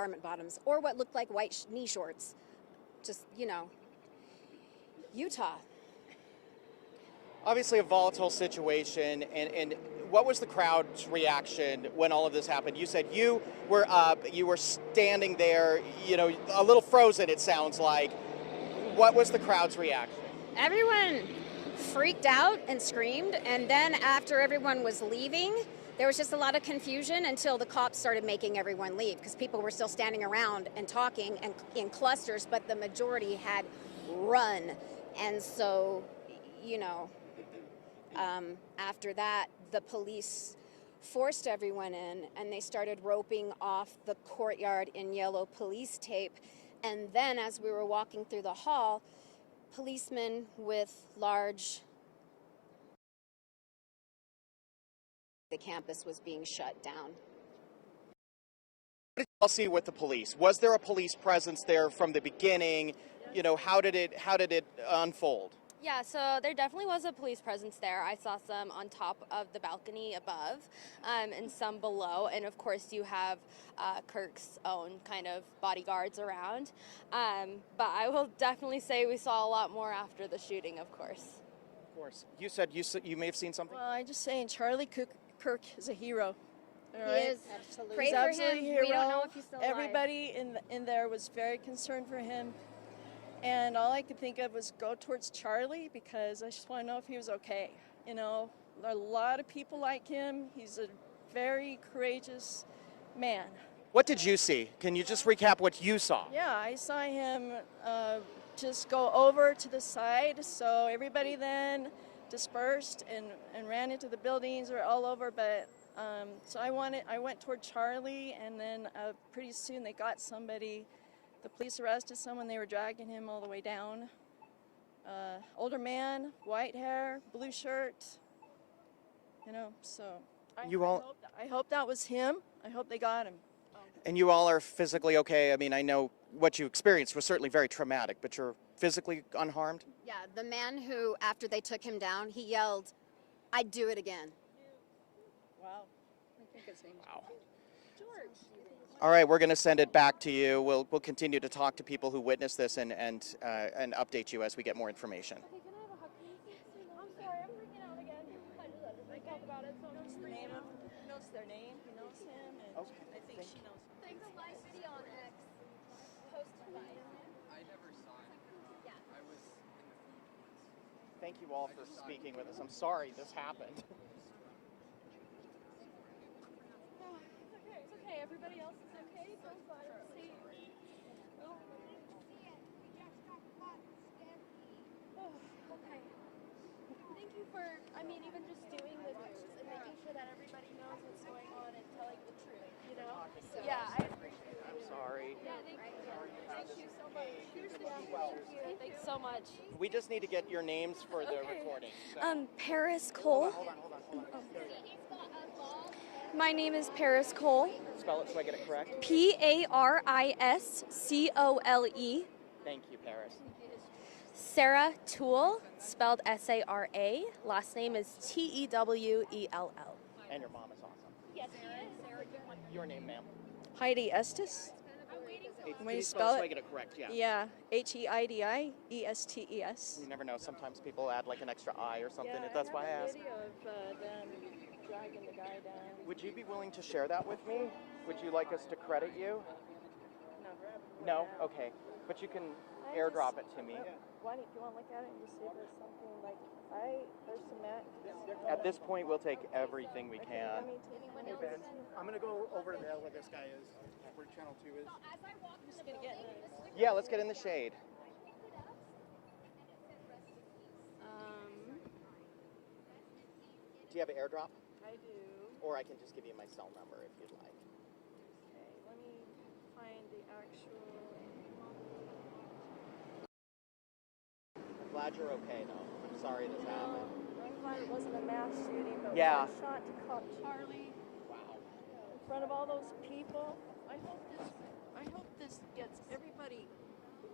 garment bottoms or what looked like white knee shorts. Just, you know, Utah. Obviously a volatile situation, and what was the crowd's reaction when all of this happened? You said you were standing there, you know, a little frozen, it sounds like. What was the crowd's reaction? Everyone freaked out and screamed, and then after everyone was leaving, there was just a lot of confusion until the cops started making everyone leave, because people were still standing around and talking and in clusters, but the majority had run. And so, you know, after that, the police forced everyone in, and they started roping off the courtyard in yellow police tape. And then as we were walking through the hall, policemen with large... The campus was being shut down. What did you all see with the police? Was there a police presence there from the beginning? You know, how did it unfold? Yeah, so there definitely was a police presence there. I saw some on top of the balcony above, and some below. And of course you have Kirk's own kind of bodyguards around. But I will definitely say we saw a lot more after the shooting, of course. Of course. You said you may have seen something? Well, I'm just saying Charlie-Kirk is a hero. All He right? is. Absolutely. Pray for him. Hero. We don't know if he's still alive. Everybody in there was very concerned for him. And all I could think of was go towards Charlie, because I just want to know if he was okay. You know, a lot of people like him. He's a very courageous man. What did you see? Can you just recap what you saw? Yeah, I saw him just go over to the side. So everybody then dispersed and ran into the buildings or all over. But so I went toward Charlie, and then pretty soon they got somebody. The police arrested someone. They were dragging him all the way down. Older man, white hair, blue shirt. You know, so I hope that was him. I hope they got him. And you all are physically okay? I mean, I know what you experienced was certainly very traumatic, but you're physically unharmed? Yeah, the man who, after they took him down, he yelled, "I'd do it again." Wow. I think his name Wow. All right, we're going to send it back to you. We'll continue to talk to people who witnessed this and update you as we get more information. Okay, can I have a hug, please? I'm sorry, I'm freaking out again. I talk about it, so I'm just freaking out. He knows their name. He knows him, and Okay. I think she knows him. There's a live video on X posted by him. I never saw it. Yeah. I was in the food. Thank you all for speaking with us. I'm sorry this happened. It's okay. Everybody else is okay. Don't fly. See. Oh. Oh, okay. Thank you for, I mean, even just doing the news and making sure that everybody knows what's going on and telling the truth, you know? Yeah, I appreciate it. I'm sorry. Yeah, thank you so much. Here's the Thanks so much. We just need to get your names for the recording. So. Paris Cole. Hold on. My name is Paris Cole. Spell it so I get it correct. Pariscole. Thank you, Paris. Sarah Toole, spelled S-A-R-A. Last name is T-E-W-E-L-L. And your mom is awesome. Yes, Your name, ma'am. Heidi Estes. Can you spell so it? I get it correct? Yeah. Yeah, Heidiestes. You never know. Sometimes people add like an extra I or something. Yeah, That's why I asked. video of them dragging the guy down. Would you be willing to share that with me? Would you like us to credit you? No. No? Okay. But you can airdrop it to me. Why don't you want to look at it and just see if there's something like there's some net. At this point, we'll take everything we can. Hey Ben, I'm gonna go over there where this guy is, where Channel 2 is. Yeah, let's get in the shade. Do you have an airdrop? I do. Or I can just give you my cell number if you'd like. Okay, let me find the actual. I'm glad you're okay, though. I'm sorry this happened. I'm glad it wasn't a mass shooting, but Yeah. one shot to cop Charlie. Wow. In front of all those people. I hope this gets everybody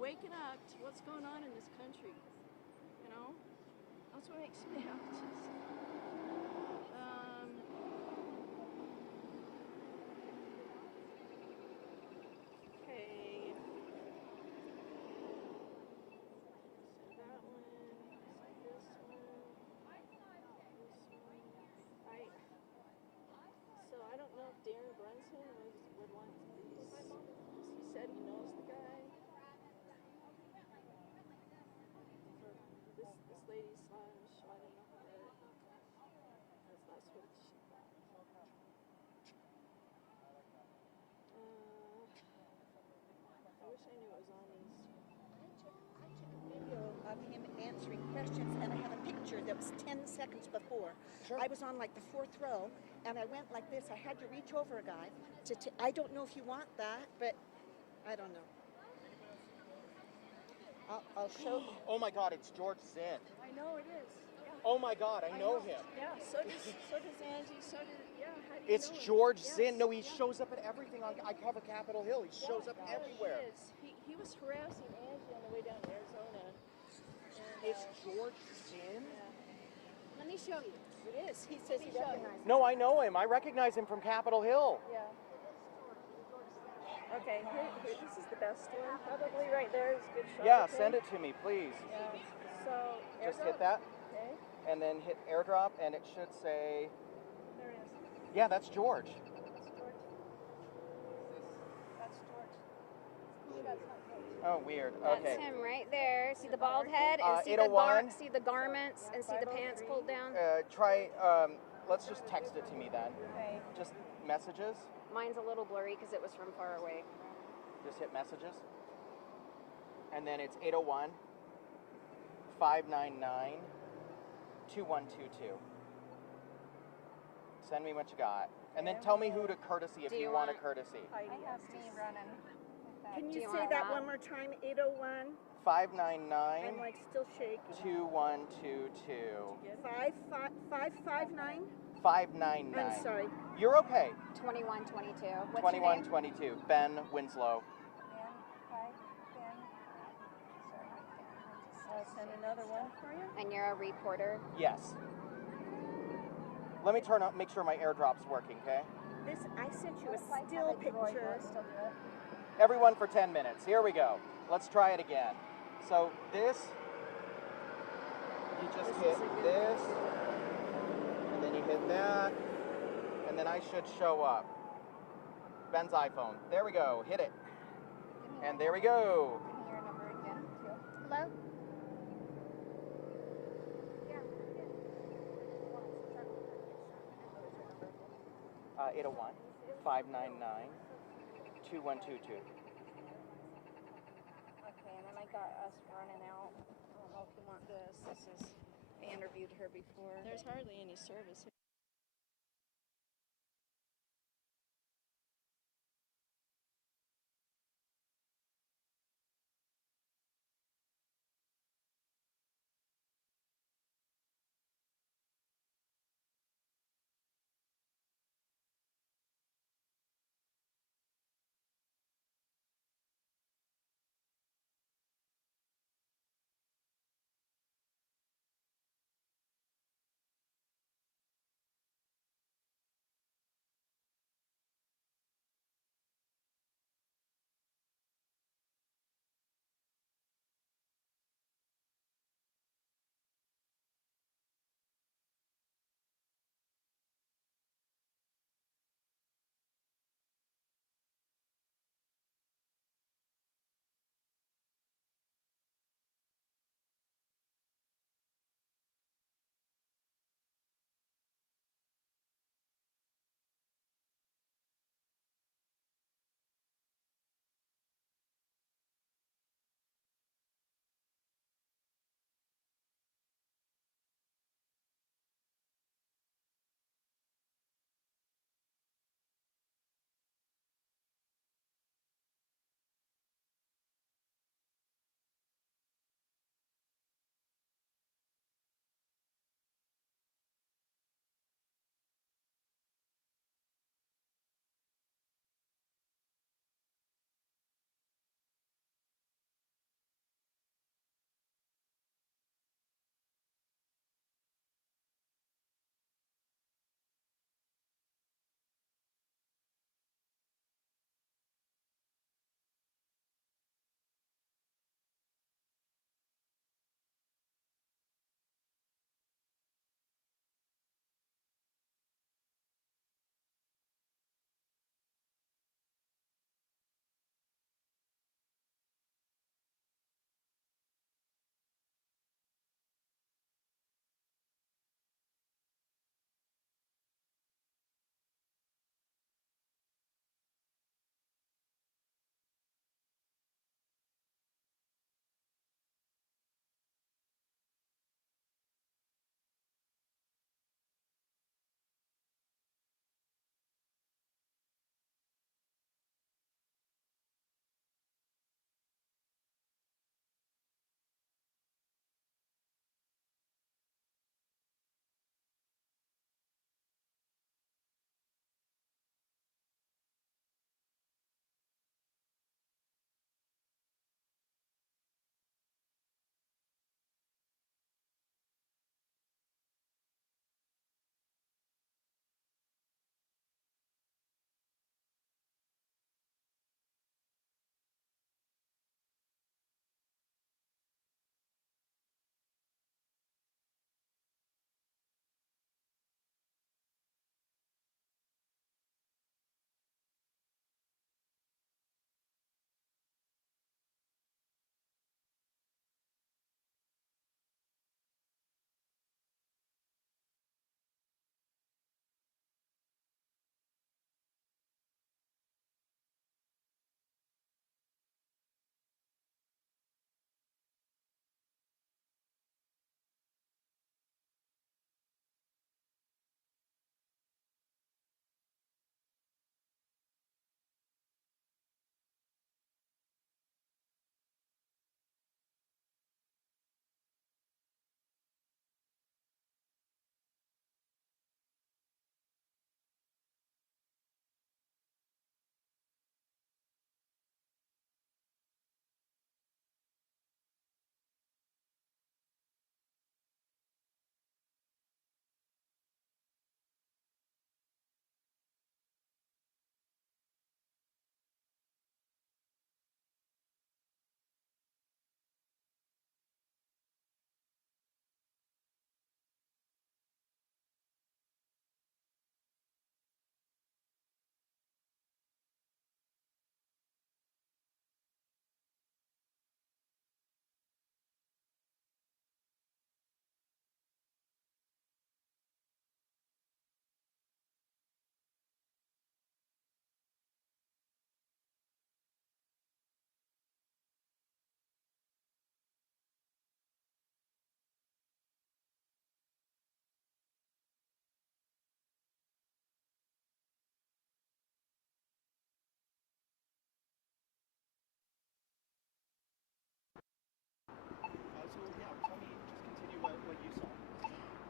waking up to what's going on in this country. You know? That's what makes me anxious. was on these. I took a video of him answering questions, and I have a picture that was 10 seconds before. Sure. I was on like the 4th row, and I went like this. I had to reach over a guy I don't know if you want that, but I don't know. I'll show. Oh my God, it's George Zinn. I know it is. Yeah. Oh my God, I know him. Yeah. So does Angie. So did yeah. How do you It's know him? George Yes, Zinn. No, he yeah. shows up at everything. I cover Capitol Hill. He shows up everywhere. He is. He was harassing Angie on the way down to Arizona. And, It's George Zinn? Let me show you. It is. He says he recognizes. No, I know him. I recognize him from Capitol Hill. yeah. Okay, here, this is the best one. Probably right there is a good shot. Yeah, okay? send it to me, please. Yeah. So Just airdrop. hit that, Okay. and then hit airdrop, and it should say, There it is. yeah, that's George. That's George. That's George. No, that's not George. Oh, weird. That's Okay. him right there. See the bald head and see 801. see the garments and see the pants pulled down. Try, let's just text it to me then. Okay. Just messages. Mine's a little blurry because it was from far away. Just hit messages. And then it's 801 599 2122. Send me what you got. And then tell me who to courtesy if Do you you want a want- courtesy. Heidi has me running. Can Do you you say want that that? one more time? 801. 599 I'm like still shaking. 2122. 559. 599. I'm sorry. You're okay. 2122. What's your name? 2122. Ben Winslow. I'll send another one for you. And you're a reporter. Yes. Let me make sure my airdrop's working, okay? This I sent you a still picture. Everyone for 10 minutes. Here we go. Let's try it again. So this, you just hit this, and then you hit that, and then I should show up. Ben's iPhone. There we go. Hit it. And there we go. Your number again, too. Hello? 801 599 2122. Okay, and then I got us running out. I don't know if you want this. This is, I interviewed her before. There's hardly any service here.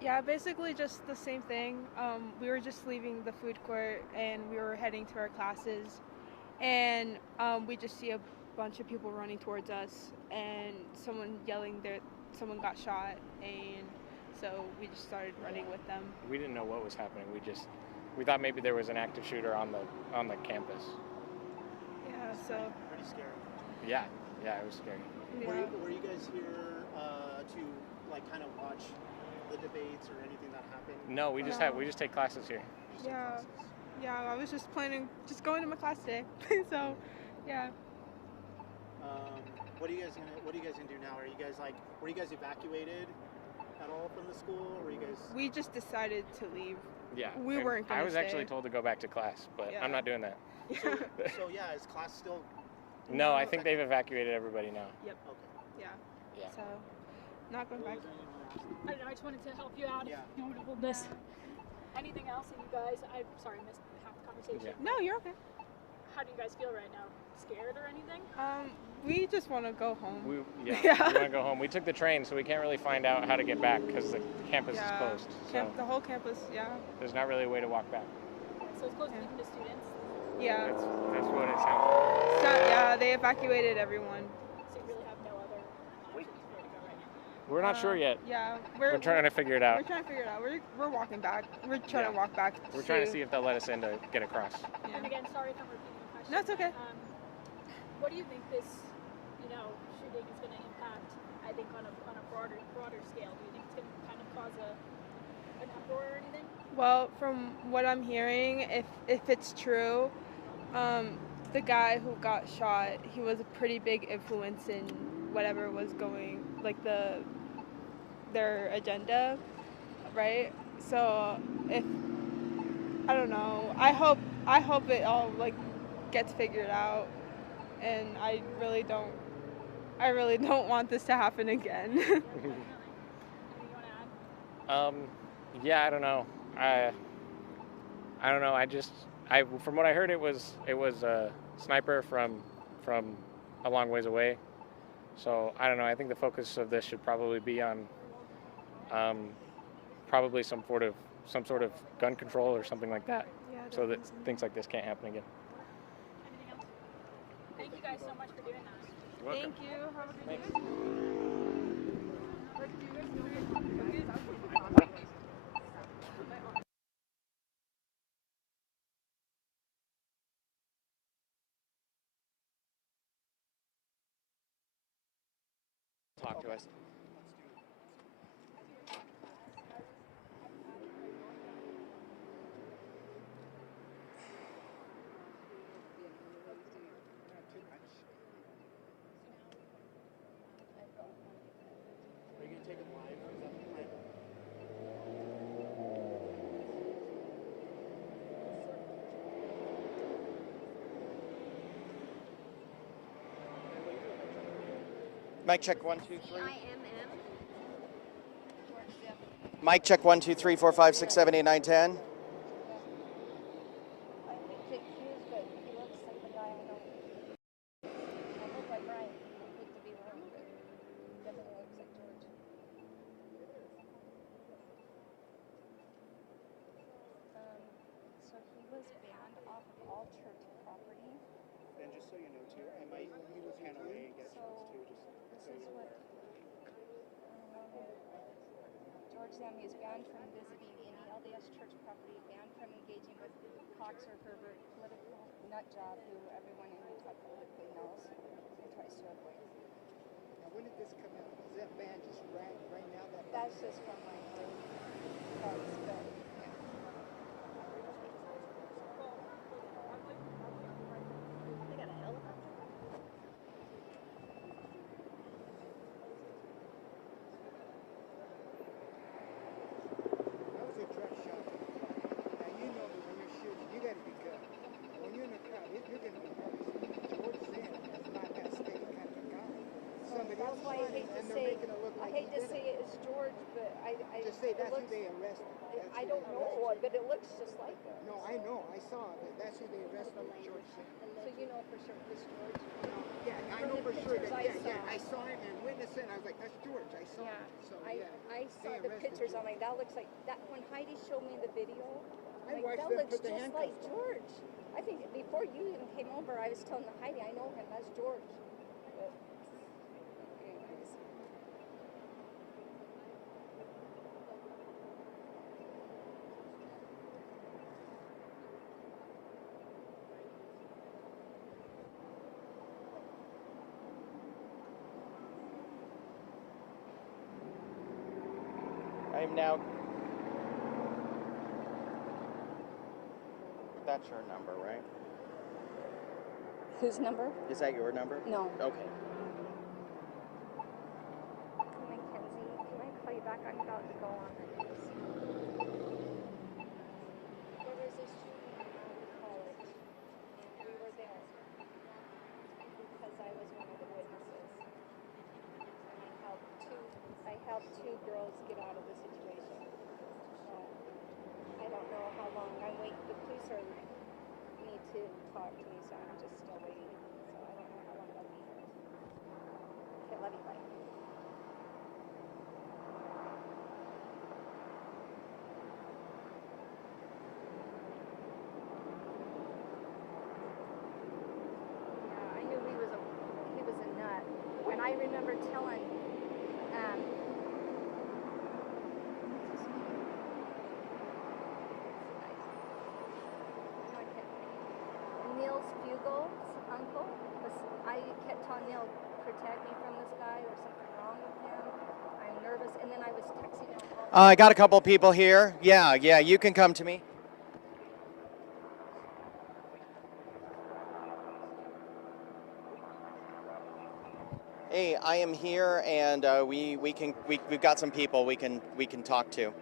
Yeah, basically just the same thing. We were just leaving the food court and we were heading to our classes, and we just see a bunch of people running towards us and someone yelling that someone got shot, and so we just started running with them. We didn't know what was happening. We thought maybe there was an active shooter on the campus. Yeah, so Pretty scary. Yeah, it was scary. yeah. Were you guys here to like kind of watch the debates or anything that happened? No, we just take classes here. Just in Yeah. classes? Yeah, I was just planning, just going to my class today. So, yeah. What are you guys gonna do now? Were you guys evacuated at all from the school? Or were you guys? We just decided to leave. Yeah. We and weren't gonna I was stay. actually told to go back to class, but Yeah. I'm not doing that. So yeah, is class still? No, I think they've evacuated everybody now. Yep. Okay. Yeah. Yeah. So, not going back. I don't know, I just wanted to help you out Yeah. if you want to hold this. Anything else that you guys, I'm sorry, missed half the conversation. Yeah. No, you're okay. How do you guys feel right now? Scared or anything? We just want to go home. We Yeah. want to go home. We took the train, so we can't really find out how to get back because the campus is Yeah. closed. So The whole campus, yeah. there's not really a way to walk back. So it's closed Yeah. even to students. Yeah. That's what it sounds like. So, yeah, they evacuated everyone. So you really have no other options where to go right now. We're not sure yet. Yeah. We're trying to figure it We're out. trying to figure it out. We're walking back. We're trying to Yeah. walk back. We're trying to see if they'll let us in to get across. Yeah. And again, sorry if I'm repeating the question. No, it's okay. What do you think this, shooting is going to impact? I think on a broader scale. Do you think it's going to kind of cause an uproar or anything? Well, from what I'm hearing, if it's true, the guy who got shot, he was a pretty big influence in whatever was going, like their agenda, right? So I don't know. I hope it all like gets figured out, and I really don't want this to happen again. Anything you want to add? Yeah, I don't know. I don't know. From what I heard, it was a sniper from a long ways away. So I don't know. I think the focus of this should probably be on probably some sort of gun control or something like that, Yeah, so that things like this can't happen again. Anything else? Thank you guys so much for doing that. You're welcome. Thank you. Have a good Thanks. Talk to us. Are you gonna take it live? Is that the plan? Mic check 1 2 3. Mic check 1 2 3 4 5 6 7 8 9 10. So he was banned off of all church property. And just so you know too, I might pan away and get shots too. Just This is what George Sammy is banned from visiting any LDS church property, banned from engaging with Cox or Herbert, political nut job who everyone in Utah politically knows and tries to avoid. Now, when did this come out? Is that ban just right now? That's just from my cards, but yeah. They got a helicopter. That was a direct shot to the crowd. Now, you know that when you're shooting, you got to be good. When you're in a crowd, you're going to be nervous. George Zinn is not that steady kind of guy. Somebody else That's why I shot him, hate to and they're say, making it look like I hate he to did say it. it is George, but I Just say it that's who looks, they arrested. That's I who don't they know, arrested. but it looks just like him. No, I know. I saw it. That's who they arrested, George Zinn. So you know for sure it's George. Yeah, I From know the for sure pictures that, I yeah, saw. I saw him, and witnesses saying, I was like, that's George. I saw Yeah, it. So, I saw they the arrested pictures. I'm George. like, that looks like that. When Heidi showed me the video, I I'm like, watched that them looks put the just like handcuffs on. George. I think before you even came over, I was telling Heidi, I know him. That's George. But anyways. I'm now. That's your number, right? Whose number? Is that your number? No. Okay. Mackenzie, can I call you back? I'm about to go on the news. There was this shooting in college, and we were there because I was one of the witnesses. And I helped two girls get out of the situation. So I don't know how long. I'm waiting. The police need to talk to me, so I'm just still waiting. So I don't know how long I'll be here. Okay, love you. Bye. Yeah, I knew he was a nut, and I remember telling. Neil's Bugel's uncle. I kept telling Neil, protect me from this guy. There's something wrong with him. I'm nervous, and then I was texting him. I got a couple people here. Yeah, you can come to me. Hey, I am here, and we've got some people we can talk to.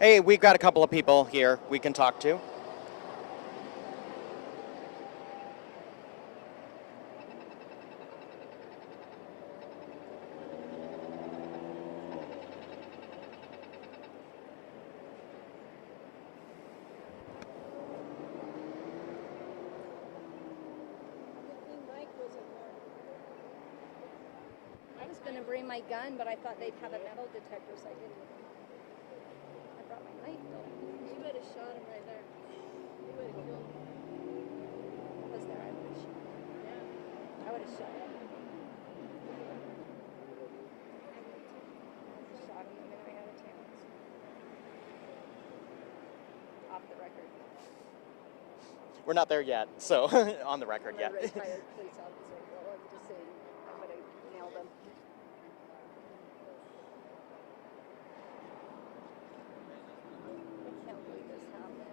Hey, we've got a couple of people here we can talk to. I was going to bring my gun, but I thought they'd have a metal detector, so I didn't. I brought my knife, though. You would have shot him right there. You would have killed him. I was there. I would have shot him. Yeah. I would have shot him. Shot him the minute I had a chance. Off the record. We're not there yet, so on the record yet. Right by a police officer. Well, I'm just saying, I would have nailed him. I can't believe this happened.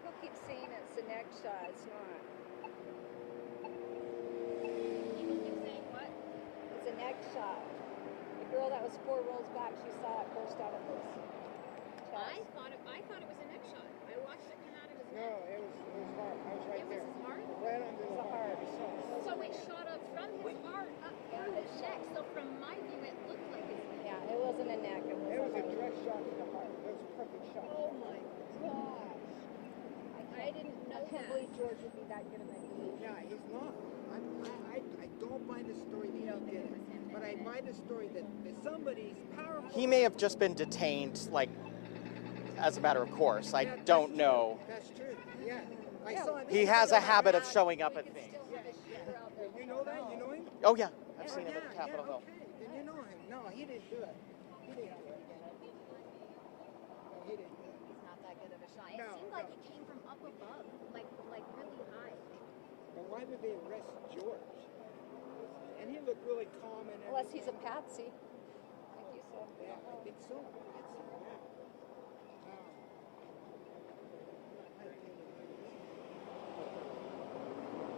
People keep saying it's the neck shot. It's not. People keep saying what? It's a neck shot. The girl that was 4 rows back, she saw it burst out of his chest. I thought it was a neck shot. I watched it come out of his No, neck. it was hard. I was right there. It was his heart? Right under the heart. I saw it. So it shot up from his heart up through his neck. So from my view, it looked like his neck. Yeah, it wasn't a neck. It was, It was a heart. direct shot to the heart. It was a perfect shot. Oh my gosh. I didn't know I can't that. believe George would be that good of a dude. Yeah, he's not. I don't buy the story that he did it, but I buy the story that somebody's powerful. He may have just been detained, like, as a matter of course. I Yeah, don't know. That's true. Yeah. I Yeah. saw it. He has a habit of showing up at things. You know that? You know him? Oh yeah, I've seen him at the Capitol Hill. Okay. Then you know him. No, he didn't do it. He didn't do it. No, he didn't do it. He's not that good of a shot. It No, seemed like it came from up above. Like why would they arrest George? And he looked really calm and everything. Unless he's a patsy, like you said. Yeah, I think so.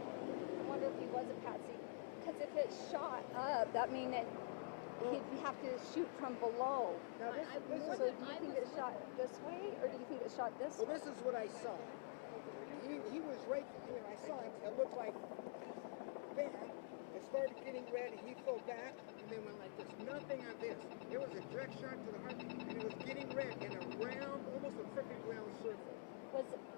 I wonder if he was a patsy. Because if it shot up, that means that he'd have to shoot from below. Now this So do you think it shot this way, or do you think it shot this well, way? this is what I saw. He was right, I saw it. It looked like, bam, it started getting red, and he fell back, and then went like this. Nothing on this. There was a direct shot to the heart, and it was getting red in a round, almost a perfect round circle.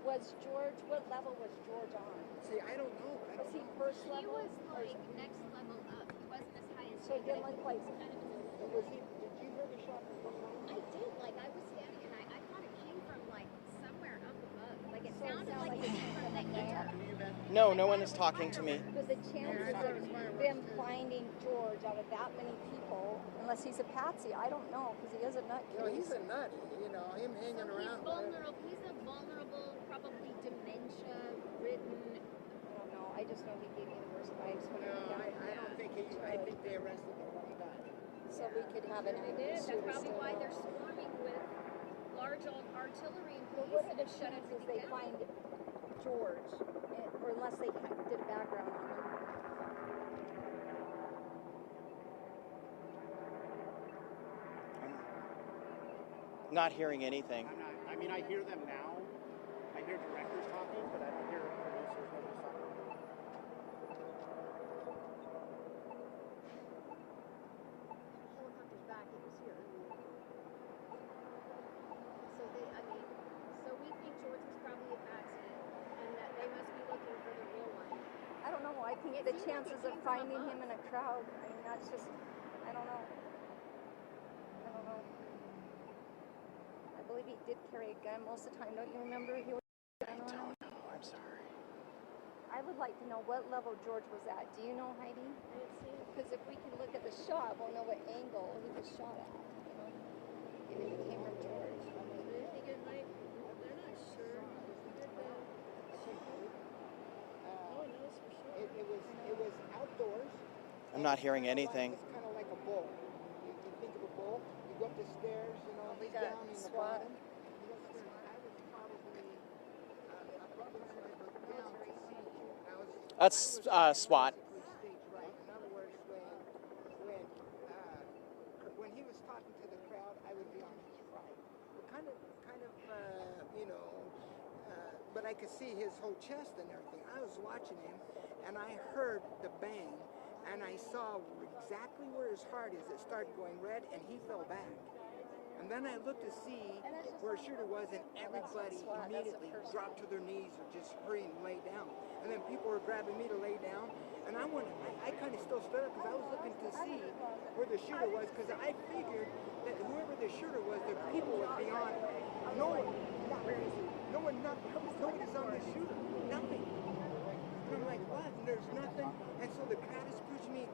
Was George, what level was George on? See, I don't know. Was he first He level? was like next level up. He wasn't as high as So it didn't look like Was he? Did you hear the shot from behind? I did. Like I was standing and I thought it came from like somewhere up above. Like it So it sounded sounded like like it came from the air. No, no one is talking to me. But the chances of them finding George out of that many people, unless he's a patsy, I don't know, because he is a nutcase. You know, he's a nutty. You know, him hanging around. He's a vulnerable, probably dementia-ridden. I don't know. I just know he gave me the worst vibes when No, he went down. I don't think he. I think they arrested him one time. So we could have an They did. That's shooter probably still why out. they're swarming with large old artillery and But police what are that the have shut chances everything they down. find George, or unless they did a background on him? Not hearing anything. I'm not. I mean, I hear them now. I hear directors talking, but I don't hear producers. Nobody's talking. Helicopter's back. It was here. So we think George was probably a accident, and that they must be looking for the real one. I don't know. I think the chances of finding him in a crowd, I mean, that's just, I don't know. I don't know. I believe he did carry a gun most of the time. Don't you remember? He was I don't know. I'm sorry. I would like to know what level George was at. Do you know, Heidi? Because if we can look at the shot, we'll know what angle he was shot at. You know, if it came from George. They think it might. They're not sure. It was outdoors. I'm not hearing anything. It's kind of like a bull. You think of a bull. You go up the stairs. You know, We he's got down in the SWAT. bottom. You go upstairs. I was probably when I looked down to see you. That's SWAT. Stage right. In other words, when he was talking to the crowd, I would be on his right. Kind of, but I could see his whole chest and everything. I was watching him, and I heard the bang, and I saw exactly where his heart is. It started going red, and he fell back. And then I looked to see where Shooter was, and everybody immediately dropped to their knees or just hurry and lay down. And then people were grabbing me to lay down. And I kind of still stood up because I was looking to see where the shooter was, because I figured that whoever the shooter was, the people would be on. Nobody's on the shooter. Nothing. And I'm like, what? And there's nothing. And so the crowd is pushing me,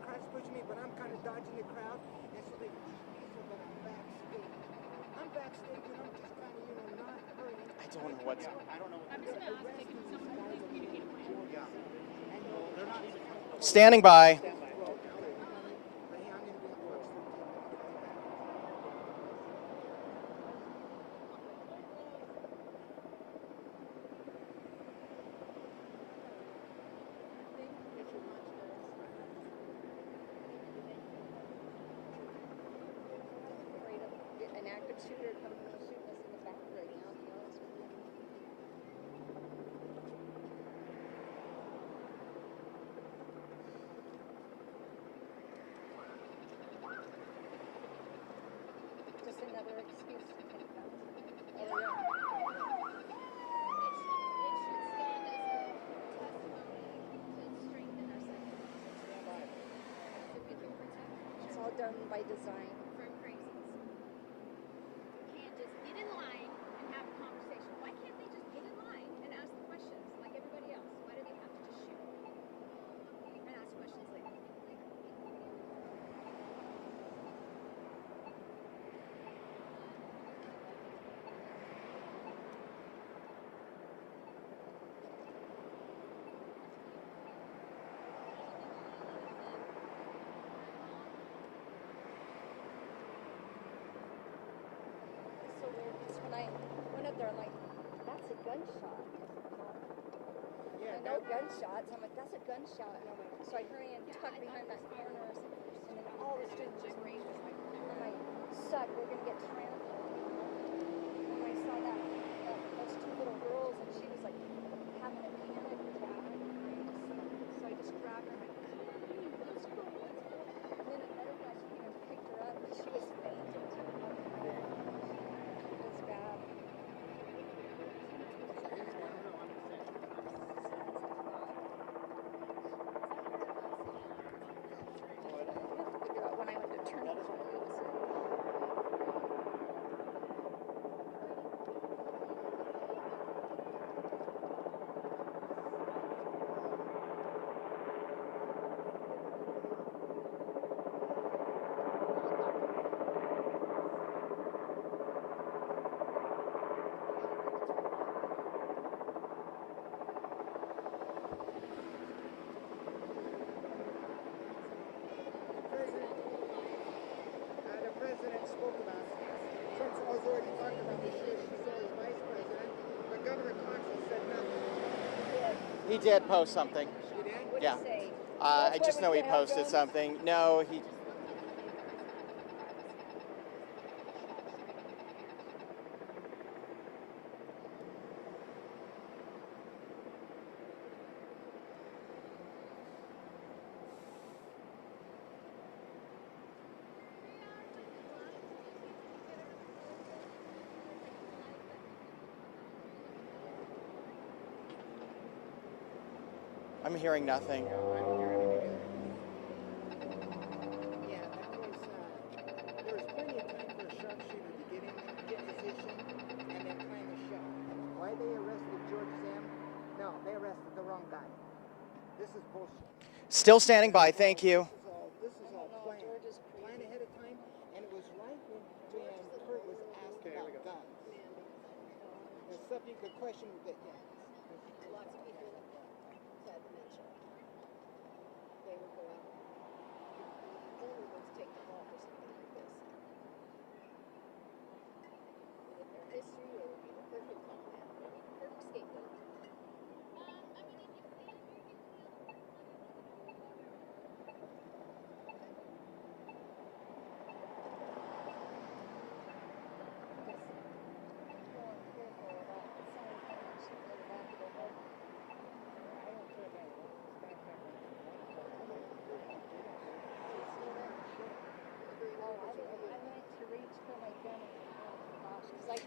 but I'm kind of dodging the crowd. And so they push me so that I'm backstage. I'm backstage and I'm just kind of, not hurting. I don't know what's. I don't know what I'm just gonna ask, can someone please communicate a plan? Yeah. They're not even. Standing by. An active shooter coming and shooting us in the back right now, to be honest with you. Just another excuse to take guns. Oh, yeah. It's all done by design. From crazies. Can't just get in line and have a conversation. Why can't they just get in line and ask the questions like everybody else? Why do they have to just shoot and ask questions later? gunshot. Yeah, I know gunshots. I'm like, that's a gunshot. And I'm like, so I hurry and tuck behind that corner, and then all the students just rage. I'm like, suck, we're gonna get trampled. And I saw those two little girls, and she was like having a panic attack. So I just grabbed her. And I'm like, let's go. And then another guy came and picked her up, and she was fainting. It was bad. Figure out when I went to turn it on. The president spoke about it. Trump was already talking about the shooting. He saw his vice president, but Governor Constance said nothing. He did post something. He did? What'd Yeah. he say? I just know he posted something. No, he. I'm hearing nothing. I don't hear anything either. Yeah, there was plenty of time for a sharpshooter to get in, get position, and then plan a shot. Why they arrested George Zim? No, they arrested the wrong guy. This is bullshit. Still standing by. Thank you. This is all planned. Planned ahead of time, and it was right when Kurt was asked about guns. There's stuff you could question that, yeah. Lots of people had dementia. They would go out. Only ones take the fall for something like this. And if their history, it would be the perfect comment, perfect scapegoat.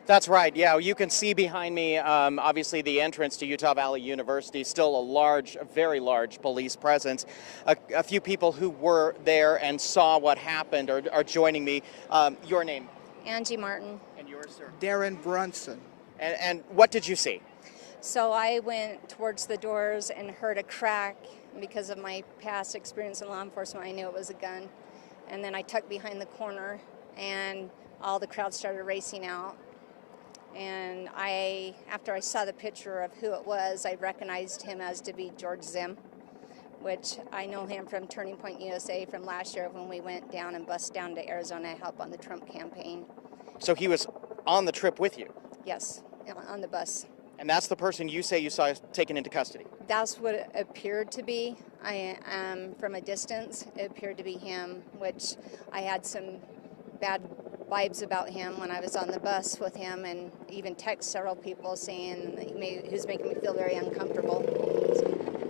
That's right. Yeah, you can see behind me, obviously, the entrance to Utah Valley University. Still a very large police presence. A few people who were there and saw what happened are joining me. Your name? Angie Martin. And yours, sir? Darren Brunson. And what did you see? So I went towards the doors and heard a crack. Because of my past experience in law enforcement, I knew it was a gun. And then I tucked behind the corner, and all the crowd started racing out. And after I saw the picture of who it was, I recognized him as to be George Zim, which I know him from Turning Point USA from last year when we went down and bussed down to Arizona to help on the Trump campaign. So he was on the trip with you? Yes, on the bus. And that's the person you say you saw taken into custody? That's what it appeared to be. From a distance, it appeared to be him, which I had some bad vibes about him when I was on the bus with him, and even text several people saying he was making me feel very uncomfortable.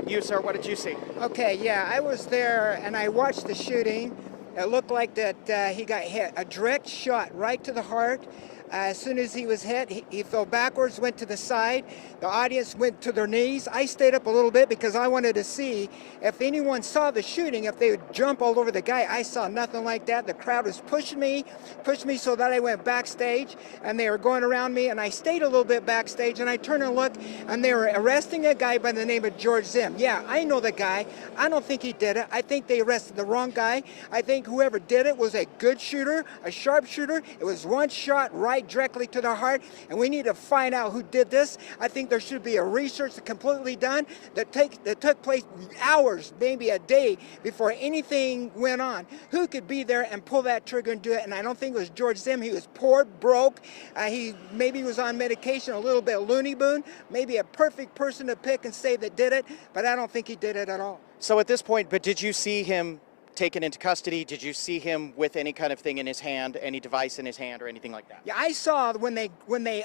You, sir, what did you see? Okay, yeah, I was there and I watched the shooting. It looked like that he got hit, a direct shot right to the heart. As soon as he was hit, he fell backwards, went to the side. The audience went to their knees. I stayed up a little bit because I wanted to see if anyone saw the shooting, if they would jump all over the guy. I saw nothing like that. The crowd was pushing me so that I went backstage, and they were going around me, and I stayed a little bit backstage, and I turned and looked, and they were arresting a guy by the name of George Zim. Yeah, I know the guy. I don't think he did it. I think they arrested the wrong guy. I think whoever did it was a good shooter, a sharp shooter. It was one shot right strike directly to the heart, and we need to find out who did this. I think there should be a research completely done that took place hours, maybe a day, before anything went on. Who could be there and pull that trigger and do it? And I don't think it was George Zim. He was poor, broke. He maybe was on medication, a little bit loony boon, maybe a perfect person to pick and say that did it, but I don't think he did it at all. So at this point, but did you see him taken into custody? Did you see him with any kind of thing in his hand, any device in his hand or anything like that? Yeah, I saw when they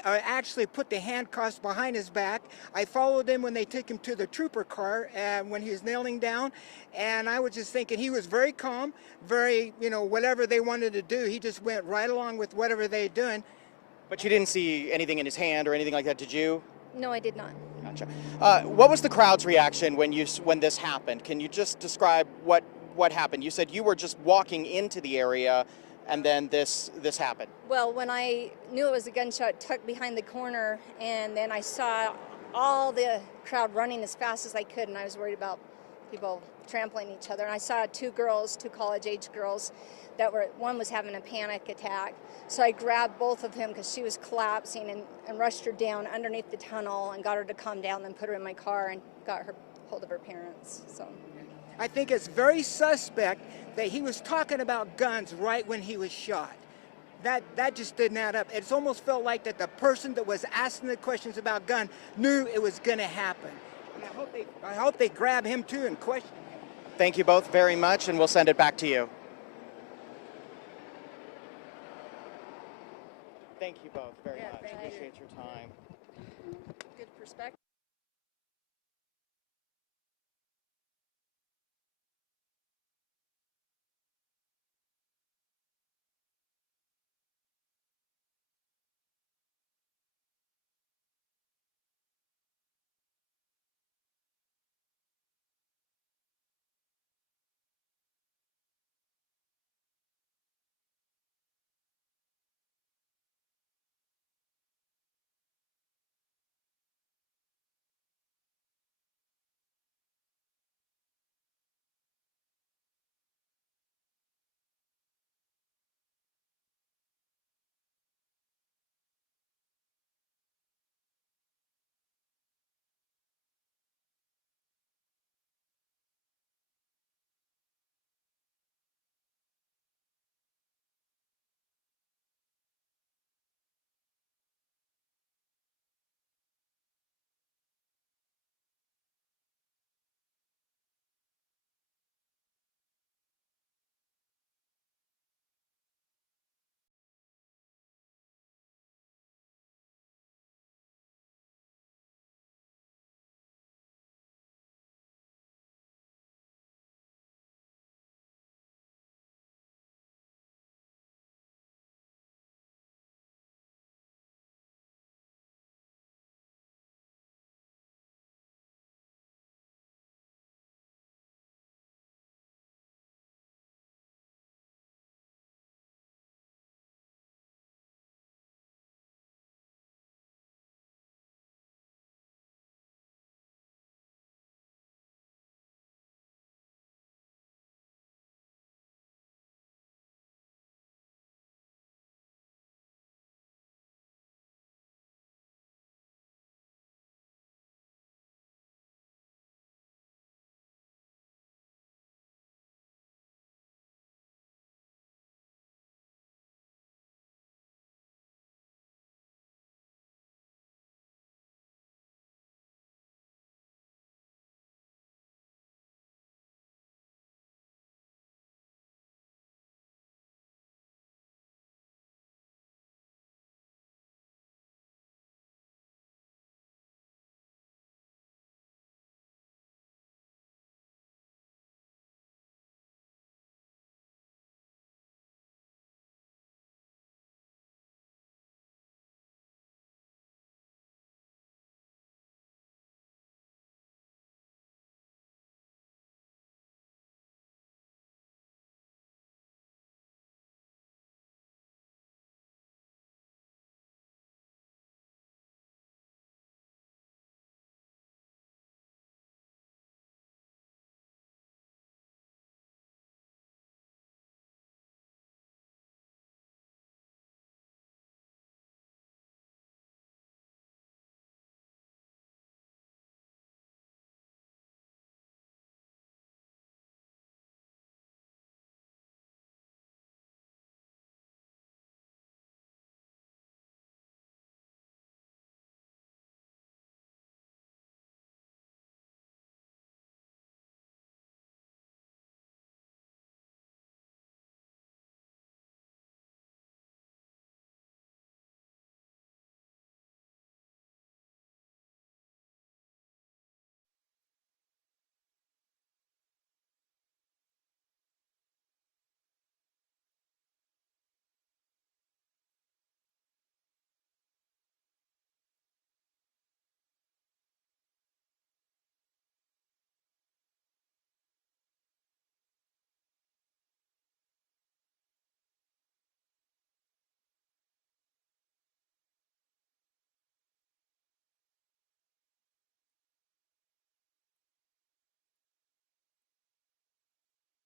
actually put the handcuffs behind his back. I followed him when they took him to the trooper car when he was kneeling down, and I was just thinking he was very calm, very, whatever they wanted to do, he just went right along with whatever they're doing. But you didn't see anything in his hand or anything like that, did you? No, I did not. Gotcha. What was the crowd's reaction when this happened? Can you just describe what happened? You said you were just walking into the area and then this happened. Well, when I knew it was a gunshot, tucked behind the corner, and then I saw all the crowd running as fast as I could, and I was worried about people trampling each other. And I saw two college-age girls one was having a panic attack. So I grabbed both of them because she was collapsing and rushed her down underneath the tunnel and got her to calm down, then put her in my car and got her hold of her parents. So I think it's very suspect that he was talking about guns right when he was shot. That just didn't add up. It's almost felt like that the person that was asking the questions about gun knew it was going to happen. And I hope they grab him too and question him. Thank you both very much, and we'll send it back to you. Thank you both very much. Appreciate your time. good perspective.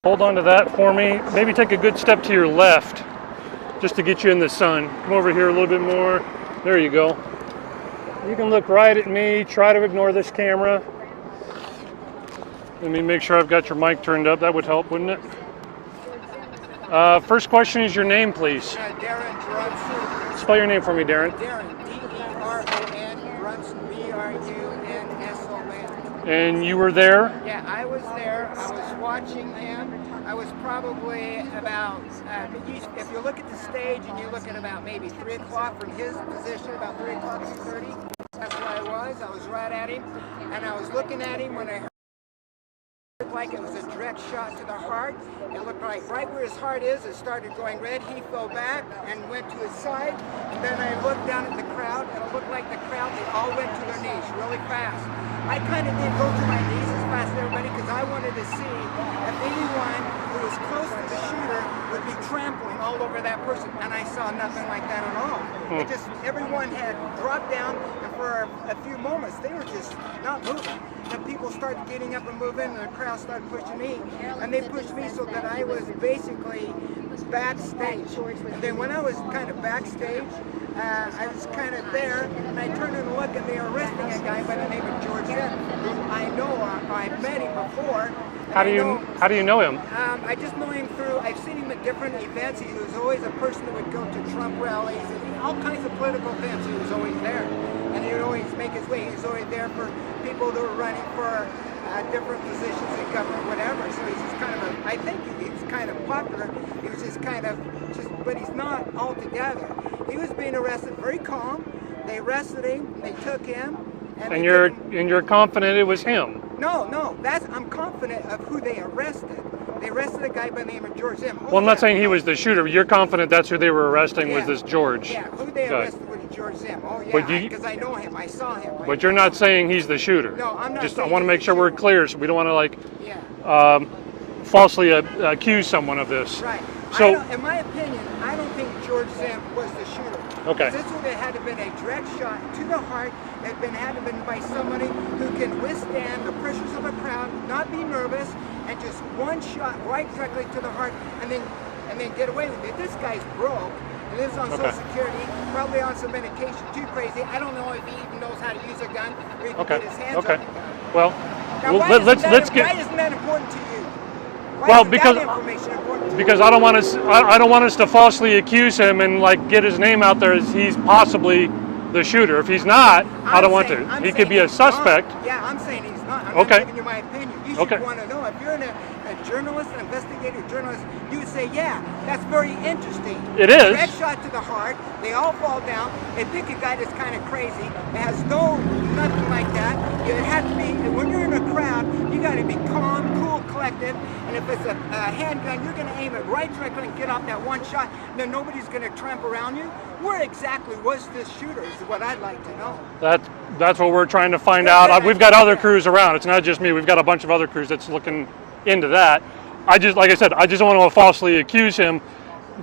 Hold on to that for me. Maybe take a good step to your left just to get you in the sun. Come over here a little bit more. There you go. You can look right at me. Try to ignore this camera. Let me make sure I've got your mic turned up. That would help, wouldn't it? First question is your name, please. Darren Brunson. Spell your name for me, Darren. Darren, D-E-R-O-N, Brunson, B-R-U-N-S-O-N. And you were there? Yeah, I was there. I was watching him. I was probably about, if you look at the stage and you look at about maybe 3 o'clock from his position, about 3 o'clock, 2:30, that's where I was. I was right at him. And I was looking at him when I heard like it was a direct shot to the heart. It looked like right where his heart is, it started going red. He fell back and went to his side. And then I looked down at the crowd, and it looked like the crowd, they all went to their knees really fast. I kind of didn't go to my knees as fast as everybody because I wanted to see if anyone who was close to the shooter would be trampling all over that person. And I saw nothing like that at all. It just, everyone had dropped down, and for a few moments, they were just not moving. And people started getting up and moving, and the crowd started pushing me. And they pushed me so that I was basically backstage. And then when I was kind of backstage, I was kind of there, and I turned and looked, and they were arresting a guy by the name of George M, who I know, I've met him before. How do you know him? I just know him through, I've seen him at different events. He was always a person that would go to Trump rallies and all kinds of political events. He was always there, and he would always make his way. He was always there for people that were running for different positions in government, whatever. So he's just kind of I think he's kind of popular. He was just kind of, but he's not altogether. He was being arrested very calm. They arrested him, they took him. And you're confident it was him? No, I'm confident of who they arrested. They arrested a guy by the name of George M. Well, I'm not saying he was the shooter. You're confident that's who they were arresting was this George? Yeah, who they arrested was George M. Oh, yeah, because I know him. I saw him. Right? But you're not saying he's the shooter? No, I'm not. I want to make sure we're clear, so we don't want to falsely accuse someone of this. Right. So, in my opinion, I don't think George M. was the shooter. Okay. This would have had to been a direct shot to the heart. It had to been by somebody who can withstand the pressures of a crowd, not be nervous, and just one shot right directly to the heart, and then get away with it. This guy's broke. He lives on Social Security, probably on some medication, too crazy. I don't know if he even knows how to use a gun, or he can get his hands on the gun. Well, now, why isn't that important to you? Because I don't want us to falsely accuse him and get his name out there as he's possibly the shooter. If he's not, I don't want to. He could be a suspect. Yeah, I'm saying he's not. I'm not giving you my opinion. You should want to know. If you're a journalist, an investigative journalist, you would say, yeah, that's very interesting. It is. Direct shot to the heart. They all fall down. They pick a guy that's kind of crazy. It has nothing like that. It has to be, when you're in a crowd, you got to be calm, cool, collected. And if it's a handgun, you're going to aim it right directly and get off that one shot. And then nobody's going to tramp around you. Where exactly was this shooter is what I'd like to know. That's what we're trying to find out. We've got other crews around. It's not just me. We've got a bunch of other crews that's looking into that. Like I said, I just don't want to falsely accuse him.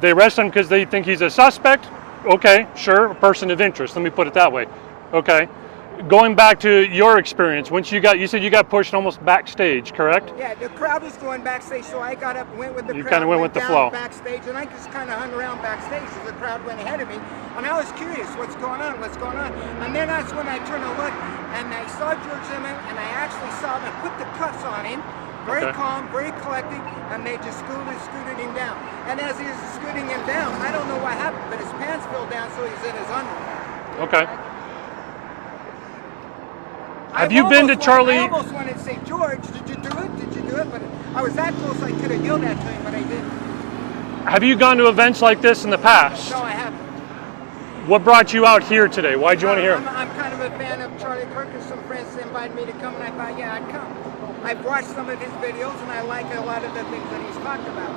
They arrest him because they think he's a suspect. Okay, sure, a person of interest. Let me put it that way. Okay. Going back to your experience, you said you got pushed almost backstage, correct? Yeah, the crowd was going backstage, so I got up and went with the crowd. You kind of went with the flow. Backstage, and I just kind of hung around backstage as the crowd went ahead of me. And I was curious, what's going on? And then that's when I turned to look, and I saw George Zimmerman, and I actually saw them put the cuffs on him. Very calm, very collected, and they just scooted him down. And as he was scooting him down, I don't know what happened, but his pants fell down, so he's in his underwear. Okay. Have you been to Charlie? I almost wanted to say, George, did you do it? Did you do it? But I was that close, I could have yelled at him, but I didn't. Have you gone to events like this in the past? No, I haven't. What brought you out here today? Why did you want to hear him? I'm kind of a fan of Charlie-Kirk, and some friends invited me to come, and I thought, yeah, I'd come. I've watched some of his videos, and I like a lot of the things that he's talked about,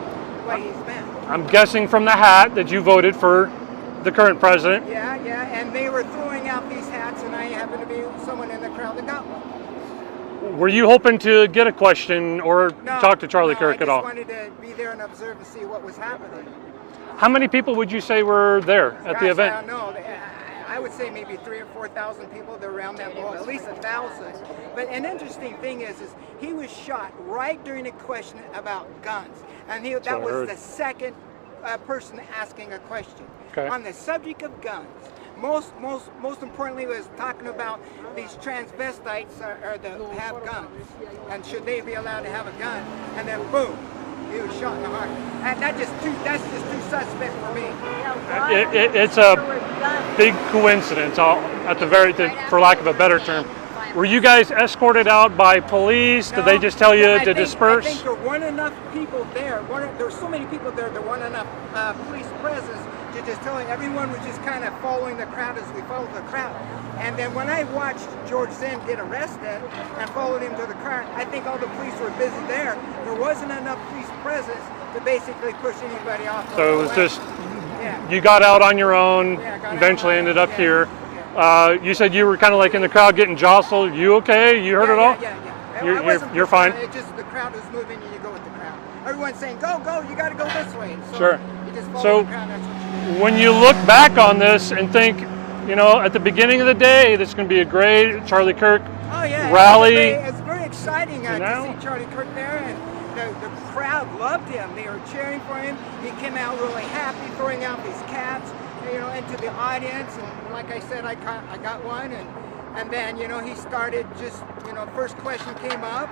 what he's been. I'm guessing from the hat that you voted for the current president. Yeah, and they were throwing out these hats, and I happened to be someone in the crowd that got one. Were you hoping to get a question or talk to Charlie-Kirk at all? I just wanted to be there and observe and see what was happening. How many people would you say were there at the event? I don't know. I would say maybe 3,000 or 4,000 people that were around that ball, at least 1,000. But an interesting thing is he was shot right during a question about guns, and that was the second person asking a question. Okay. On the subject of guns, most importantly was talking about these transvestites that have guns, and should they be allowed to have a gun? And then boom, he was shot in the heart. And that's just too suspect for me. It's a big coincidence. For lack of a better term. Were you guys escorted out by police? Did they just tell you to disperse? I think there weren't enough people there. There were so many people there weren't enough police presence to just tell you. Everyone was just kind of following the crowd as we followed the crowd. And then when I watched George Zinn get arrested and followed him to the car, I think all the police were busy there. There wasn't enough police presence to basically push anybody off. So it was just, you got out on your own, eventually ended up here. You said you were kind of like in the crowd getting jostled. You okay? You heard it all? Yeah. You're fine. It just the crowd was moving and you go with the crowd. Everyone's saying, go, you got to go this way. So sure. You just follow So the crowd, that's what you do. when you look back on this and think, you know, at the beginning of the day, this is going to be a great Charlie-Kirk rally. It's very exciting to see Charlie-Kirk there, and the crowd loved him. They were cheering for him. He came out really happy, throwing out these caps, into the audience. And like I said, I got one, and then he started just first question came up,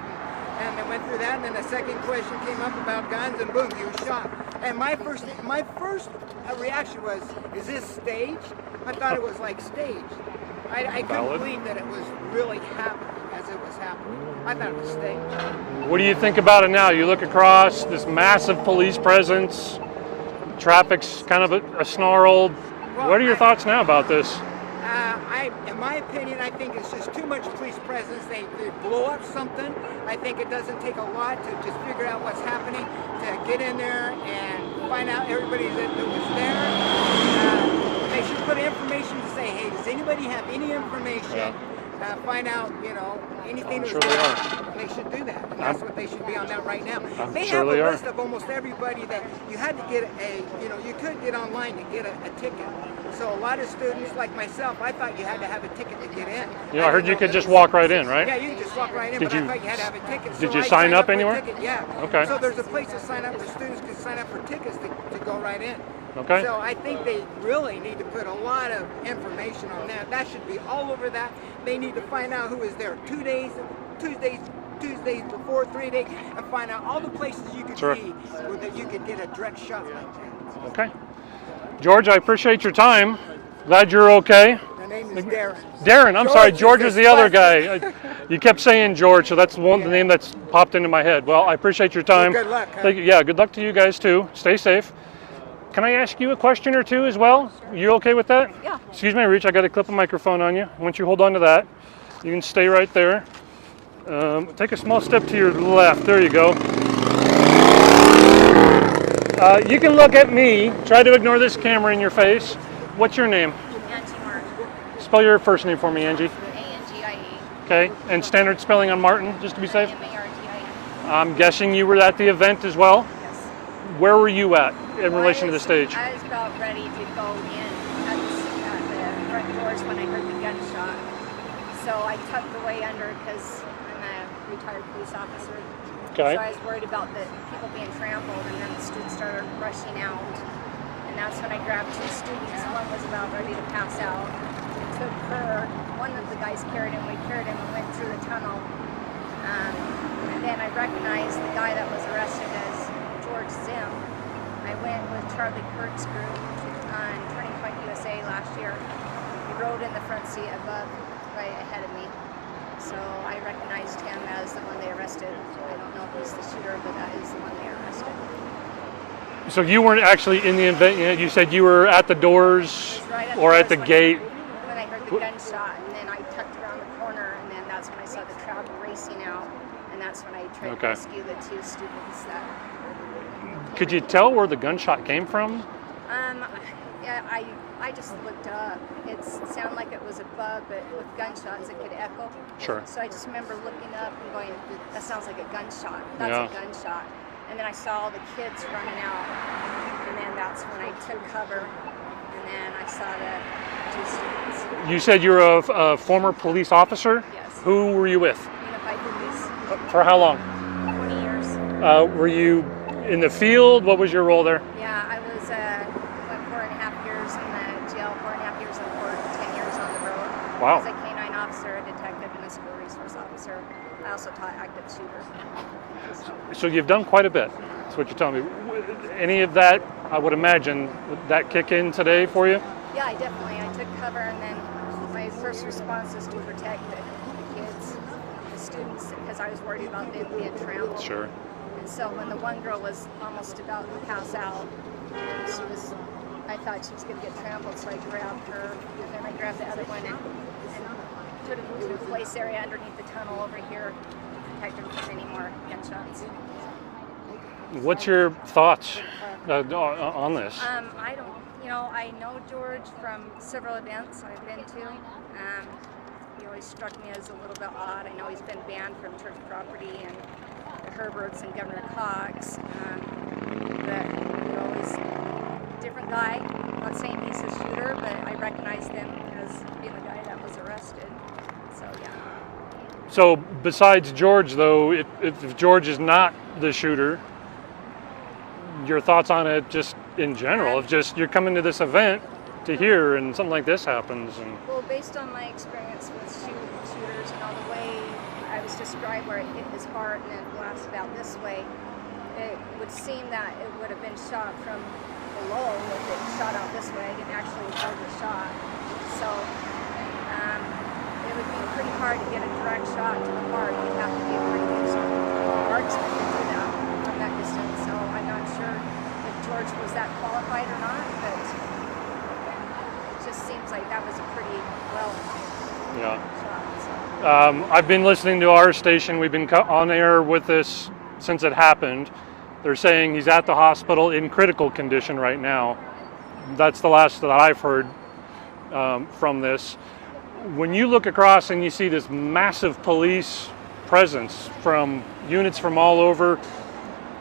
and they went through that, and then the second question came up about guns, and boom, he was shot. And my first reaction was, is this staged? I thought it was like staged. I couldn't believe that it was really happening as it was happening. I thought it was staged. What do you think about it now? You look across this massive police presence, traffic's kind of a snarled. Well, what are your thoughts now about this? In my opinion, I think it's just too much police presence. They blow up something. I think it doesn't take a lot to just figure out what's happening, to get in there and find out everybody that was there. They should put information to say, hey, does anybody have any information? Find out, anything that's going on. They should do that. And that's what they should be on that right now. They have a list of almost everybody that you had to get you could get online to get a ticket. So a lot of students, like myself, I thought you had to have a ticket to get in. I heard you could just walk right in, right? Yeah, you could just walk right in, I thought you had to have a ticket. Did you sign up anywhere? Yeah. Okay. So there's a place to sign up, where students can sign up for tickets to go right in. Okay. So I think they really need to put a lot of information on that. That should be all over that. They need to find out who is there 2 days, Tuesdays before, 3 days, and find out all the places you could be where that you could get a direct shot like that. Okay. George, I appreciate your time. Glad you're okay. My name is Darren. Darren, I'm sorry. George is the other guy. You kept saying George, so that's the name that's popped into my head. Well, I appreciate your time. Well, good luck. Yeah, good luck to you guys too. Stay safe. Can I ask you a question or two as well? You okay with that? Yeah. Excuse me, Reach, I got to clip a microphone on you. Once you hold on to that, you can stay right there. Take a small step to your left. There you go. You can look at me. Try to ignore this camera in your face. What's your name? Angie Martin. Spell your first name for me, Angie. A-N-G-I-E. Okay, and standard spelling on Martin, just to be safe? M-A-R-T-I-N. I'm guessing you were at the event as well? Yes. Where were you at in relation to the stage? I was about ready to go in at the front doors when I heard the gunshot. So I tucked away under because I'm a retired police officer. Okay. So I was worried about the people being trampled, and then the students started rushing out. And that's when I grabbed two students. One was about ready to pass out. We took her. One of the guys carried him. We carried him and went through the tunnel. And then I recognized the guy that was arrested as George Zinn. I went with Charlie-Kirk's group on Turning Point USA last year. He rode in the front seat above, right ahead of me. So I recognized him as the one they arrested. I don't know if he's the shooter, but that is the one they arrested. So you weren't actually in the event, you said you were at the doors or at the gate? When I heard the gunshot, and then I tucked around the corner, and then that's when I saw the crowd racing out, and that's when I tried to rescue the two students that... Could you tell where the gunshot came from? Yeah, I just looked up. It sounded like it was above, but with gunshots it could echo. Sure. So I just remember looking up and going, that sounds like a gunshot. That's a gunshot. And then I saw all the kids running out, and then that's when I took cover. And and I saw the 2 students. You said you're a former police officer? Yes. Who were you with? Unified Police. For how long? 20 years. Were you in the field? What was your role there? Yeah, I was 4.5 years in the jail, 4.5 years in court, 10 years on the road. Wow. I was a canine officer, a detective, and a school resource officer. I also taught active shooter. So you've done quite a bit. That's what you're telling me. Any of that, I would imagine, would that kick in today for you? Yeah, I took cover, and then my first response is to protect the kids, the students, because I was worried about them being trampled. Sure. And so when the one girl was almost about to pass out, I thought she was going to get trampled, so I grabbed her, and then I grabbed the other one and put her into a place area underneath the tunnel over here to protect her from any more gunshots. What's your thoughts on this? I know George from several events I've been to. He always struck me as a little bit odd. I know he's been banned from church property and the Herberts and Governor Cox. But he's a different guy. I'm not saying he's a shooter, but I recognize him as being the guy that was arrested. So yeah. So besides George, though, if George is not the shooter, your thoughts on it just in general, if just you're coming to this event to hear and something like this happens? Well, based on my experience with shooters and all the way I was described where it hit his heart and then blasted out this way, it would seem that it would have been shot from below if it shot out this way and actually hold the shot. So it would be pretty hard to get a direct shot to the heart. You'd have to be a pretty good marksman to do that from that distance. So I'm not sure if George was that qualified or not, but it just seems like that was a pretty well shot. So. I've been listening to our station. We've been on air with this since it happened. They're saying he's at the hospital in critical condition right now. That's the last that I've heard from this. When you look across and you see this massive police presence from units from all over,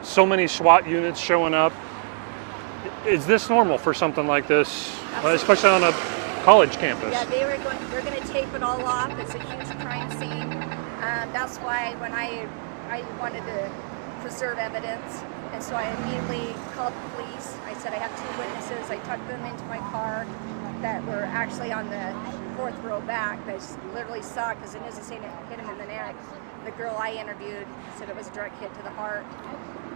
so many SWAT units showing up, is this normal for something like this, especially on a college campus? Yeah, they're going to tape it all off. It's a huge crime scene. That's why when I wanted to preserve evidence, and so I immediately called the police. I said I have 2 witnesses. I tucked them into my car that were actually on the 4th row back. They literally saw it because as soon as they hit him in the neck, the girl I interviewed said it was a direct hit to the heart.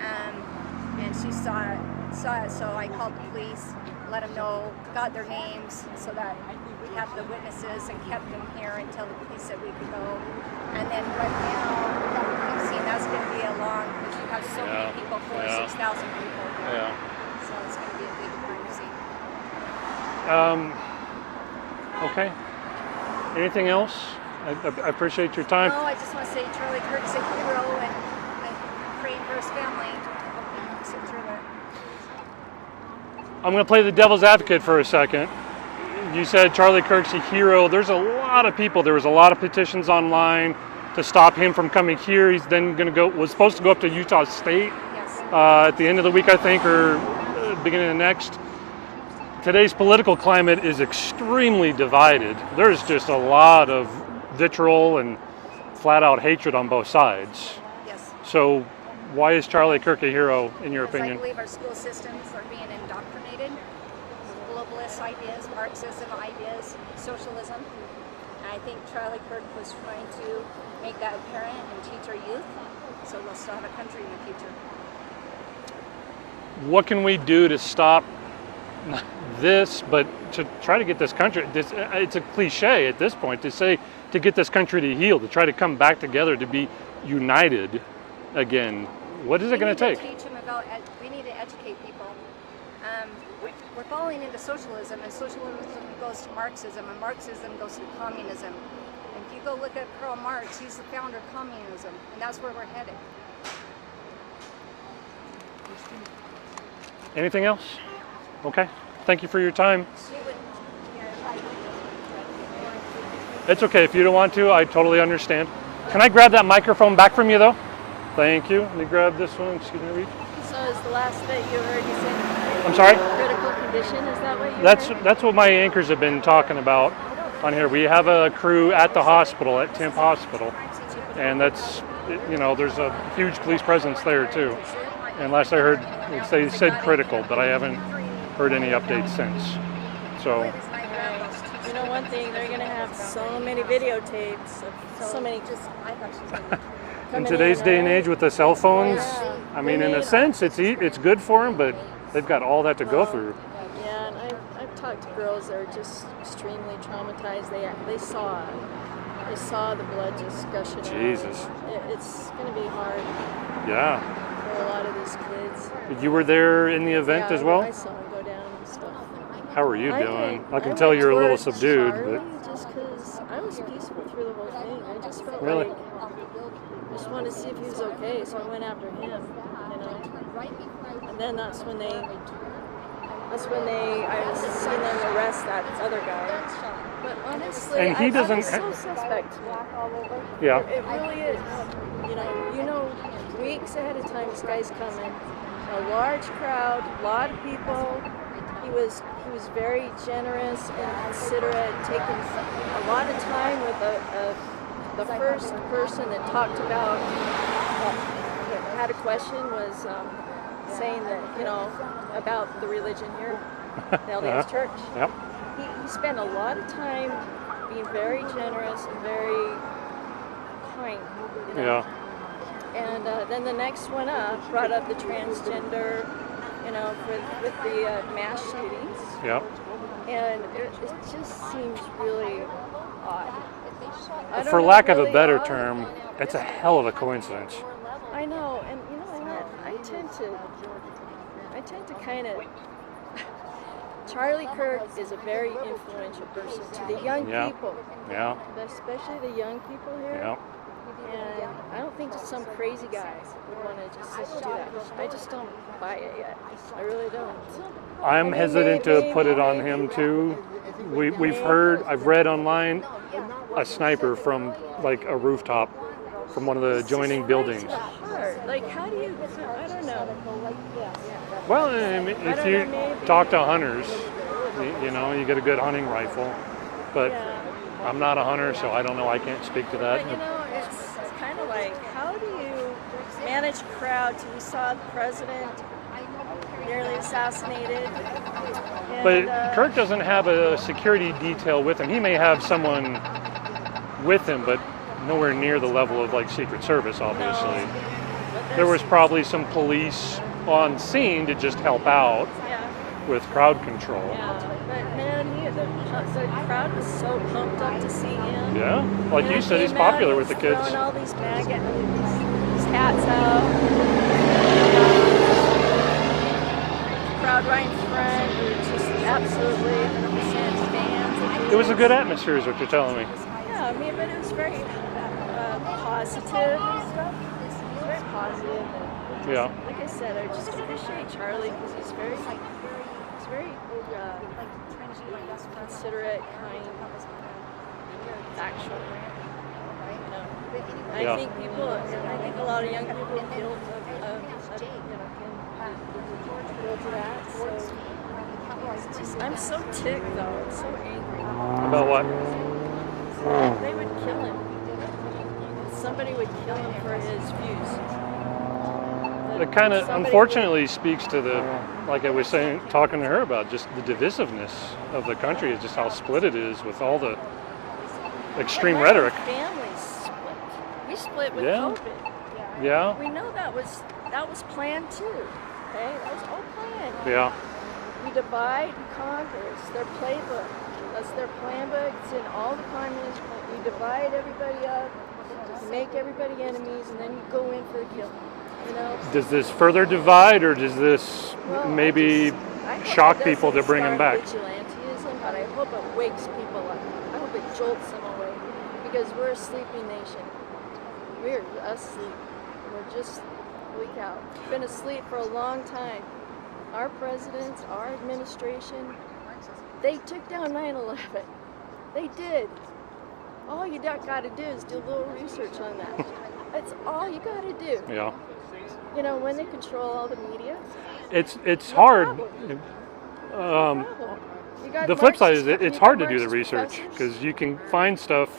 And she saw it, so I called the police, let them know, got their names so that we have the witnesses and kept them here until the police said we could go. And then right now, that crime scene, that's going to be a long, because you have so many people, 6,000 people here. So it's going to be a big crime scene. Okay. Anything else? I appreciate your time. No, I just want to say Charlie Kirk's a hero, and I'm praying for his family. Hope he sits through that. I'm going to play the devil's advocate for a second. You said Charlie Kirk's a hero. There's a lot of people. There was a lot of petitions online to stop him from coming here. He's then going to was supposed to go up to Utah State at the end of the week, I think, or beginning of next. Today's political climate is extremely divided. There's just a lot of vitriol and flat-out hatred on both sides. Yes. So why is Charlie Kirk a hero, in your Because opinion? I believe our school systems are being indoctrinated with globalist ideas, Marxism ideas, socialism. And I think Charlie Kirk was trying to make that apparent and teach our youth, so we'll still have a country in the future. What can we do to stop this, but to try to get this country, it's a cliche at this point to say, to get this country to heal, to try to come back together, to be united again? What is it going to take? We need to educate people. We're falling into socialism, and socialism goes to Marxism, and Marxism goes to communism. And if you go look at Karl Marx, he's the founder of communism, and that's where we're headed. Anything else? Okay. Thank you for your time. It's okay if you don't want to. I totally understand. Can I grab that microphone back from you, though? Thank you. Let me grab this one. Excuse me, Reed. So is the last bit you heard you say I'm sorry? Critical condition, is that what you That's what my anchors have been talking about on here. We have a crew at the hospital, at Temp Hospital, and that's, you know, there's a huge police presence there too. And last I heard, they said critical, but I haven't heard any updates since. So. You know one thing, they're going to have so many videotapes of so many just In today's day and age with the cell phones, I mean, in a sense, it's good for them, but they've got all that to go through. Yeah, and I've talked to girls that are just extremely traumatized. They saw the blood just gushing out. Jesus. It's going to be hard. Yeah. For a lot of these kids. You were there in the event as well? I saw them go down and stuff. How are you doing? I can tell you're a little subdued. Charlie, just because I was peaceful through the whole thing. I just felt Really? like I just wanted to see if he was okay, so I went after him, you know. And then that's when I was seeing them arrest that other guy. But honestly, And he doesn't. I was so suspect. Yeah. It really is. You know, weeks ahead of time, this guy's coming. A large crowd, a lot of people. He was very generous and considerate, taking a lot of time with the first person that talked about, that had a question, was saying that, you know, about the religion here, the LDS Church. Yep. He spent a lot of time being very generous and very kind. You know? Yeah. And then the next one up brought up the transgender, you know, with the mass shootings. Yep. And it just seems really odd. For lack of a better term, it's a hell of a coincidence. I know, and you know what? I tend to kind of. Charlie-Kirk is a very influential person to the young people. Yeah. Especially the young people here. Yeah. And I don't think just some crazy guy would want to just do that. I just don't buy it yet. I really don't. I'm hesitant to put it on him too. I've read online a sniper from like a rooftop from one of the adjoining buildings. Like, how do you, I don't know. Well, I mean, if you talk to hunters, you know, you get a good hunting rifle. But I'm not a hunter, so I don't know. I can't speak to that. But you know, it's kind of like, how do you manage a crowd till we saw the president nearly assassinated? But Kirk doesn't have a security detail with him. He may have someone with him, but nowhere near the level of like Secret Service, obviously. There was probably some police on scene to just help out with crowd control. Yeah, but man, the crowd was so pumped up to see him. Yeah, like you said, he's popular with the kids. Throwing all these these hats out. Crowd right in front were just absolutely 100% fans. It was a good atmosphere, is what you're telling me. Yeah, I mean, but it was very positive. It was very positive. And Yeah. Like I said, I just appreciate Charlie because he's very considerate, kind, factual. You know, I think a lot of young people feel to that. So I'm so ticked though. I'm so angry. About what? They would kill him. Somebody would kill him for his views. It kind of unfortunately speaks to the, like I was saying, talking to her about, just the divisiveness of the country, is just how split it is with all the extreme rhetoric. Families split. We split with Yeah. COVID. Yeah. We know that was planned too. Okay, that was all planned. Yeah. We divide and conquer. It's their playbook. That's their plan book. It's in all the communist plans. We divide everybody up, make everybody enemies, and then you go in for a kill. You know? Does this further divide, or does this maybe shock people to bring him back? Vigilantism, but I hope it wakes people up. I hope it jolts them awake, because we're a sleeping nation. We're asleep. We're just bleak out. Been asleep for a long time. Our presidents, our administration, they took down 9/11. They did. All you got to do is do a little research on that. That's all you got to do. Yeah. You know, when they control all the media, it's hard. The flip side is it's hard to do the research because you can find stuff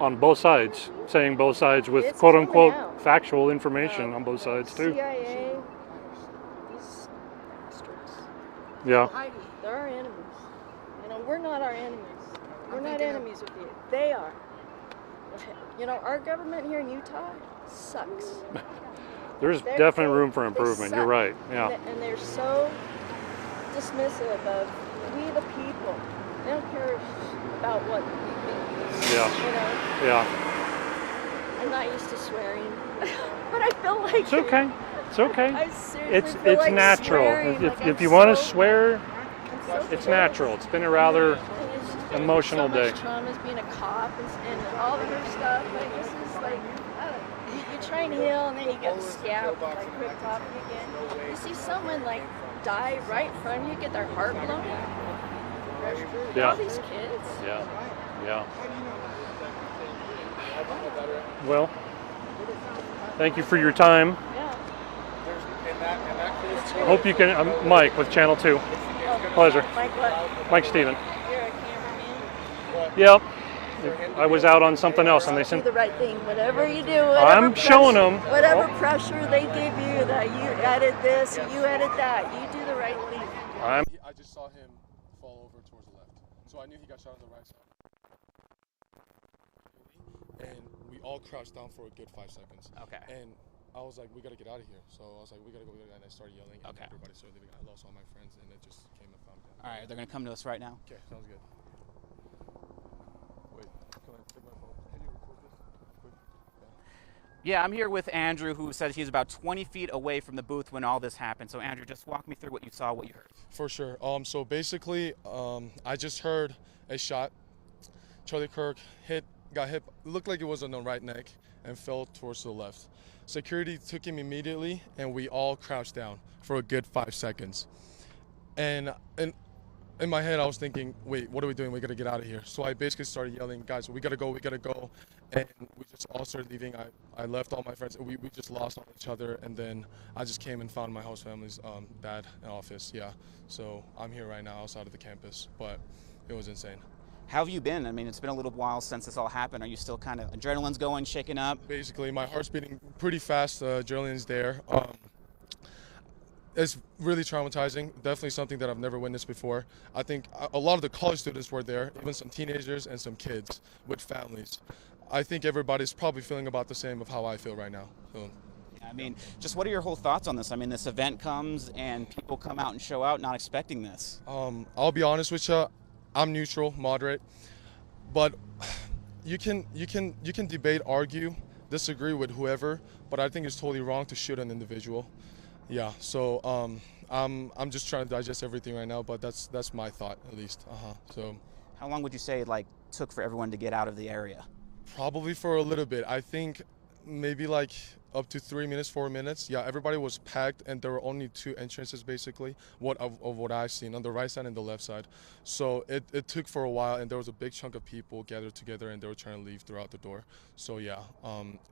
on both sides, saying both sides with It's quote unquote coming out. factual information on both sides too. CIA, these bastards. Yeah. They're our enemies. You know, we're not our enemies. We're not enemies with you. They are. You know, our government here in Utah sucks. There's They're- definite they- room for they improvement. You're suck. right. Yeah. And they're so dismissive of we the people. They don't care about what we think. Yeah. You know? Yeah. I'm not used to swearing, but I feel like It's okay. It's okay. I seriously It's feel like natural. swearing, If like if I'm you want to so- swear, I'm so it's scared. natural. It's been a rather emotional so day. much traumas being a cop and all of her stuff. Like this is like you try and heal and then you get scabbed like quick topic again. You see someone like die right in front of you, get their heart blown out. Yeah. All these kids. Yeah. Yeah. Well, thank you for your time. I hope you can. I'm Mike with Channel 2. Pleasure. Mike what? Mike Steven. You're a cameraman. Yep. I was out on something else and they Do sent. the right thing. Whatever you do, whatever I'm showing them. Whatever pressure they give you, that you edit this, you edit that, you do the right thing. I'm. I just saw him fall over towards the left. So I knew he got shot on the right side. And we all crouched down for a good 5 seconds. Okay. And I was like, we gotta get out of here. So I was like, we gotta go. And I started yelling. And Okay. everybody started leaving. I lost all my friends and it just came and found me. All right, they're gonna come to us right now. Okay, sounds good. Wait, can I take my phone? Can you record this quick? Yeah, I'm here with Andrew, who said he's about 20 feet away from the booth when all this happened. So Andrew, just walk me through what you saw, what you heard. For sure. So basically, I just heard a shot. Charlie-Kirk got hit, looked like it was on the right neck and fell towards the left. Security took him immediately and we all crouched down for a good 5 seconds. And in my head, I was thinking, wait, what are we doing? We gotta get out of here. So I basically started yelling, guys, we gotta go. And we just all started leaving. I left all my friends. We just lost on each other. And then I just came and found my host family's dad and office. Yeah. So I'm here right now outside of the campus, but it was insane. How have you been? I mean, it's been a little while since this all happened. Are you still kind of adrenaline's going, shaking up? Basically, my heart's beating pretty fast. Adrenaline's there. It's really traumatizing. Definitely something that I've never witnessed before. I think a lot of the college students were there, even some teenagers and some kids with families. I think everybody's probably feeling about the same of how I feel right now. So. I mean, just what are your whole thoughts on this? I mean, this event comes and people come out and show out not expecting this. I'll be honest with you. I'm neutral, moderate, but you can debate, argue, disagree with whoever, but I think it's totally wrong to shoot an individual. Yeah, so I'm just trying to digest everything right now, but that's my thought at least. So. How long would you say it took for everyone to get out of the area? Probably for a little bit. I think maybe like up to 3 minutes, 4 minutes. Yeah, everybody was packed and there were only 2 entrances basically, of what I've seen, on the right side and the left side. So it took for a while and there was a big chunk of people gathered together and they were trying to leave throughout the door. So yeah,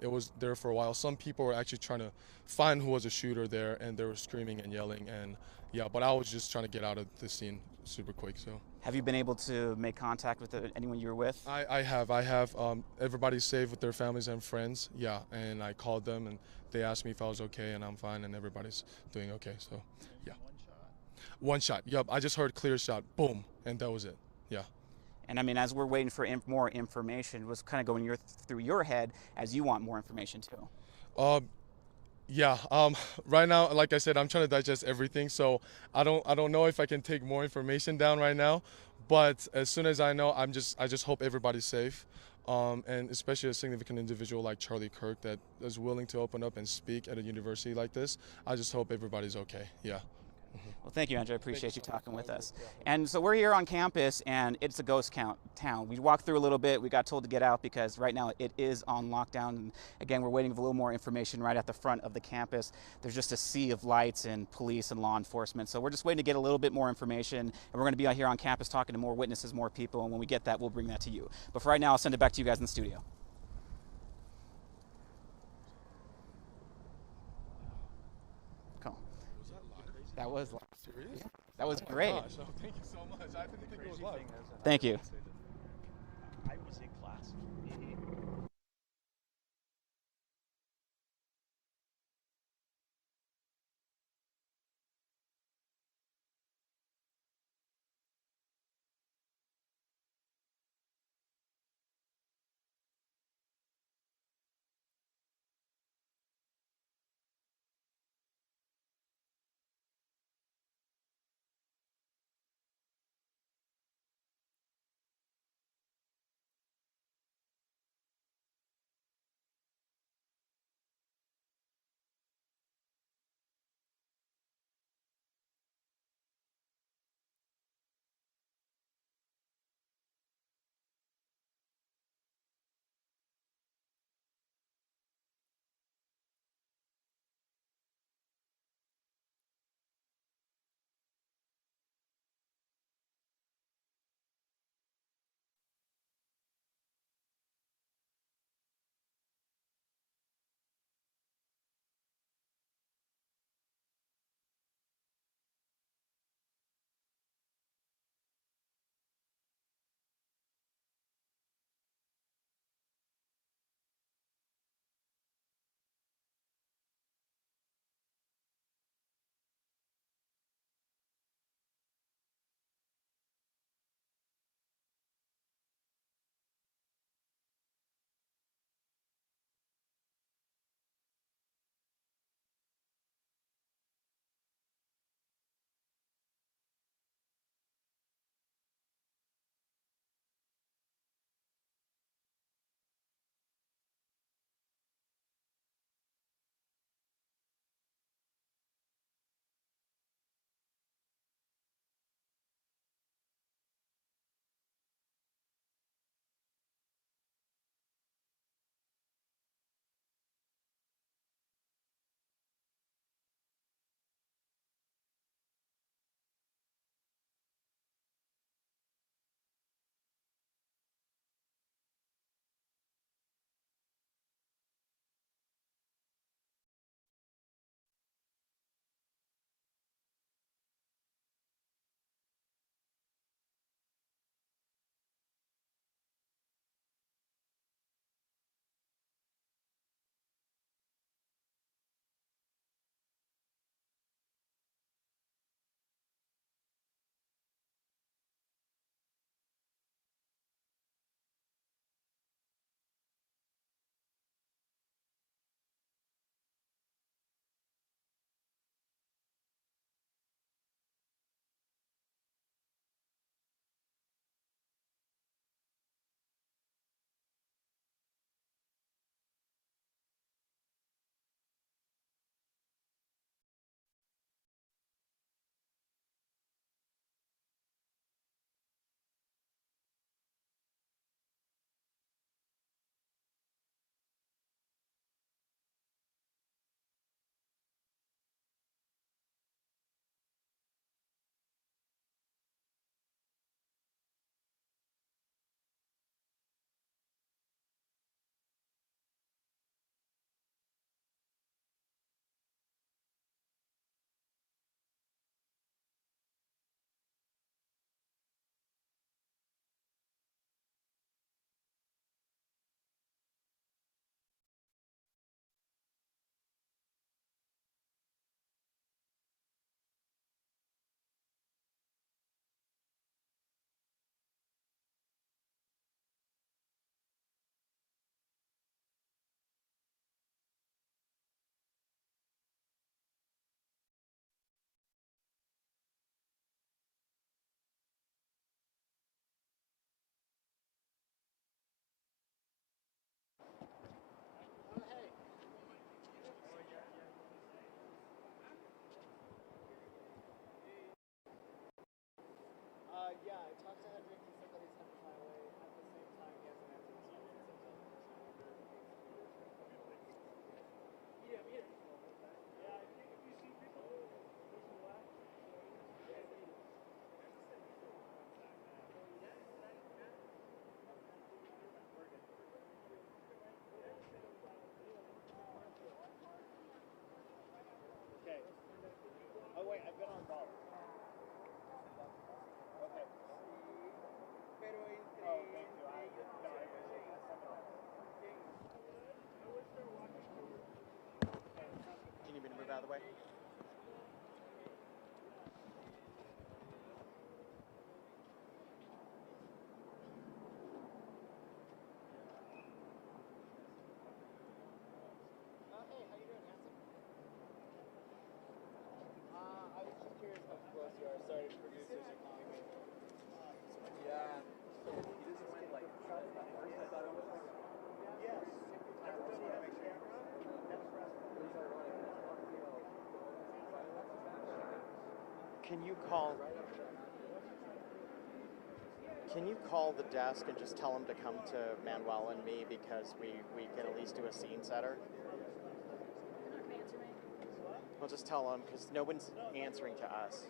it was there for a while. Some people were actually trying to find who was a shooter there and they were screaming and yelling, and yeah, but I was just trying to get out of the scene super quick. So. Have you been able to make contact with anyone you were with? I have. Everybody's safe with their families and friends. Yeah, and I called them and they asked me if I was okay, and I'm fine, and everybody's doing okay. So, yeah. One shot. Yup. I just heard clear shot. Boom, and that was it. Yeah. And I mean, as we're waiting for more information, what's kind of going through your head as you want more information too? Yeah. Right now, like I said, I'm trying to digest everything, so I don't know if I can take more information down right now. But as soon as I know, I just hope everybody's safe, and especially a significant individual like Charlie-Kirk that is willing to open up and speak at a university like this. I just hope everybody's okay. Yeah. Well, thank you, Andrew. I appreciate you talking with us. And so we're here on campus, and it's a ghost town. We walked through a little bit. We got told to get out because right now it is on lockdown. And again, we're waiting for a little more information right at the front of the campus. There's just a sea of lights and police and law enforcement. So we're just waiting to get a little bit more information. And we're going to be out here on campus talking to more witnesses, more people. And when we get that, we'll bring that to you. But for right now, I'll send it back to you guys in the studio. Cool. That was live. Serious? Yeah, that was Oh my great. gosh, oh, thank you so much. I didn't think it was live. Thank you. Can you call? Can you call the desk and just tell them to come to Manuel and me because we can at least do a scene setter? We'll just tell them because no one's answering to us.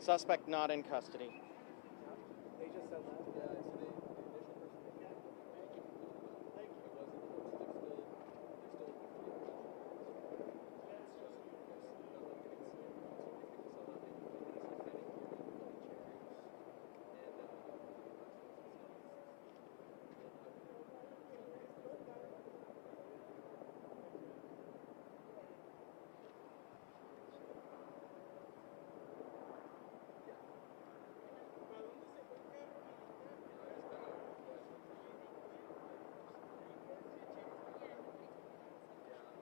Suspect not in custody. They just said that. Yeah, so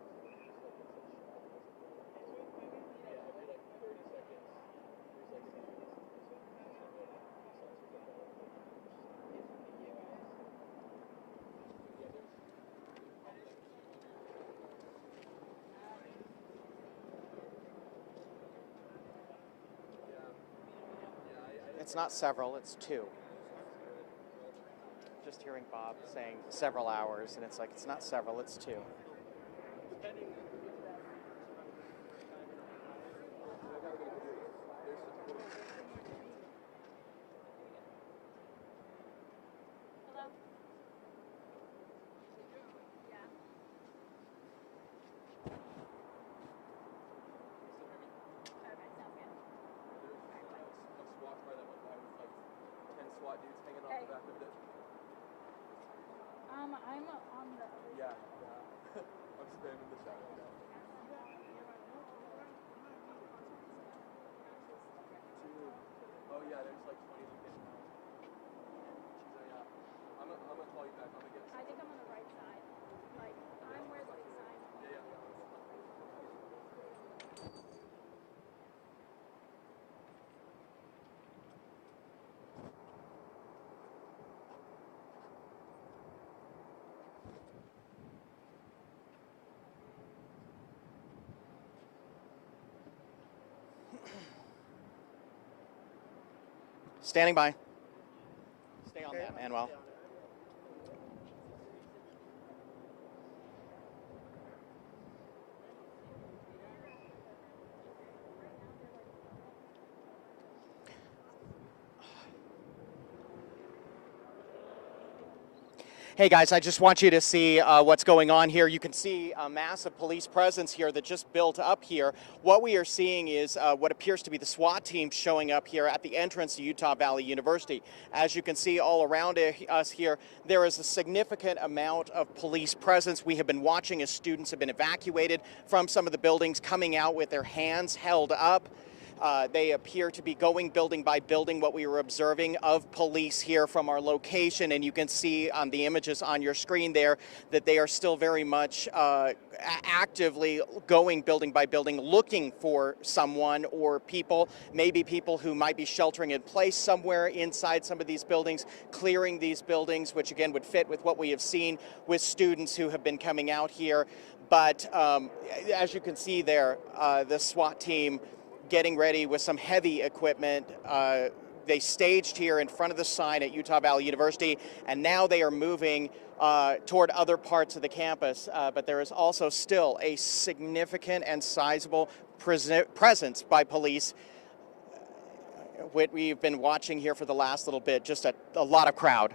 the initial It's not several, it's two. Just hearing Bob saying several hours, and it's like, it's not several, it's two. SWAT dudes hanging off the back of it. I'm on the other Yeah, yeah. I'm spamming the chat right now. Oh yeah, there's like 20 of them. So yeah, I'm gonna call you back. I'm gonna get. I think I'm on the right side. Like I'm where the sign. Yeah, yeah. Standing by. Stay on that, Manuel. Hey guys, I just want you to see what's going on here. You can see a massive police presence here that just built up here. What we are seeing is what appears to be the SWAT team showing up here at the entrance to Utah Valley University. As you can see all around us here, there is a significant amount of police presence. We have been watching as students have been evacuated from some of the buildings, coming out with their hands held up. They appear to be going building by building, what we were observing of police here from our location, and you can see on the images on your screen there that they are still very much actively going building by building, looking for someone or people, maybe people who might be sheltering in place somewhere inside some of these buildings, clearing these buildings, which again would fit with what we have seen with students who have been coming out here. But as you can see there, the SWAT team getting ready with some heavy equipment. They staged here in front of the sign at Utah Valley University, and now they are moving toward other parts of the campus. But there is also still a significant and sizable presence by police. What we've been watching here for the last little bit, just a lot of crowd.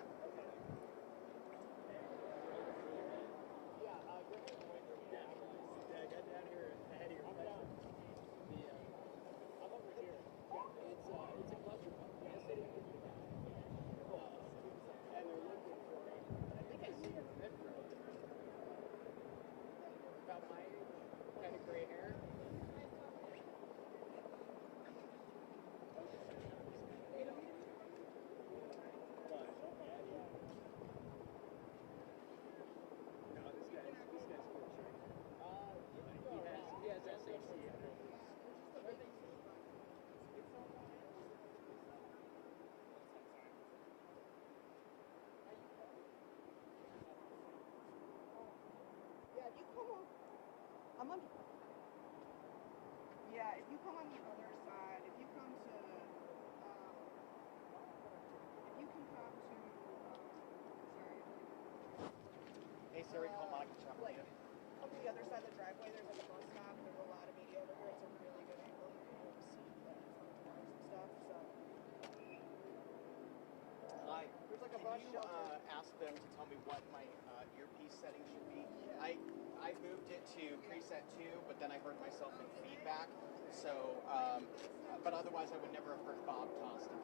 come on the other side, if you come to, if you can come to, sorry. Hey Siri, call Monica Chapman. Like, come to the other side of the driveway, there's like a bus stop, and there's a lot of media over here. It's a really good angle. You can be able to see like front doors and stuff. So There's like a bus shelter. Ask them to tell me what my earpiece setting should be. I moved it to preset 2, but then I heard myself in feedback. So, but otherwise I would never have heard Bob toss down.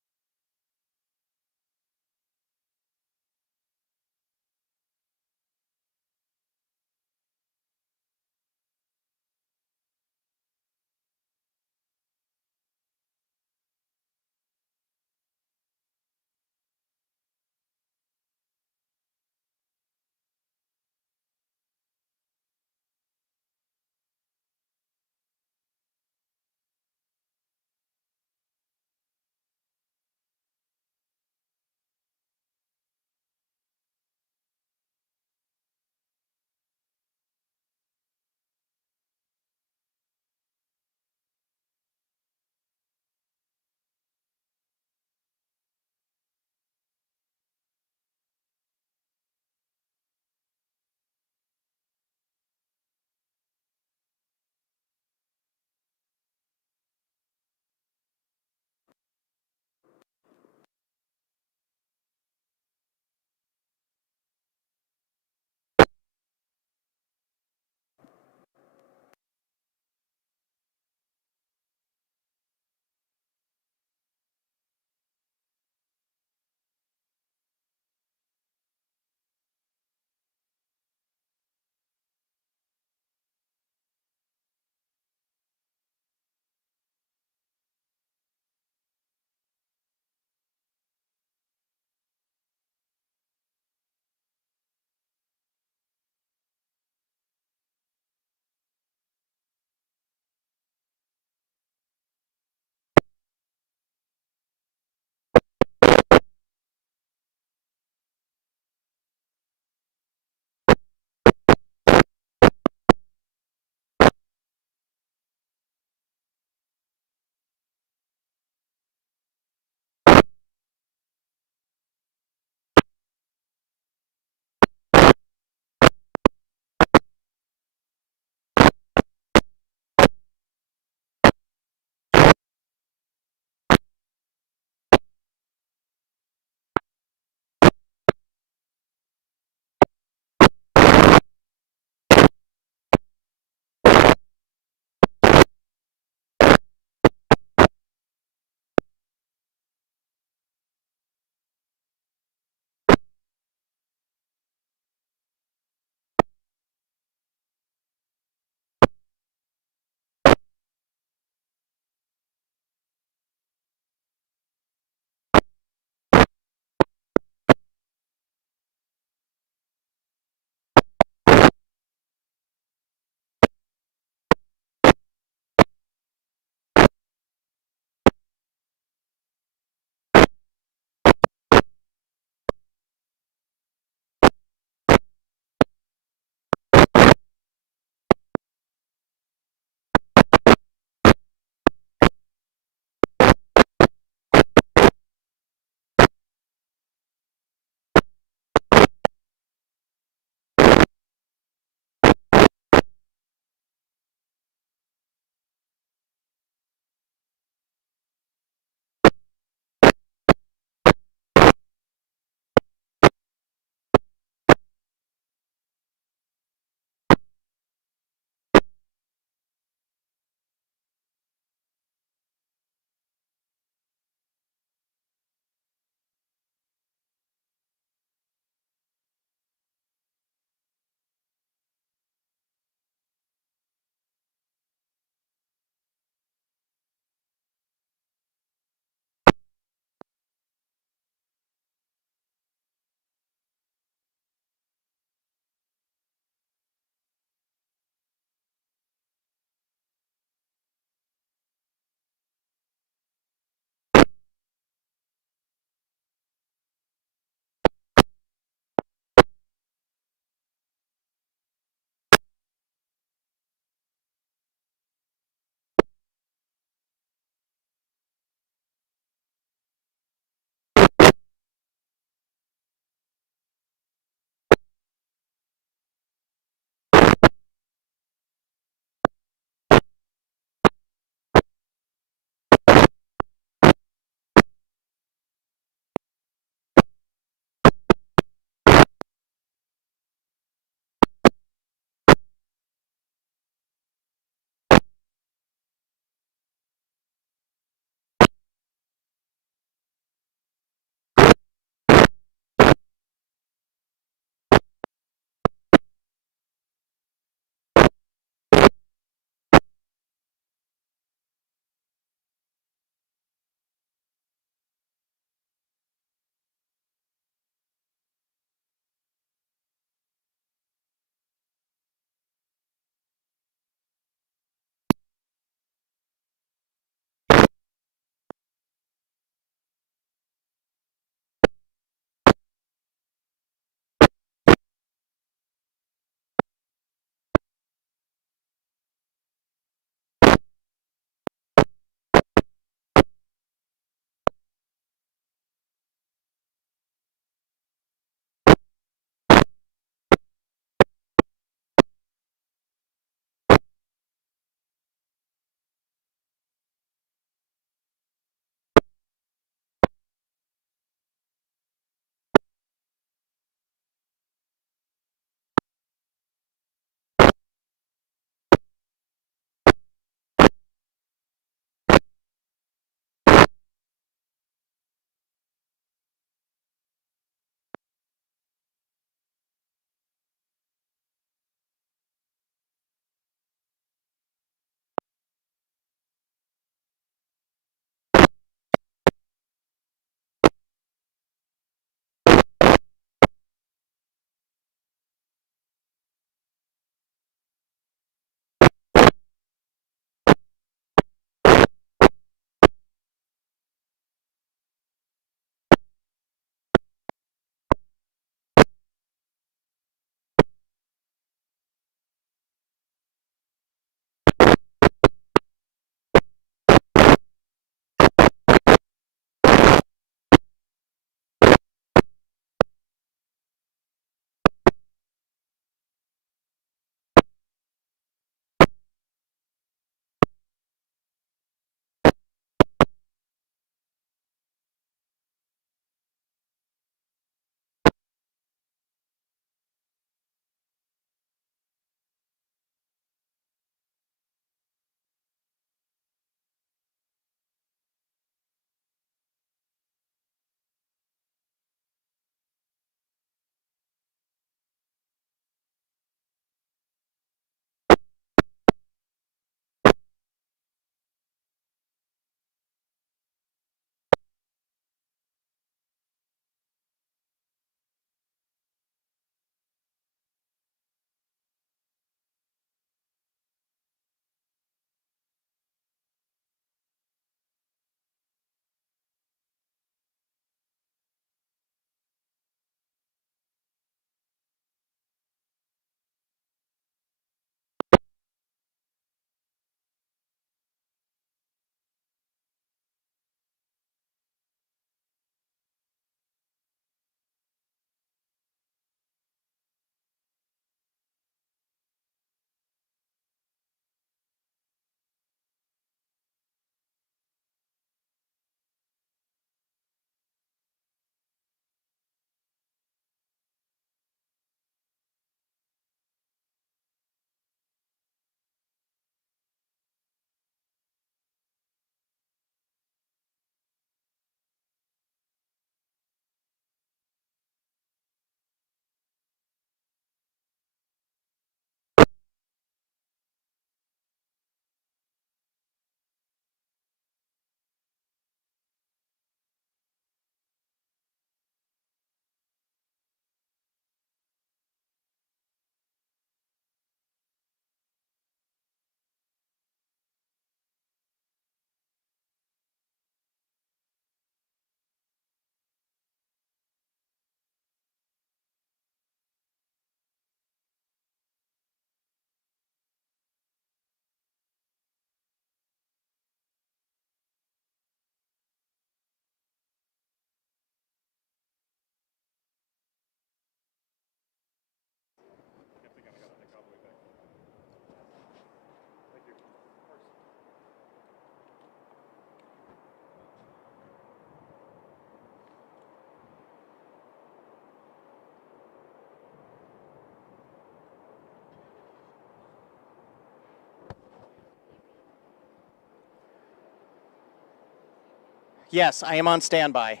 Yes, I am on standby.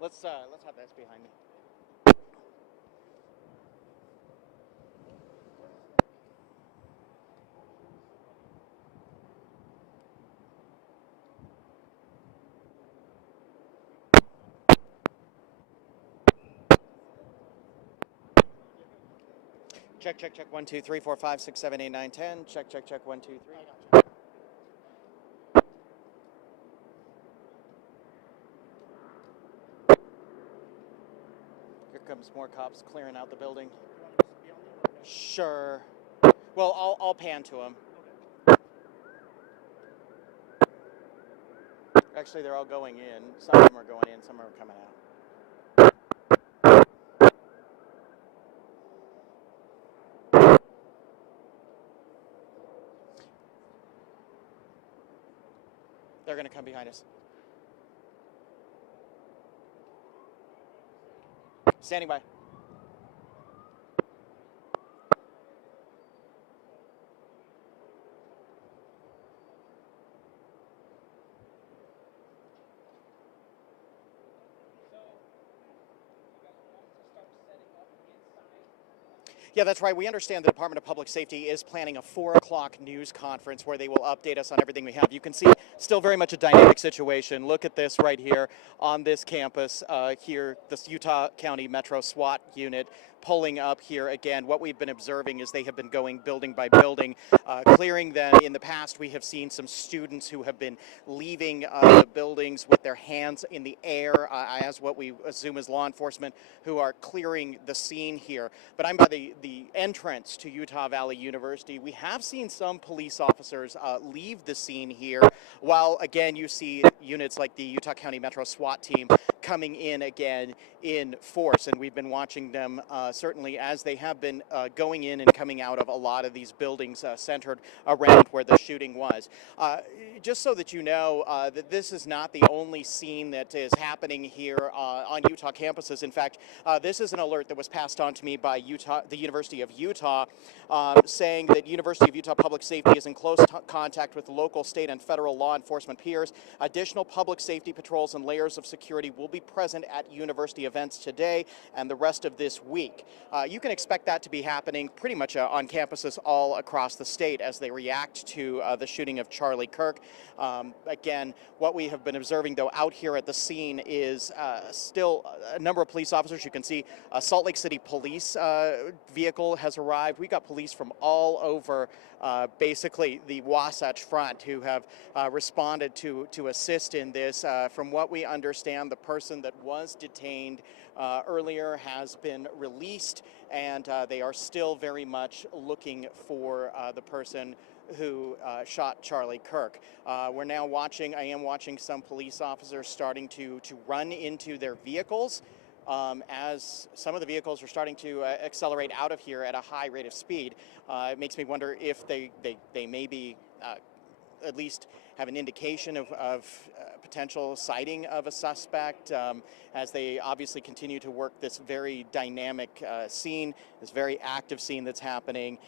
Let's have this behind me. Check, check, check. 1, 2, 3, 4, 5, 6, 7, 8, 9, 10. Check, check, check. 1, 2, 3. Here comes more cops clearing out the building. Sure. Well, I'll pan to them. Actually, they're all going in. Some of them are going in, some are coming out. They're going to come behind us. Standing by. Yeah, that's right. We understand the Department of Public Safety is planning a 4 o'clock news conference where they will update us on everything we have. You can see still very much a dynamic situation. Look at this right here on this campus here, this Utah County Metro SWAT unit pulling up here again. What we've been observing is they have been going building by building, clearing them. In the past, we have seen some students who have been leaving the buildings with their hands in the air as what we assume is law enforcement who are clearing the scene here. But I'm by the entrance to Utah Valley University. We have seen some police officers leave the scene here, while again you see units like the Utah County Metro SWAT team coming in again in force, and we've been watching them certainly as they have been going in and coming out of a lot of these buildings centered around where the shooting was. Just so that you know that this is not the only scene that is happening here on Utah campuses. In fact, this is an alert that was passed on to me by the University of Utah, saying that University of Utah Public Safety is in close contact with local, state, and federal law enforcement peers. Additional public safety patrols and layers of security will be present at university events today and the rest of this week. You can expect that to be happening pretty much on campuses all across the state as they react to the shooting of Charlie Kirk. Again, what we have been observing, though, out here at the scene is still a number of police officers. You can see a Salt Lake City police vehicle has arrived. We got police from all over basically the Wasatch Front who have responded to assist in this. From what we understand, the person that was detained earlier has been released, and they are still very much looking for the person who shot Charlie Kirk. We're now watching, I am watching some police officers starting to run into their vehicles as some of the vehicles are starting to accelerate out of here at a high rate of speed. It makes me wonder if they maybe at least have an indication of potential sighting of a suspect as they obviously continue to work this very dynamic scene, this very active scene that's happening.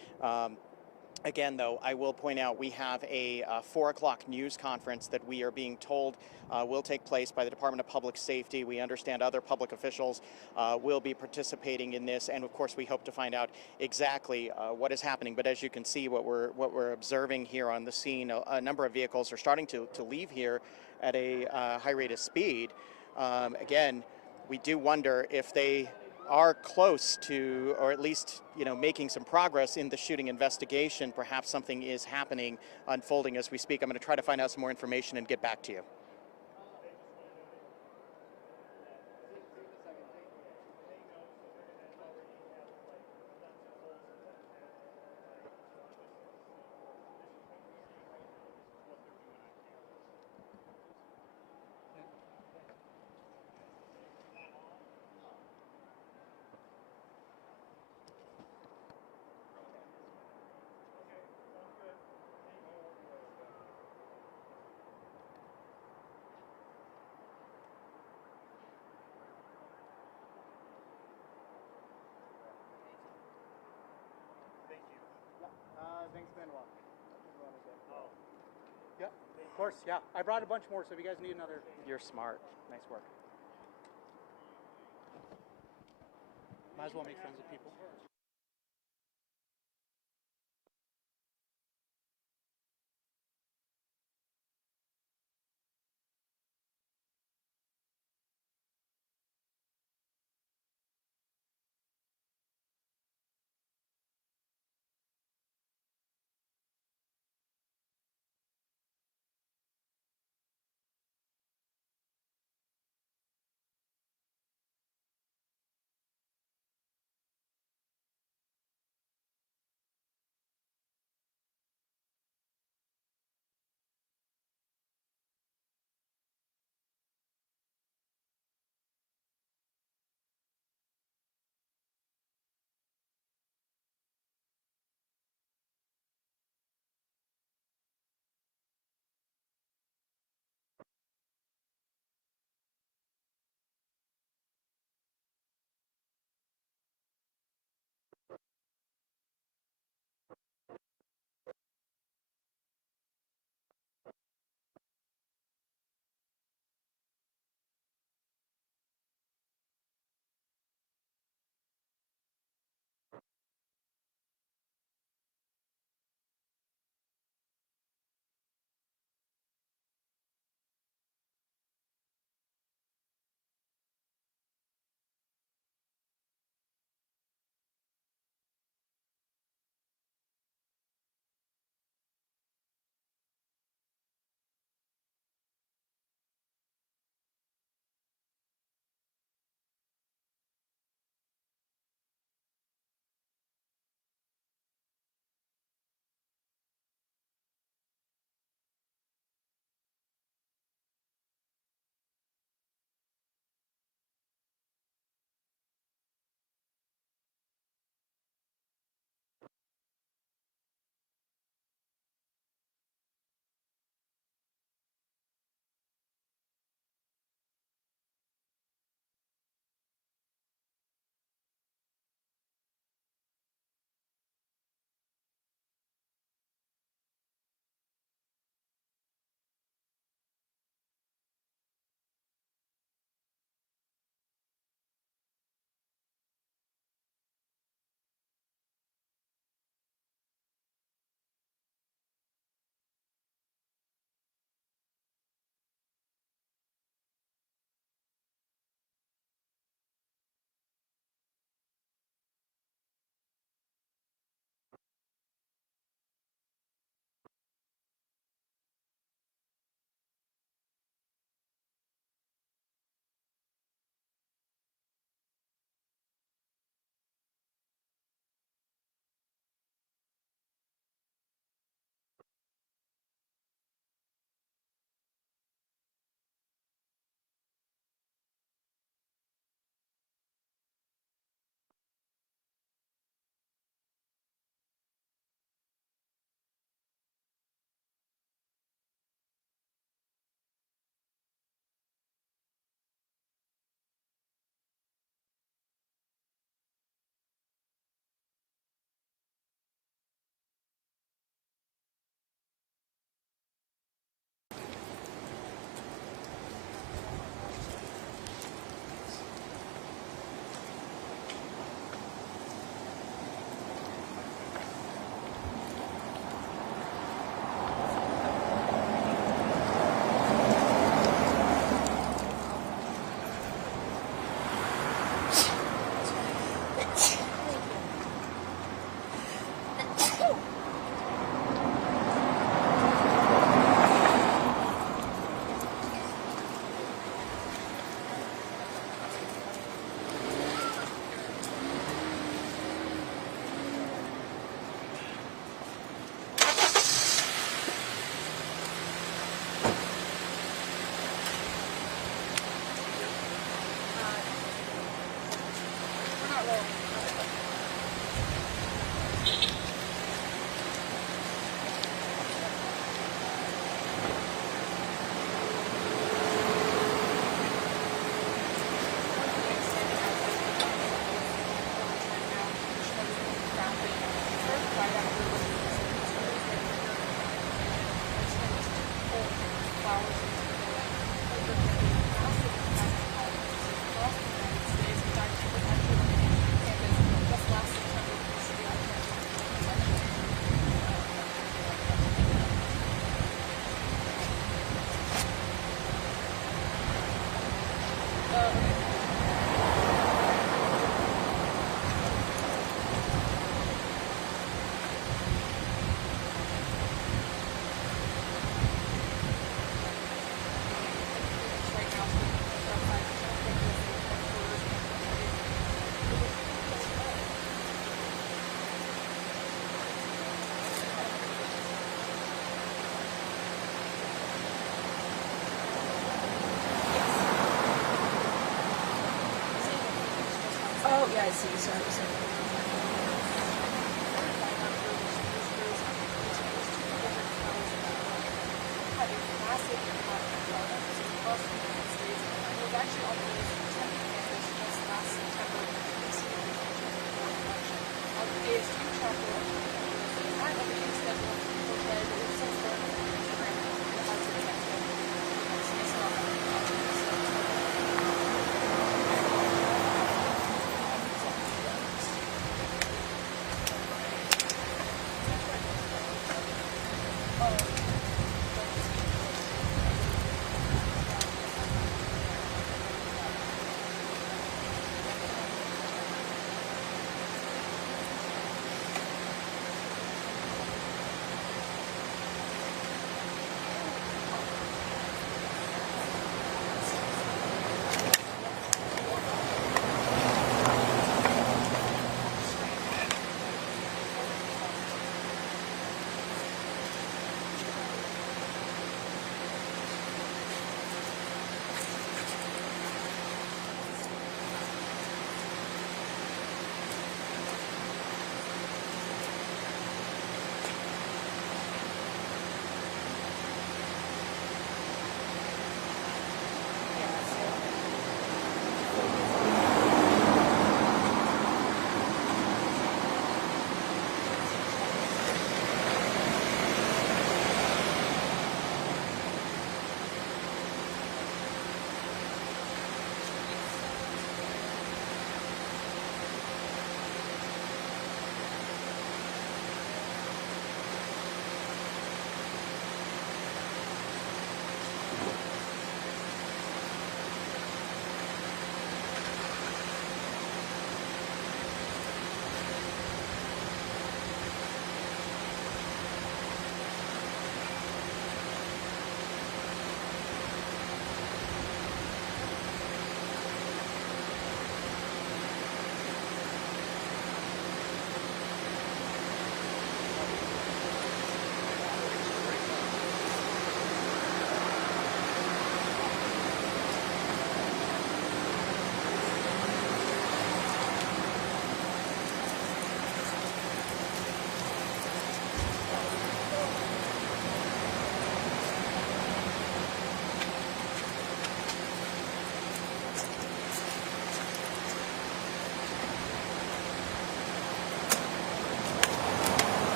Again, though, I will point out we have a 4 o'clock news conference that we are being told will take place by the Department of Public Safety. We understand other public officials will be participating in this, and of course we hope to find out exactly what is happening. But as you can see, what we're observing here on the scene, a number of vehicles are starting to leave here at a high rate of speed. Again, we do wonder if they are close to, or at least, making some progress in the shooting investigation. Perhaps something is happening, unfolding as we speak. I'm going to try to find out some more information and get back to you. Thanks, Benoit. Oh. Yep. Of course, yeah. I brought a bunch more, so if you guys need another. You're smart. Nice work. Might as well make friends with people. city service.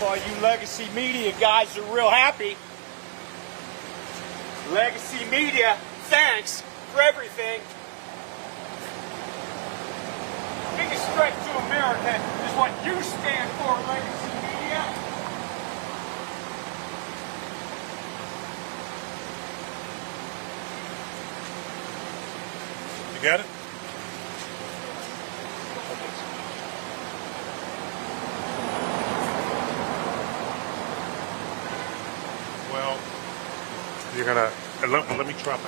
All you legacy media guys are real happy. Legacy media, thanks for everything. Biggest threat to America is what you stand for, legacy media. You got it? Well, you're gonna let me try.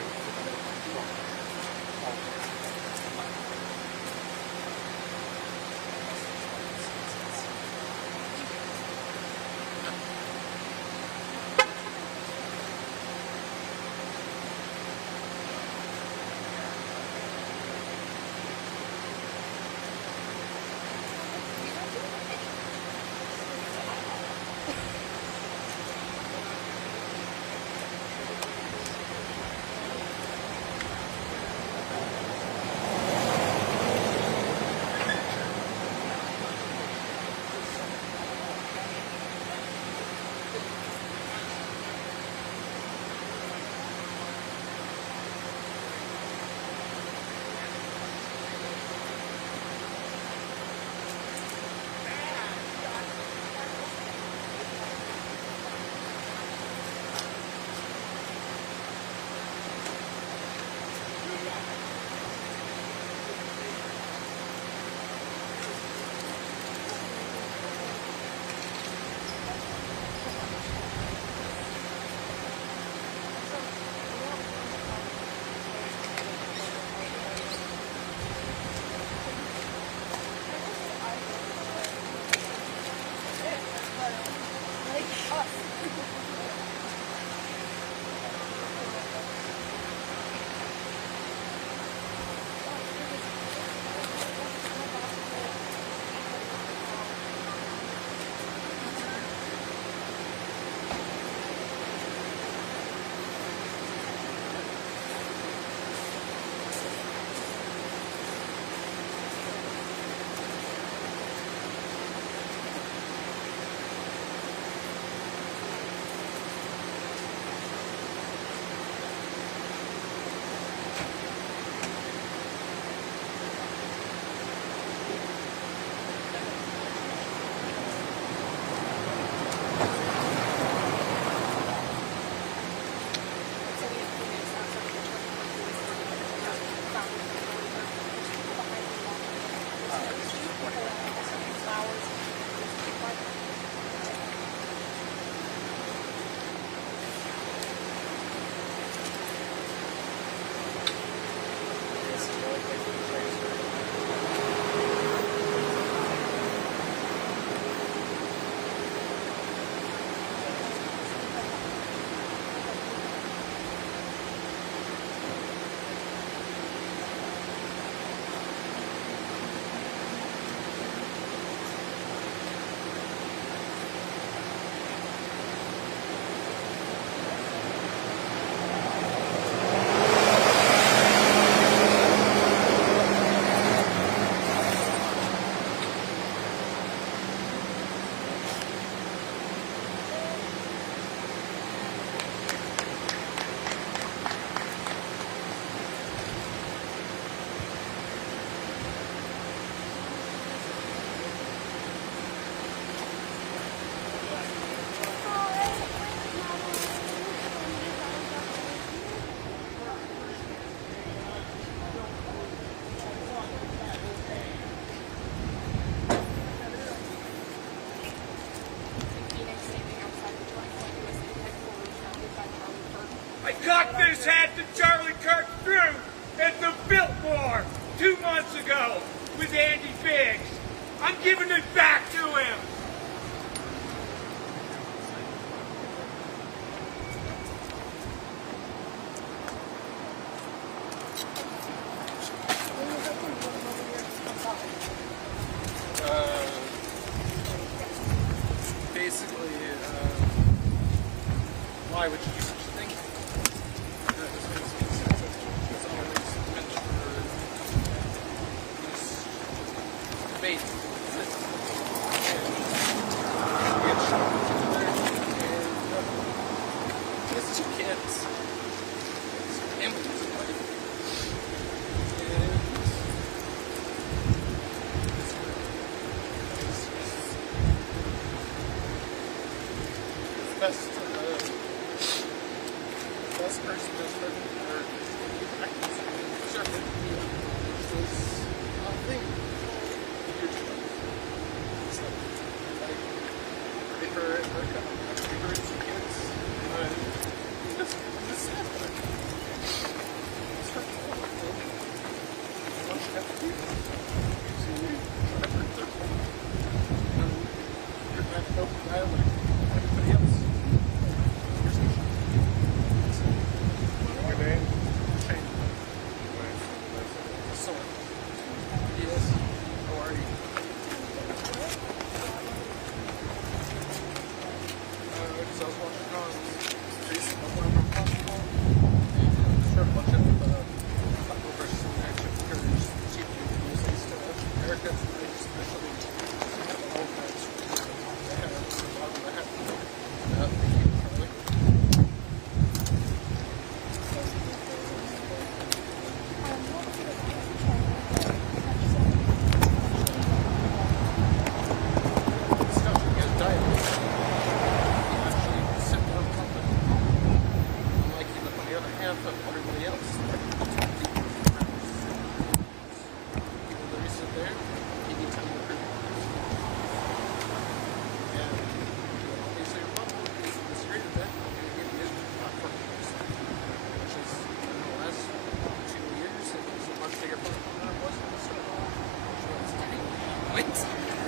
the Charlie-Kirk through at the Biltmore 2 months ago with Andy Biggs. I'm giving it back to him. Basically, why would you do such a thing? That doesn't make sense. It's always meant for this debate. And get shot with each other, and it's 2 kids. It's families of life. And best person that's living or certainly is a thing. For 2 kids, this sad part. It's hurtful. What you have to do to hurt their family. You're going to have to open dialogue with everybody else.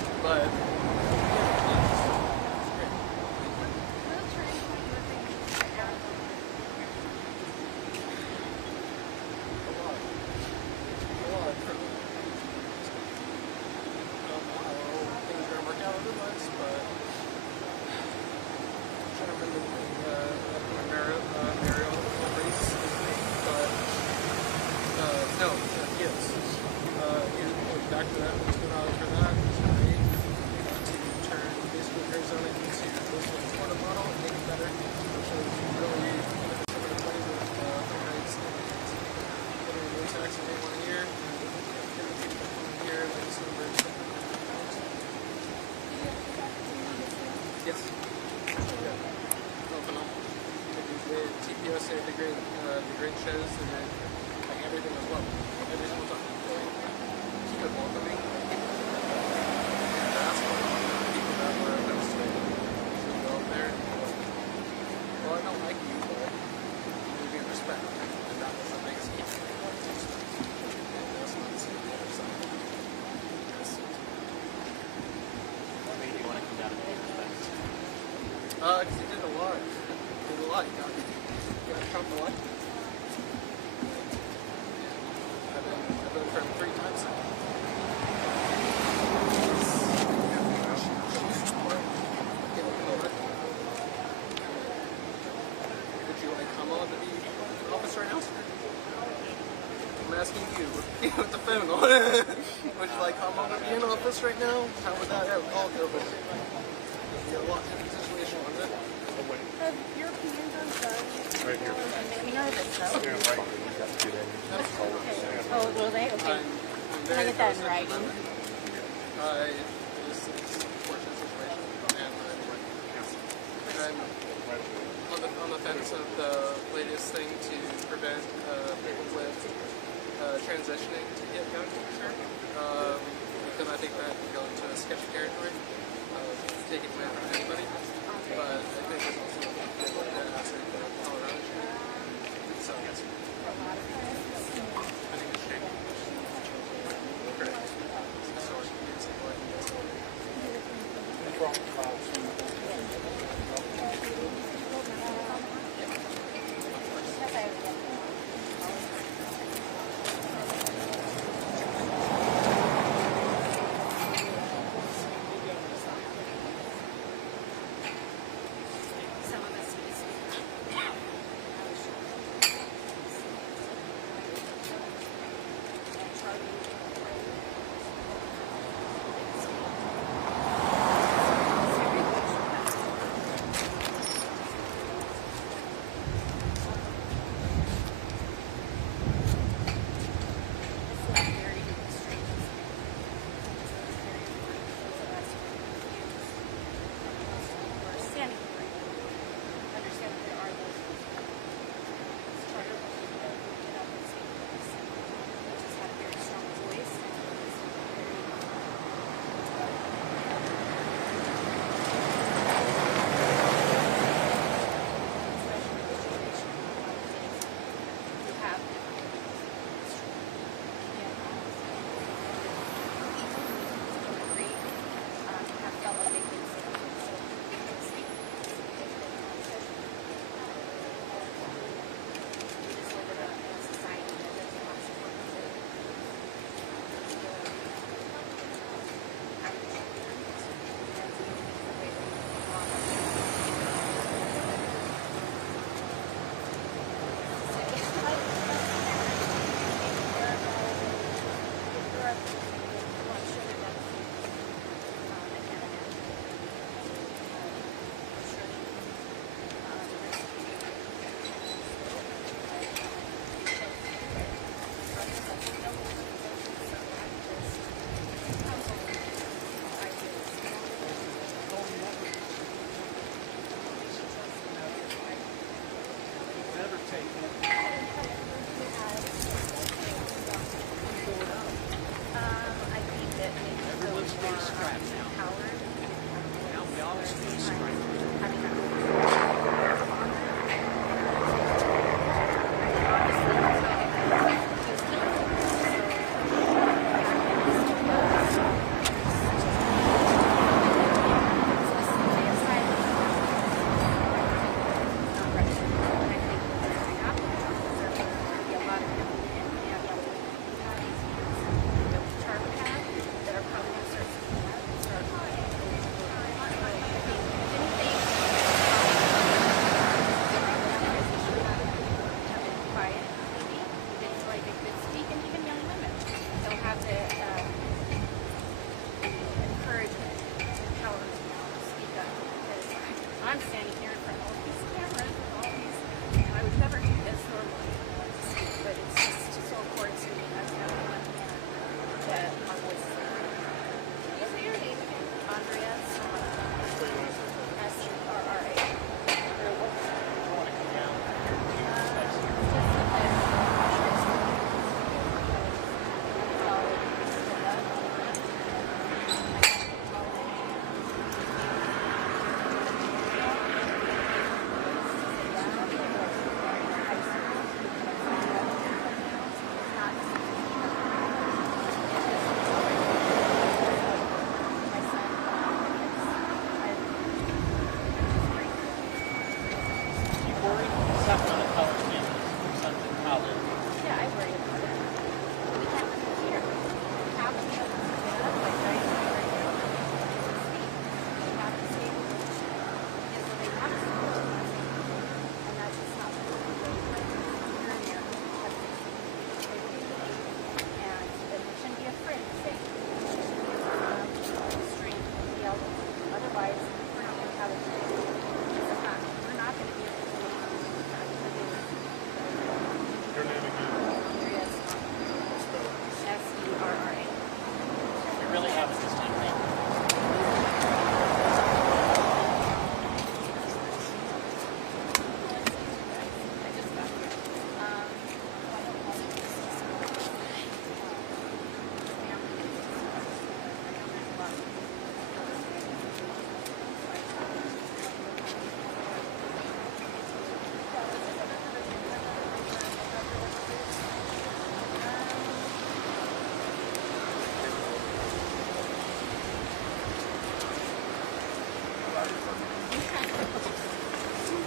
But back to that, what's going on for that? To turn basically Arizona into this water model and make it better, which is really some of the money with United States, getting no tax in one year, and here, like some of yes. Yeah. Oh, phenomenal. The TPS, the great shows, and then like everything as well. Every single time. Keep it welcoming. And that's what people that were hosting should go up there and be like, well, I don't like you, but you give me respect. And that doesn't make sense. And that's not the same on the other side. Yes. What made you want to come down and pay respect? Because he did a lot. He did a lot. You got Trump a lot. I've been for him 3 times now. Would you like Kamala to be in office right now, sir? I'm asking you with the phone on. Would you like Kamala to be in office right now? How would that all go? It'd be a lot different situation, wouldn't it? Have Europeans done drugs? Right here. We know this though. Yeah, right here. Oh, will they? Okay. Can I get that in writing? This is a fortunate situation, and I'm on the fence of the latest thing to prevent people with transitioning to get gun culture, because I think that can go into a sketchy territory of taking command from anybody. But I think it's also a good aspect of Colorado. So,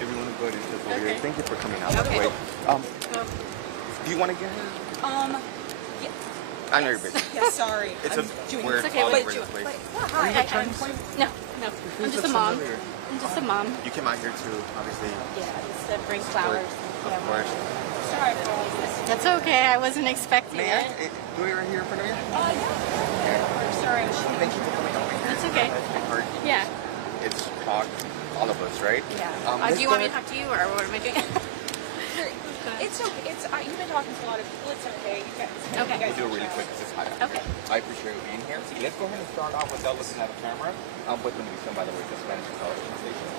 Everyone is good. It's just weird. Okay. Thank you for coming out. By the way, do you want to get her? Yeah. I know you're busy. Yeah, sorry. It's I'm a doing weird this. Okay, all wait, over the place. Hi, No, I'm just a mom. Familiar. I'm just a mom. You came out here to obviously. Yeah, just to bring flowers. Of course. Sorry for all this. That's okay. I wasn't expecting May I? it. Do we right here in front of you? Yeah. Sorry. Thank you for coming over here. It's okay. Yeah. It's talk, all of us, right? Yeah. Let's Do you go want me to ahead. talk to you, or what am I doing? It's okay. It's you've been talking to a lot of people. It's okay. You guys, Okay. We'll do it really quick because it's hot. Okay. I appreciate you being here. Let's go ahead and start off without looking at the camera. I'm with Univision, by the way, the Spanish television station.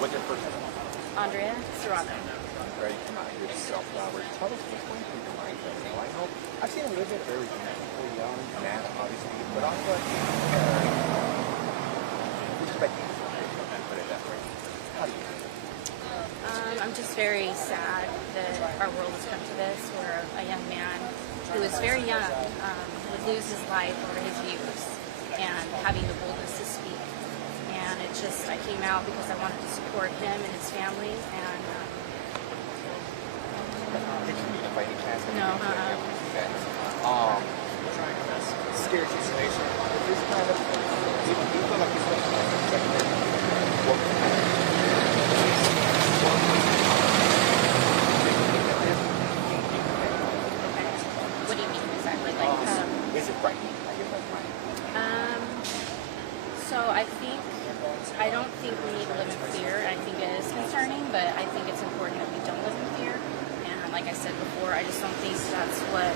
What's your first name? Andrea Serrano. Ready to come out here to sell flowers. Tell us what's going through your mind right now. I know I've seen a little bit of everything. People young, mad, obviously, but also respecting. Put it that way. How do you feel? I'm just very sad that our world has come to this, where a young man who is very young would lose his life over his views and having the boldness to speak. And it just, I came out because I wanted to support him and his family. And Did you meet him by any chance? No, Scary situation. This kind of, you feel like it's going to what do you mean exactly? Is it frightening? I guess that's fine. So I don't think we need to live in fear. I think it is concerning, but I think it's important that we don't live in fear. And like I said before, I just don't think that's what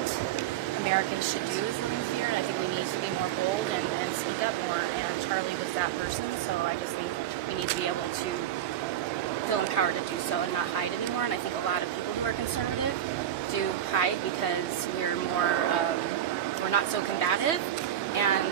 Americans should do, is live in fear. And I think we need to be more bold and speak up more. And Charlie was that person, so I just think we need to be able to feel empowered to do so and not hide anymore. And I think a lot of people who are conservative do hide because we're not so combative. And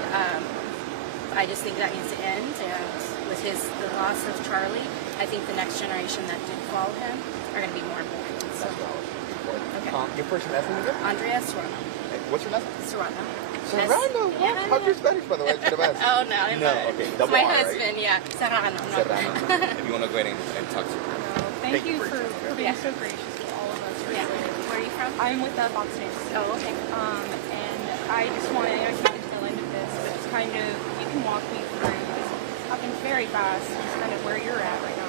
I just think that needs to end. And with the loss of Charlie, I think the next generation that did follow him are going to be more important. So, okay. Your first and last name again? Andrea Serrano. What's your last name? Serrano. Serrano. Yeah. How's your Spanish, by the way? I should have asked. Oh, no. No, okay. It's Double my R, husband, right? yeah. Serrano. Serrano. If you want to go ahead and talk to her. Thank you for being so gracious with all of us. Yeah. Where are you from? I'm with the Fox News. Oh, okay. And I just want to, I can't get to the end of this, but just kind of, you can walk me through, because it's happened very fast, just kind of where you're at right now.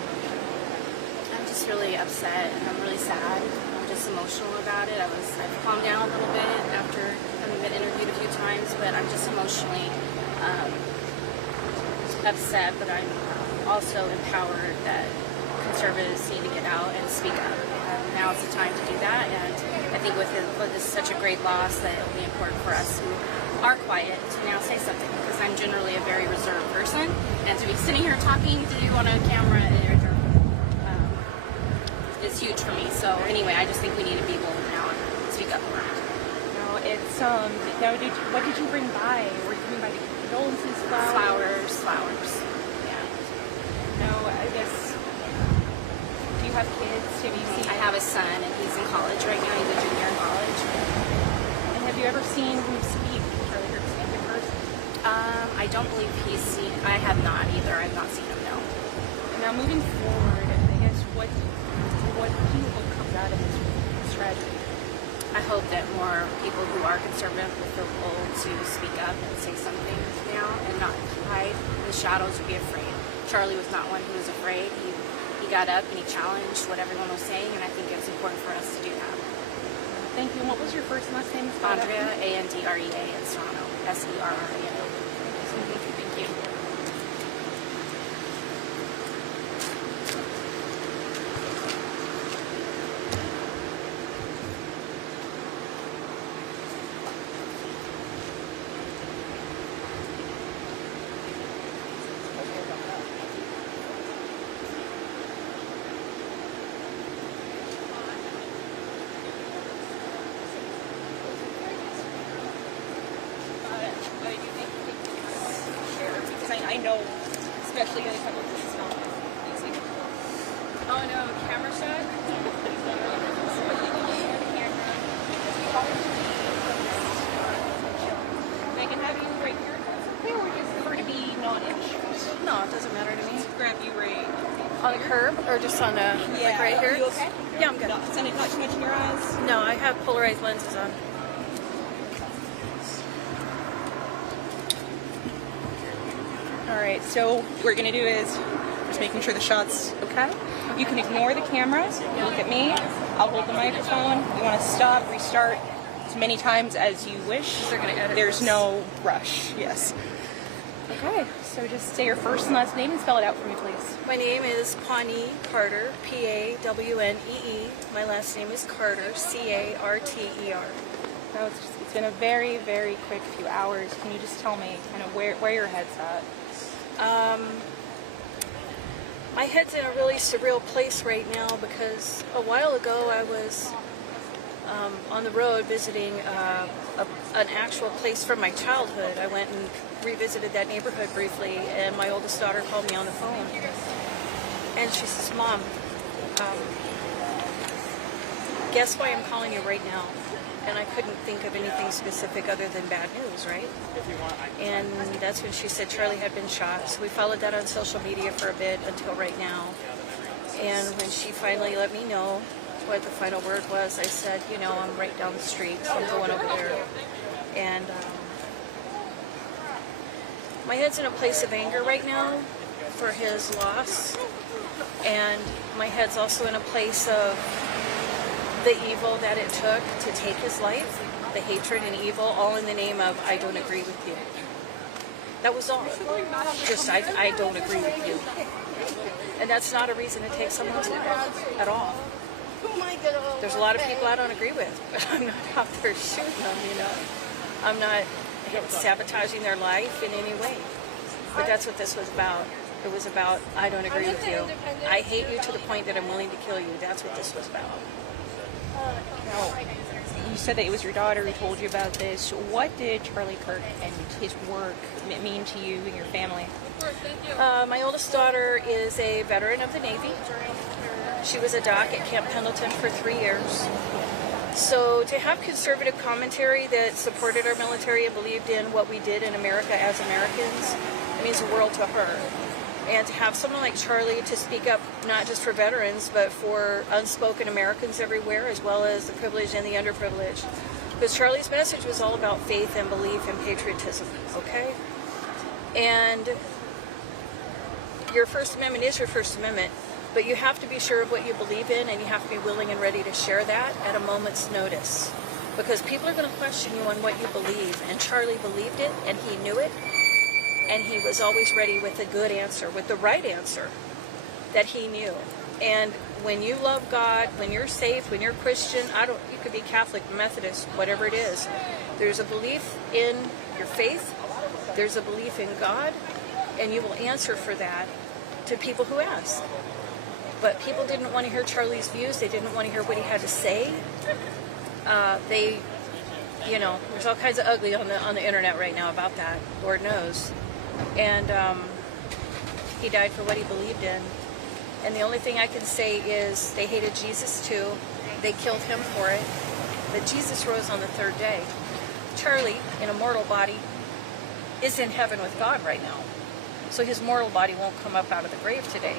I'm just really upset and I'm really sad. I'm just emotional about it. I've calmed down a little bit after having been interviewed a few times, but I'm just emotionally upset, but I'm also empowered that conservatives need to get out and speak up. Now is the time to do that, and I think with this such a great loss that it will be important for us who are quiet to now say something, because I'm generally a very reserved person, and to be sitting here talking to you on a camera is huge for me. So anyway, I just think we need to be bold now and speak up more. No, it's, what did you bring by? Were you bringing by the condolences, Flowers. Yeah. No, I guess, do you have kids? Have you seen? I have a son, and he's in college right now. He's a junior in college. And have you ever seen him speak, Charlie Kirk speak in person? I don't believe he's seen. I have not either. I've not seen him. No. Now, moving forward, I guess what do you hope comes out of this tragedy? I hope that more people who are conservative will feel bold to speak up and say something now and not hide in the shadows or be afraid. Charlie was not one who was afraid. He got up and he challenged what everyone was saying, and I think it's important for us to do that. Thank you. And what was your first and last name? Andrea, Andrea, and Serrano, Serrano. Thank you. I know, especially other couple, this is not easy. Oh no, camera shot? I can have you right here. Or would you prefer to be non-inch? No, it doesn't matter to me. Grab you right on a curb or just on a like right here? Are you okay? Yeah, I'm good. Not too much in your eyes? No, I have polarized lenses on. Alright, so what we're going to do is just making sure the shot's okay. You can ignore the camera, look at me, I'll hold the microphone. You want to stop, restart as many times as you wish. They're going to edit There's this. no rush, yes. Okay, so just say your first and last name and spell it out for me, please. My name is Pawnee Carter, Pawnee. My last name is Carter, Carter. So it's been a very, very quick few hours. Can you just tell me kind of where your head's at? My head's in a really surreal place right now because a while ago I was on the road visiting an actual place from my childhood. I went and revisited that neighborhood briefly, and my oldest daughter called me on the phone, and she says, "Mom, guess why I'm calling you right now?" And I couldn't think of anything specific other than bad news, right? And that's when she said Charlie had been shot. So we followed that on social media for a bit until right now. And when she finally let me know what the final word was, I said, you know, I'm right down the street, so I'm going over there. And my head's in a place of anger right now for his loss. And my head's also in a place of the evil that it took to take his life, the hatred and evil, all in the name of, I don't agree with you. That was all. Just, I don't agree with you. And that's not a reason to take someone's life at all. There's a lot of people I don't agree with, but I'm not out there shooting them, you know. I'm not sabotaging their life in any way. But that's what this was about. It was about, I don't agree with you. I hate you to the point that I'm willing to kill you. That's what this was about. Now, you said that it was your daughter who told you about this. What did Charlie Kirk and his work mean to you and your family? My oldest daughter is a veteran of the Navy. She was a doc at Camp Pendleton for 3 years. So to have conservative commentary that supported our military and believed in what we did in America as Americans, it means the world to her. And to have someone like Charlie to speak up not just for veterans, but for unspoken Americans everywhere, as well as the privileged and the underprivileged. Because Charlie's message was all about faith and belief and patriotism, okay? And your First Amendment is your First Amendment, but you have to be sure of what you believe in, and you have to be willing and ready to share that at a moment's notice. Because people are going to question you on what you believe, and Charlie believed it, and he knew it. And he was always ready with a good answer, with the right answer that he knew. And when you love God, when you're saved, when you're Christian, you could be Catholic, Methodist, whatever it is. There's a belief in your faith, there's a belief in God, and you will answer for that to people who ask. But people didn't want to hear Charlie's views, they didn't want to hear what he had to say. You know, there's all kinds of ugly on the internet right now about that, Lord knows. And he died for what he believed in. And the only thing I can say is they hated Jesus too. They killed him for it. But Jesus rose on the third day. Charlie, in a mortal body, is in heaven with God right now. So his mortal body won't come up out of the grave today.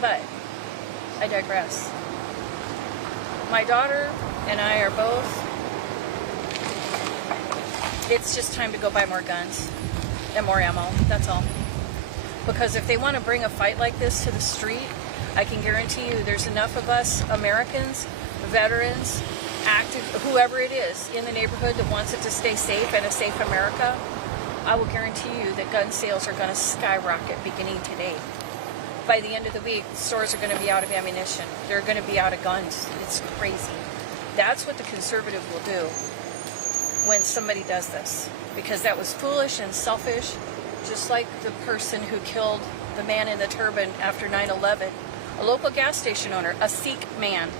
But I digress. My daughter and I are both, it's just time to go buy more guns and more ammo, that's all. Because if they want to bring a fight like this to the street, I can guarantee you there's enough of us Americans, veterans, active, whoever it is in the neighborhood that wants it to stay safe and a safe America. I will guarantee you that gun sales are going to skyrocket beginning today. By the end of the week, stores are going to be out of ammunition. They're going to be out of guns. It's crazy. That's what the conservative will do when somebody does this. Because that was foolish and selfish, just like the person who killed the man in the turban after 9/11. A local gas station owner, a Sikh man,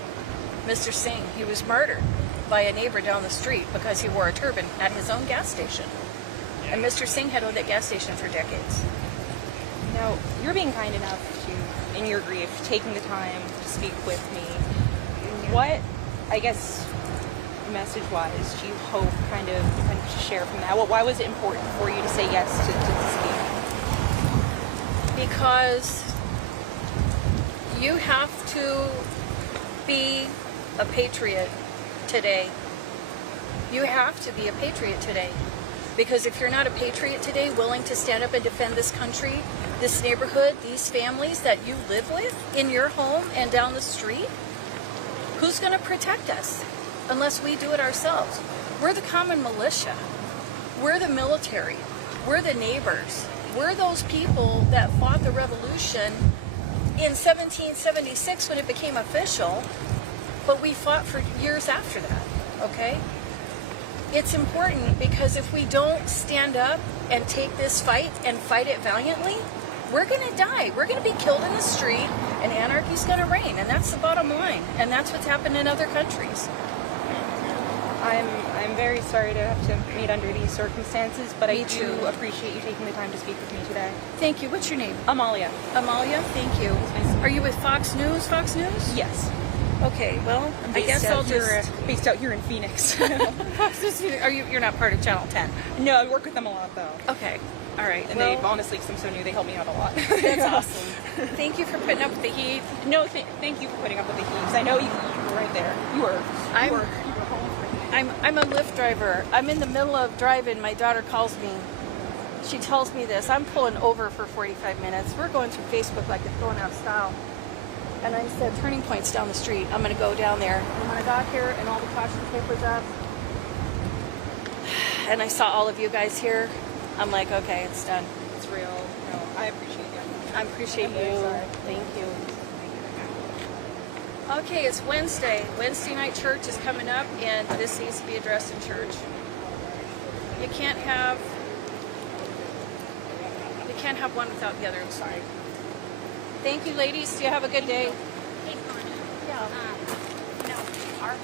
Mr. Singh, he was murdered by a neighbor down the street because he wore a turban at his own gas station. And Mr. Singh had owned that gas station for decades. Now, you're being kind enough to, in your grief, taking the time to speak with me. What, I guess, message-wise, do you hope kind of to share from that? Why was it important for you to say yes to speak? Because you have to be a patriot today. You have to be a patriot today. Because if you're not a patriot today, willing to stand up and defend this country, this neighborhood, these families that you live with in your home and down the street, who's going to protect us unless we do it ourselves? We're the common militia. We're the military. We're the neighbors. We're those people that fought the revolution in 1776 when it became official, but we fought for years after that, okay? It's important because if we don't stand up and take this fight and fight it valiantly, we're going to die. We're going to be killed in the street, and anarchy's going to reign, and that's the bottom line, and that's what's happened in other countries. I'm very sorry to have to meet under these circumstances, but Me I do too. appreciate you taking the time to speak with me today. Thank you. What's your name? Amalia. Amalia, thank you. Are you with Fox News? Fox News? Yes. Okay, well, I guess I'll just... based out here in Phoenix. Fox News, you're not part of Channel 10? No, I work with them a lot, though. Okay, all right. And well, they, honestly, since I'm so new, they help me out a lot. That's awesome. Thank you for putting up with the heat. No, thank you for putting up with the heat, because I know you were right there. You were home for me. I'm a Lyft driver. I'm in the middle of driving. My daughter calls me. She tells me this. I'm pulling over for 45 minutes. We're going through Facebook like it's going out of style. And I said, Turning Point's down the street. I'm going to go down there. And when I got here and all the caution papers up, and I saw all of you guys here, I'm like, okay, it's done. It's real. No, I appreciate you. I appreciate I'm very you. sorry. Thank you. Okay, it's Wednesday. Wednesday night church is coming up, and this needs to be addressed in church. You can't have one without the other. I'm sorry. Thank you, ladies. You have a good day. Hey, Connie. Yeah. You know, our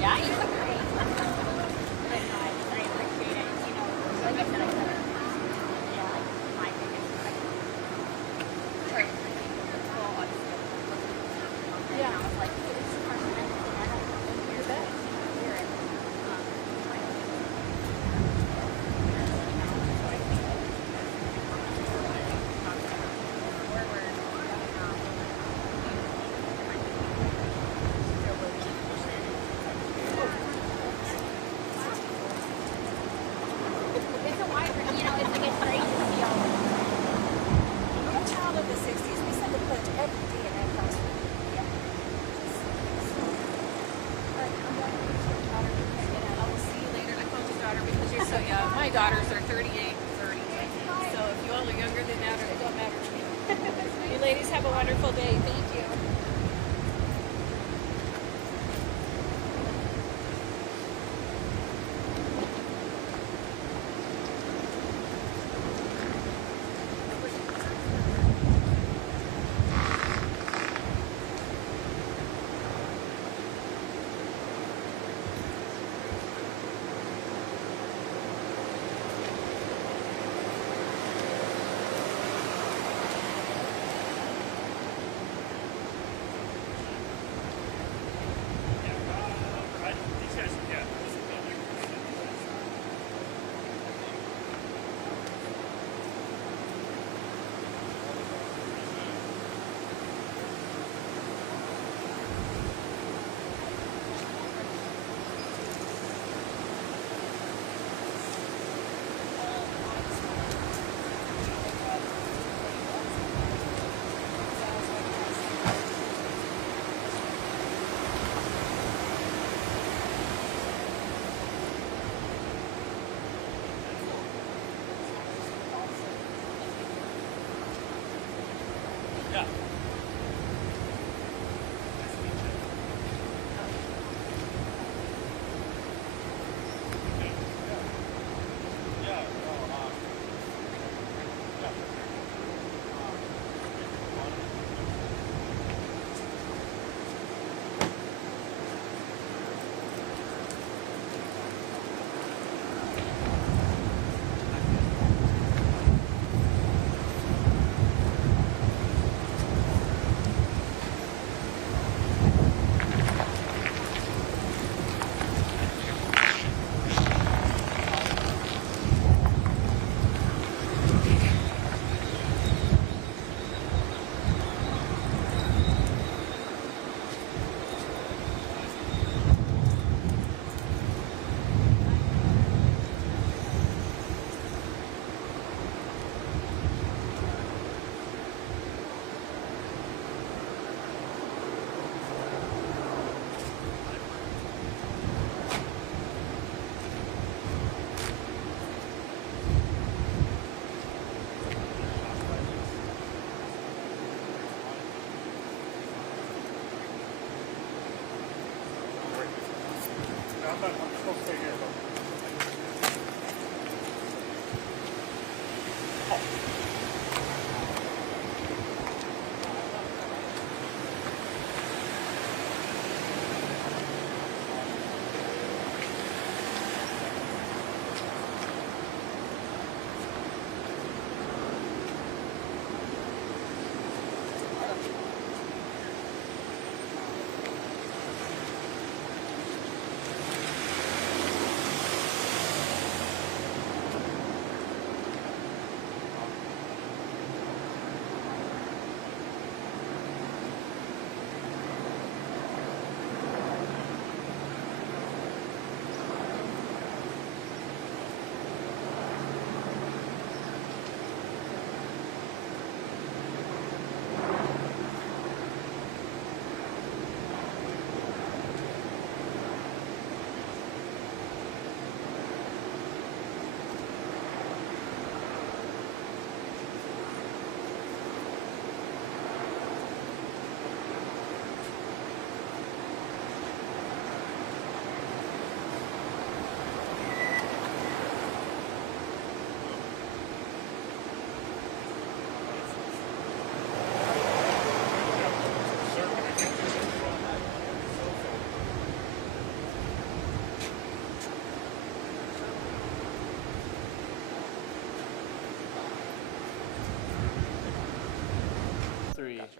Yeah, you look great. But no, I very appreciate it. You know, like I said, I said, yeah, my biggest, well, obviously, yeah. And I was like, hey, this is compartmental, and I don't hear that. Hear it. It's a wide range, you know, it's like it's great to see all of them. I'm a child of the 60s. We send a pledge every day in that classroom. I will see you later. I called your daughter because you're so young. My daughters are 38 and 30. So if you all are younger than that, it don't matter to me. You ladies have a wonderful day. Thank you. I'm supposed to stay here, though.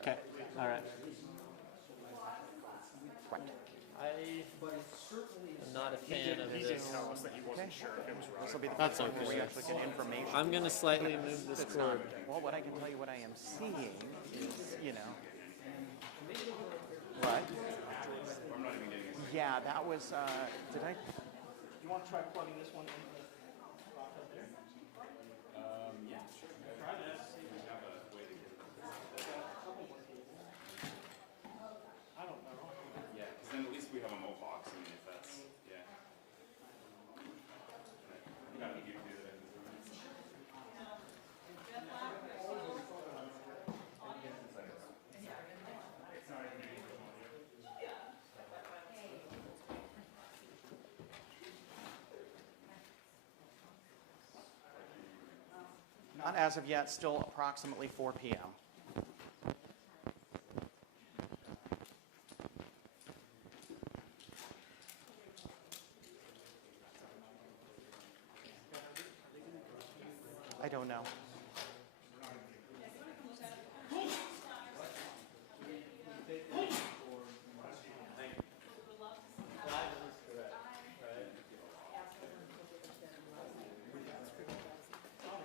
Okay. All right. I'm not a fan of He this. didn't tell us that he wasn't sure if it was right. This will be the That's first time okay. we actually get information. I'm going to slightly move this It's not. cord. Well, what I can tell you, what I am seeing is, you know. What? Yeah, that was. Did I? Do you want to try plugging this one in? Yeah, sure. Try this. I don't know. Yeah, because then at least we have a mohawk, and if that's, yeah. You gotta give me that. Not as of yet, still approximately 4 p.m. I don't know.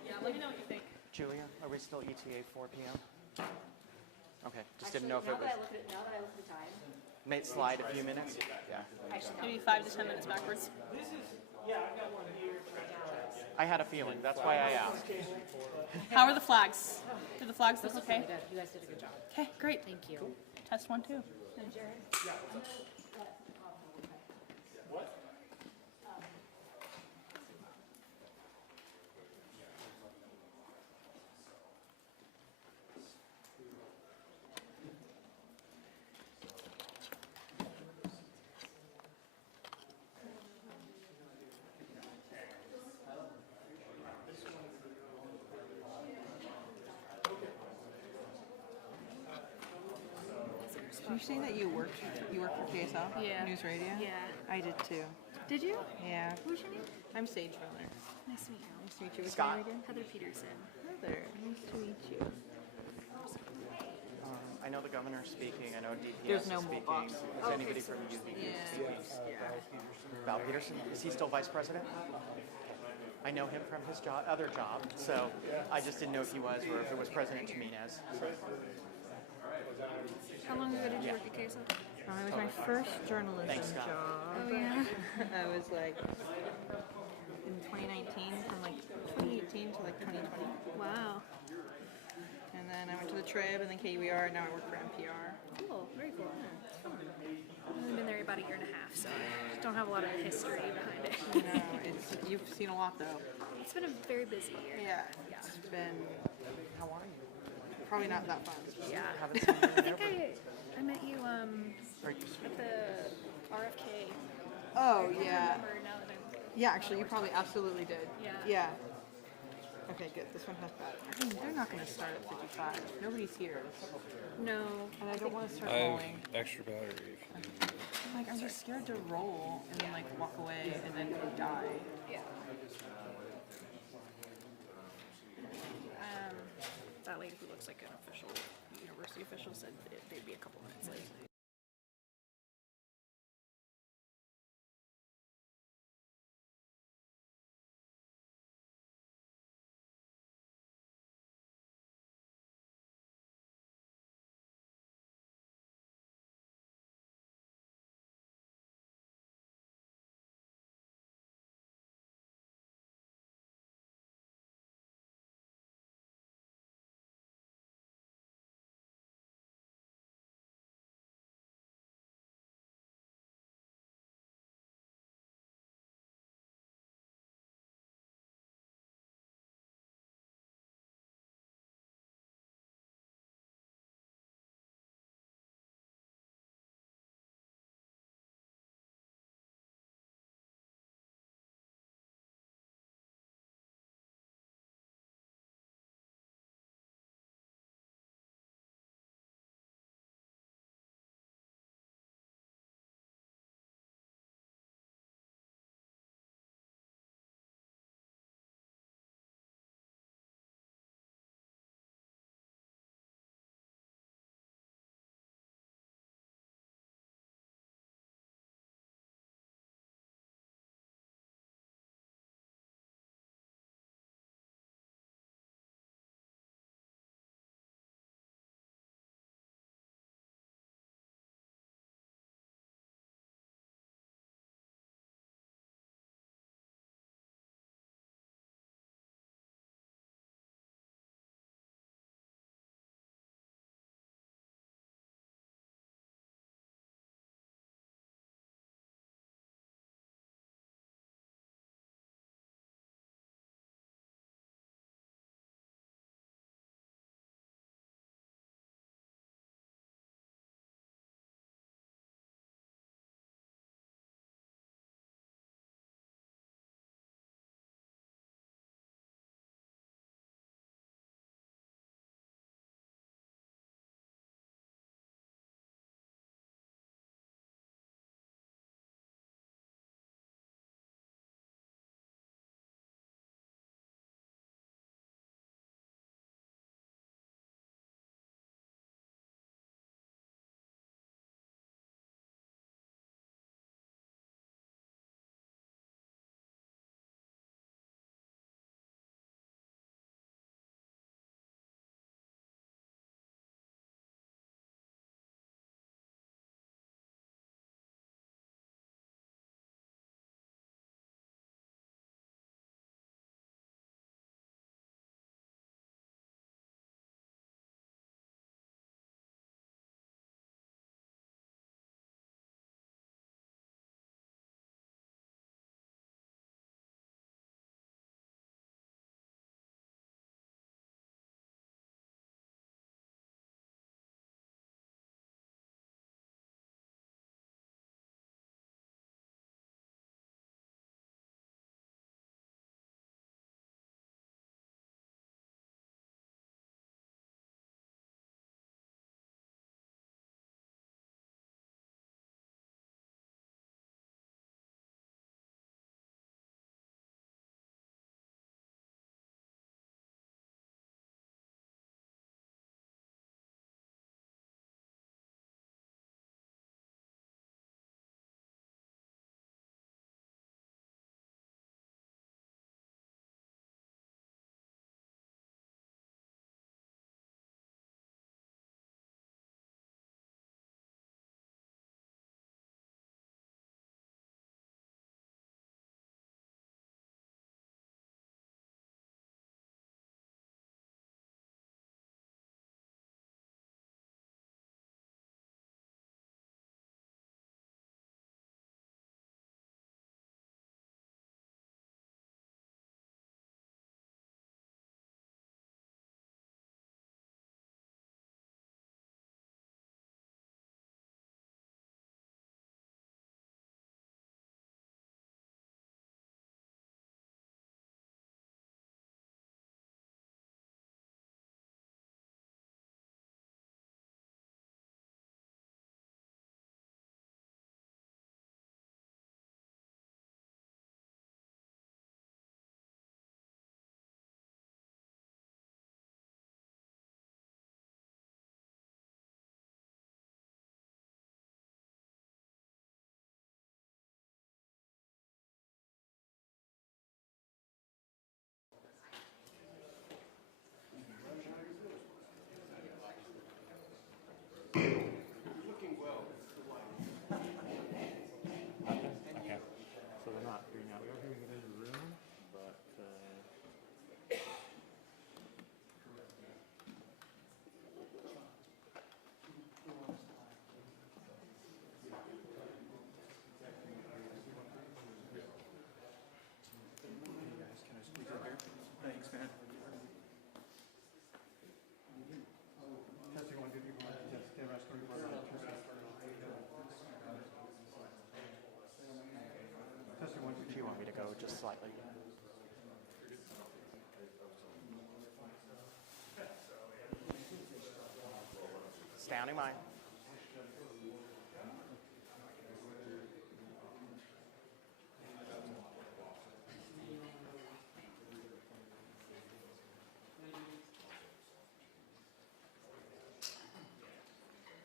Yeah, let me know what you think. Julia, are we still ETA 4 p.m.? Okay, just didn't know if it was. Now that I look at the time. May it slide a few minutes? Yeah. Maybe 5 to 10 minutes backwards. I had a feeling. That's why I asked. How are the flags? Do the flags look okay? You guys did a good job. Okay, great. Thank you. Test 1, 2. Did you say that you work for KSL? Yeah. News Radio? Yeah. I did too. Did you? Yeah. What's your name? I'm Sage Miller. Nice to meet you. Nice to meet you. What's Scott. your name again? Heather Peterson. Heather. Nice to meet you. I know the governor's speaking. I know DPS There's no is speaking. box. Is anybody from UV speaking? Val Peterson? Is he still vice president? I know him from his other job, so I just didn't know if he was or if it was President Jimenez. How long ago did you work at KSL? It was my first journalism Thanks, Scott. job. Oh, yeah. I was like in 2019, from like 2018 to like 2020. Wow. And then I went to the Trib and then KUER, and now I work for NPR. Cool. Very cool. I've only been there about a year and a half, so I just don't have a lot of history behind it. You've seen a lot though. It's been a very busy year. Yeah. It's been. How are you? Probably not that fun. Yeah. Haven't seen you I think I met you Are you at the RFK. Oh yeah. Yeah, actually, you probably absolutely did. Yeah. Okay, good. This one has battery. I mean, they're not going to start at 55. Nobody's here. No. And I don't want to start I have rolling. extra battery. Like, I'm just scared to roll and then, like, walk away and then die. Yeah. That lady who looks like an official, university official, said they'd be a couple minutes late. Do you want me to go just slightly? Standing by.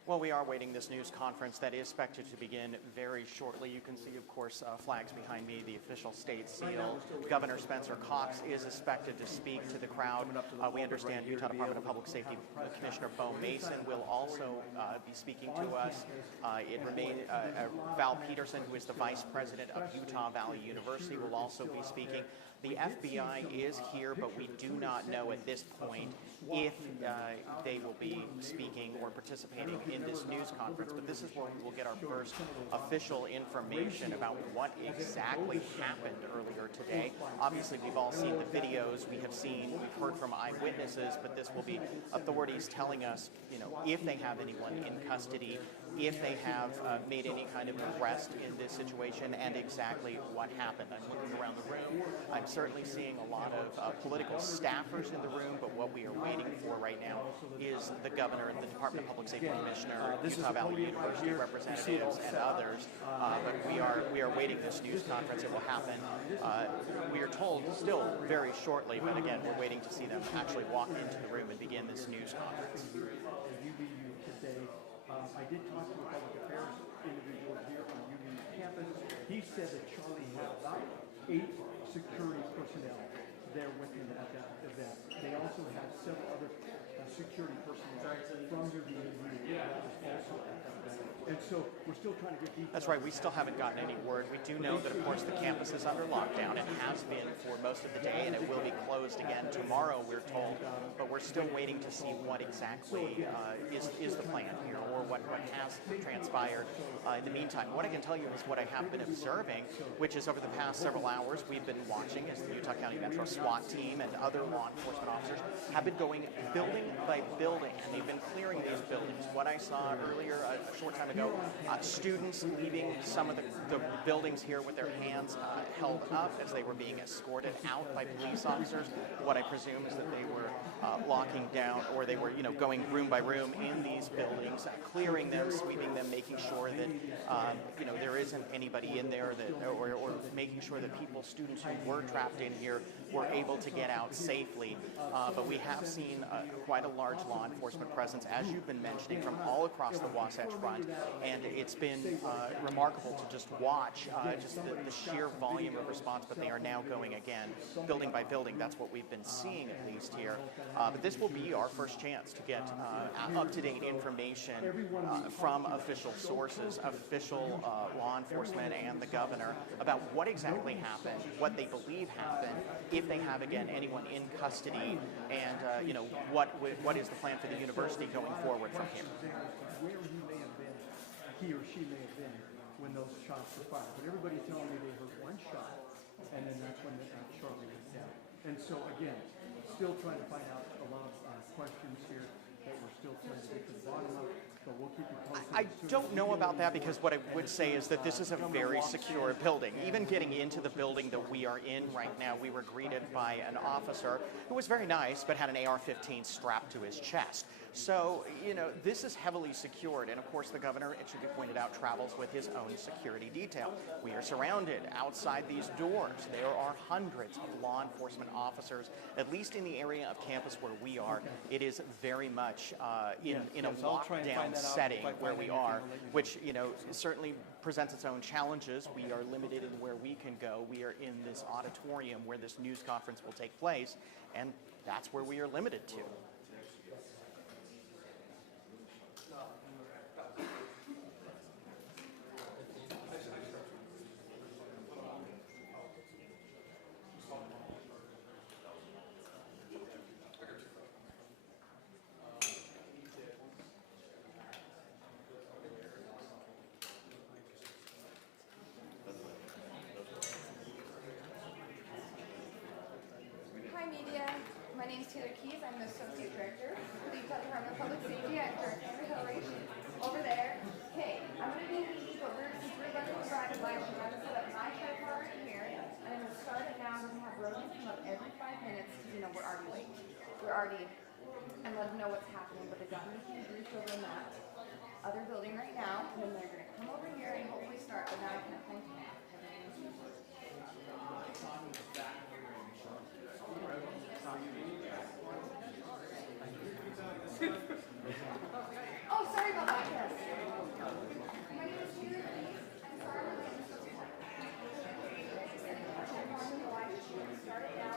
Well, we are waiting this news conference that is expected to begin very shortly. You can see, of course, flags behind me, the official state seal. Governor Spencer Cox is expected to speak to the crowd. We understand Utah Department of Public Safety Commissioner Bo Mason will also be speaking to us. Val Peterson, who is the vice president of Utah Valley University, will also be speaking. The FBI is here, but we do not know at this point if they will be speaking or participating in this news conference. But this is where we will get our first official information about what exactly happened earlier today. Obviously, we've all seen the videos. We've heard from eyewitnesses, but this will be authorities telling us, if they have anyone in custody, if they have made any kind of arrest in this situation, and exactly what happened. I'm looking around the room. I'm certainly seeing a lot of political staffers in the room, but what we are waiting for right now is the governor, the Department of Public Safety Commissioner, Utah Valley University representatives, and others. But we are waiting this news conference. It will happen, we are told, still very shortly, but again, we're waiting to see them actually walk into the room and begin this news conference. I did talk to a public affairs individual here on UV campus. He said that Charlie had about 8 security personnel there with him at that event. They also had several other security personnel from UV that was also at that event. And so we're still trying to get details. That's right. We still haven't gotten any word. We do know that, of course, the campus is under lockdown. It has been for most of the day, and it will be closed again tomorrow, we're told. But we're still waiting to see what exactly is the plan here, or what has transpired in the meantime. What I can tell you is what I have been observing, which is over the past several hours, we've been watching as the Utah County Metro SWAT team and other law enforcement officers have been going building by building, and they've been clearing these buildings. What I saw earlier, a short time ago, students leaving some of the buildings here with their hands held up as they were being escorted out by police officers. What I presume is that they were locking down, or they were, going room by room in these buildings, clearing them, sweeping them, making sure that, there isn't anybody in there or making sure that students who were trapped in here were able to get out safely. But we have seen quite a large law enforcement presence, as you've been mentioning, from all across the Wasatch Front, and it's been remarkable to just watch just the sheer volume of response. But they are now going again, building by building. That's what we've been seeing, at least here. But this will be our first chance to get up-to-date information from official sources, official law enforcement and the governor, about what exactly happened, what they believe happened, if they have, again, anyone in custody, and what is the plan for the university going forward from here. Where he or she may have been when those shots were fired. But everybody's telling me they heard one shot, and then that's when Charlie went down. And so, again, still trying to find out a lot of questions here that we're still trying to get to the bottom of. But we'll keep you posted. I don't know about that, because what I would say is that this is a very secure building. Even getting into the building that we are in right now, we were greeted by an officer who was very nice, but had an AR-15 strapped to his chest. So, this is heavily secured. And of course, the governor, it should be pointed out, travels with his own security detail. We are surrounded outside these doors. There are hundreds of law enforcement officers, at least in the area of campus where we are. It is very much in a lockdown setting where we are, which, certainly presents its own challenges. We are limited in where we can go. We are in this auditorium where this news conference will take place, and that's where we are limited to. My name is Taylor Keys. I'm the Associate they're building right now, and then they're going to come over here and hopefully start, but now I can't find Oh, sorry about that, yes. My name is Judith. I'm sorry. Start it now.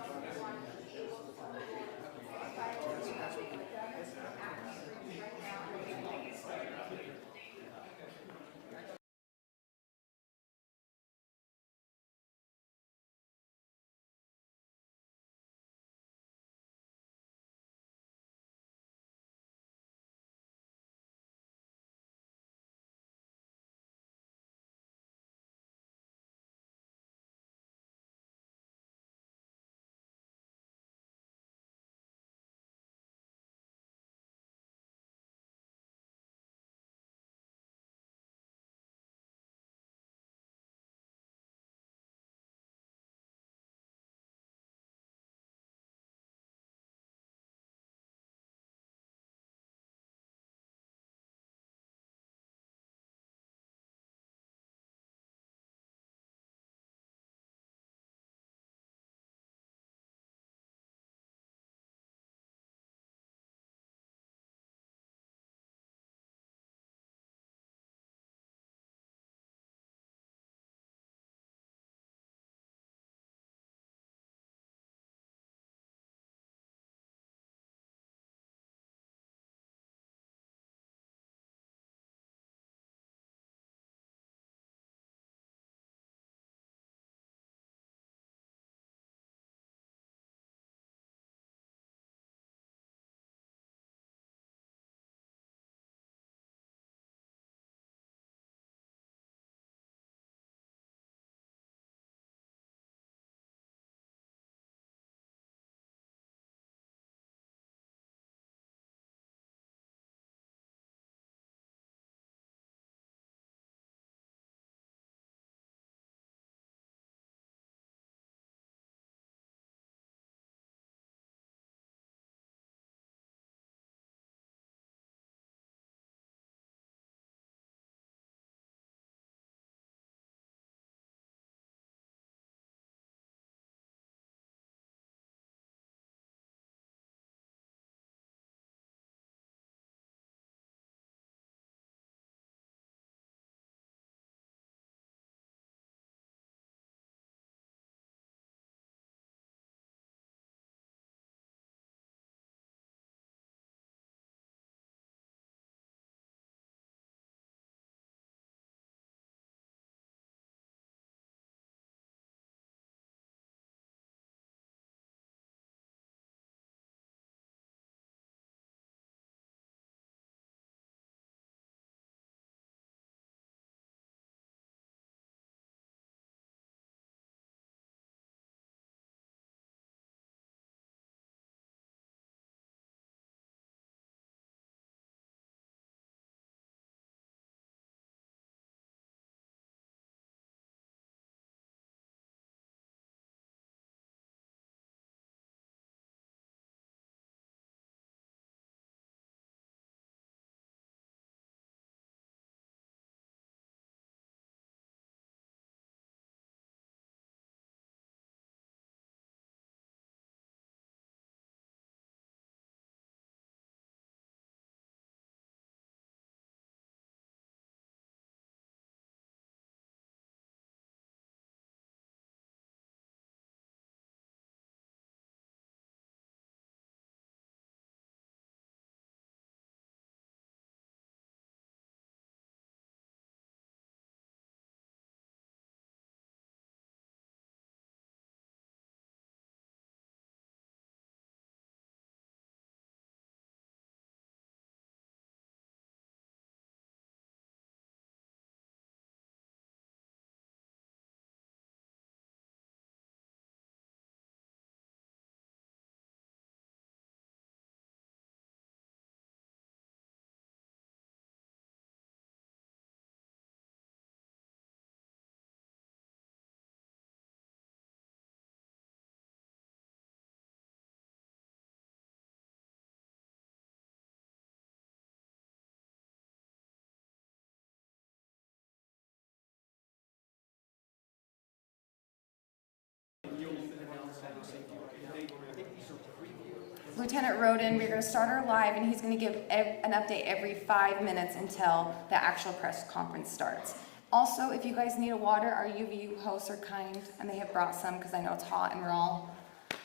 Lieutenant Roden. We're going to start our live, and he's going to give an update every 5 minutes until the actual press conference starts. Also, if you guys need a water, our UVU hosts are kind, and they have brought some because I know it's hot and we're all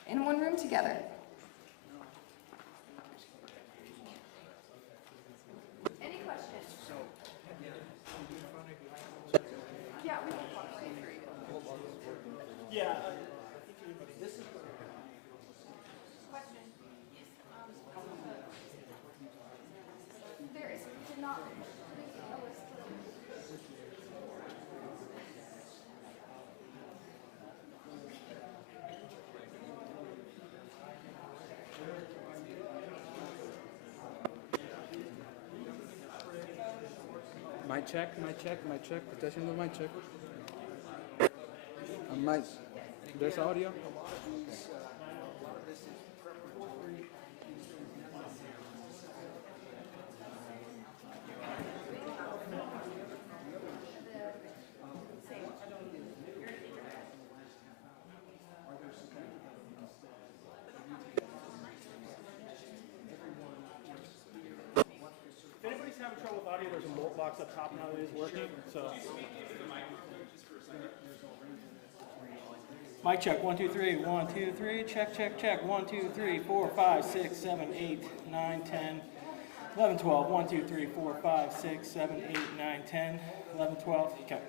in one room together. Any questions? Yeah, we will walk right through you. Yeah. There is not. Mic check, mic check, mic check. Attention to mic check. Mic. There's audio. If anybody's having trouble with audio, there's a bolt box up top now that is working. So. Mic check, 1, 2, 3, 1, 2, 3, check, check, check, 1, 2, 3, 4, 5, 6, 7, 8, 9, 10, 11, 12, 1, 2, 3, 4, 5, 6, 7, 8, 9, 10, 11, 12, okay.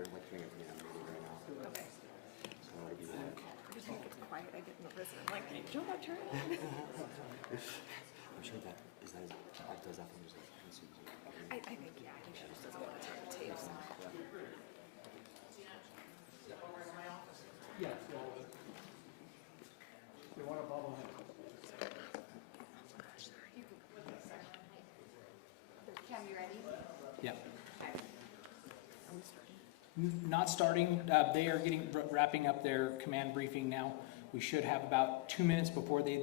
they're like doing a meeting right now. Okay. So it'll be like. Just when it gets quiet, I get nervous. I'm like, Joe, my turn. I'm sure that does that thing just like consumes you. I think, yeah, I think she just doesn't want to turn the tapes. Yes. They want a bubble head. Cam, you ready? Yeah. Okay. Not starting. They are wrapping up their command briefing now. We should have about 2 minutes before they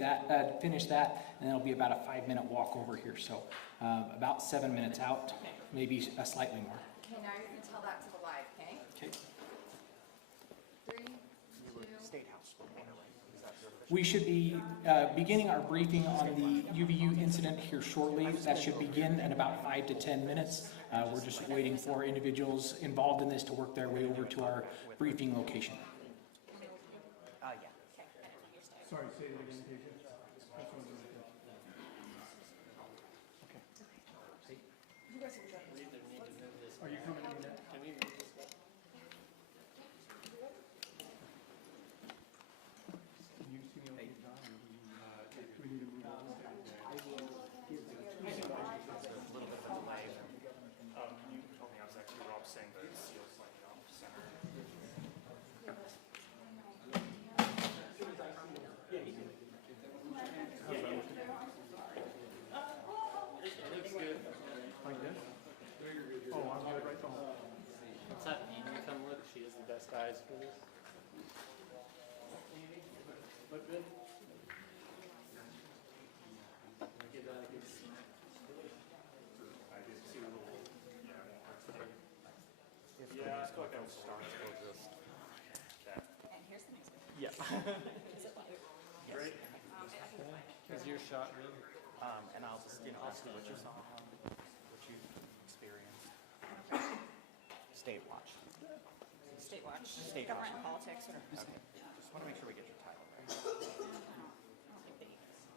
finish that, and then it'll be about a 5-minute walk over here. So about 7 minutes out, maybe slightly more. Okay, now you're going to tell that to the live, okay? Okay. 3, 2. State House. We should be beginning our briefing on the UVU incident here shortly. That should begin in about 5 to 10 minutes. We're just waiting for individuals involved in this to work their way over to our briefing location. Yeah. Sorry, say it again, Keisha. Okay. Are you coming to me next? Can we move this back? Can you see me okay, John? Or do we need to move on? I will give you a little bit of a delay. You told me I was actually Rob saying the seal slightly off center. It looks good. Like this? Oh, I'm good right now. What's that mean? You come look. She has the best eyes for this. Look good. Get that a good snap. I did see a little, yeah, I feel like I was starting to go just that. And here's the next one. Yeah. Is it live? Great. Is your shot good? And I'll just, I'll see what you saw, what you experienced. State Watch. State Watch. State Government Watch. and politics. Or Okay. Just want to make sure we get your title right.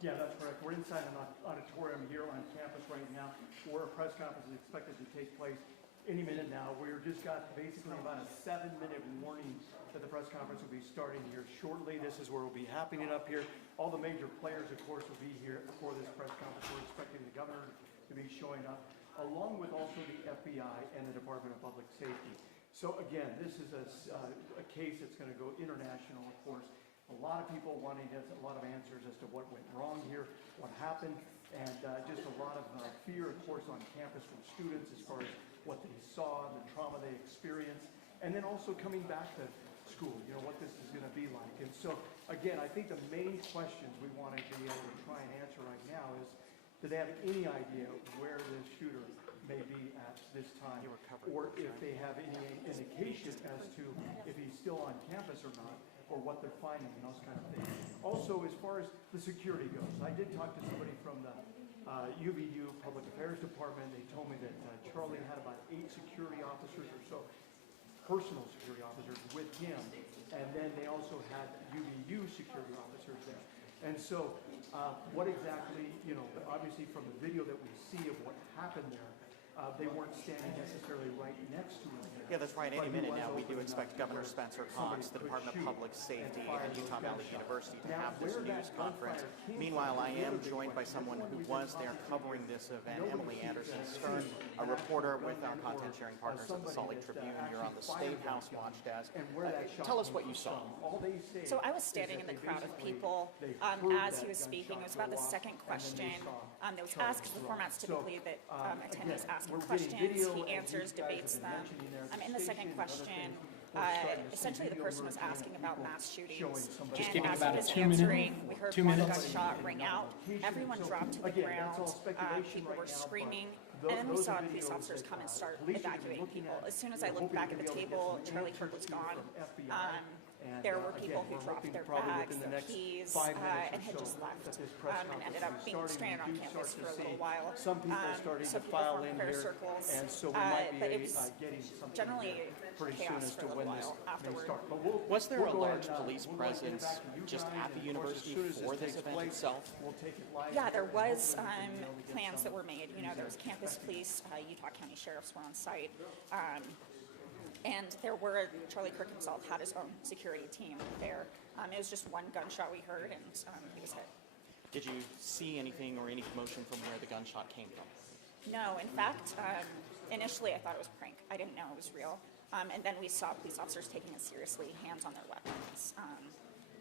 Yeah, that's correct. We're inside an auditorium here on campus right now, where a press conference is expected to take place any minute now. We've just got basically about a 7-minute warning that the press conference will be starting here shortly. This is where we'll be happening up here. All the major players, of course, will be here for this press conference. We're expecting the governor to be showing up, along with also the FBI and the Department of Public Safety. So again, this is a case that's going to go international, of course. A lot of people wanting a lot of answers as to what went wrong here, what happened, and just a lot of fear, of course, on campus from students as far as what they saw, the trauma they experienced, and then also coming back to school, what this is going to be like. And so, again, I think the main questions we want to be able to try and answer right now is, do they have any idea where this shooter may be at this time, or if they have any indication as to if he's still on campus or not, or what they're finding and those kind of things. Also, as far as the security goes, I did talk to somebody from the UVU Public Affairs Department. They told me that Charlie had about 8 security officers or so, personal security officers with him, and then they also had UVU security officers there. And so what exactly, obviously from the video that we see of what happened there, they weren't standing necessarily right next to him. Yeah, that's right. Any minute now, we do expect Governor Spencer Cox, the Department of Public Safety, and Utah Valley University to have this news conference. Meanwhile, I am joined by someone who was there covering this event, Emily Anderson Stern, a reporter with our content sharing partners at the Salt Lake Tribune. You're on the State House Watch Desk. Tell us what you saw. So I was standing in the crowd of people as he was speaking. It was about the second question that was asked. The format's typically that attendees ask questions, he answers, debates them. In the second question, essentially the person was asking about mass shootings. And as he was answering, we heard one gunshot ring out. Everyone dropped to the ground. People were screaming. And then we saw police officers come and start evacuating people. As soon as I looked back at the table, Charlie-Kirk was gone. There were people who dropped their bags, their keys, and had just left, and ended up being stranded on campus for a little while. Some people are starting so to people file formed in prayer here, circles, and so we might but be it was getting something generally pretty soon chaos as for to a little when this while may afterward. start. But Was there a go large ahead, police we'll go ahead and presence get back to you just guys, at and the of course, as university soon as for this takes event place, itself? We'll take it live. Yeah, there was Hopefully we'll be able to get plans some that were made. There was campus police, Utah County sheriffs were on site. And Charlie Kirk himself had his own security team there. It was just one gunshot we heard, and he was hit. Did you see anything or any commotion from where the gunshot came from? No, in fact, initially I thought it was a prank. I didn't know it was real. And then we saw police officers taking it seriously, hands on their weapons,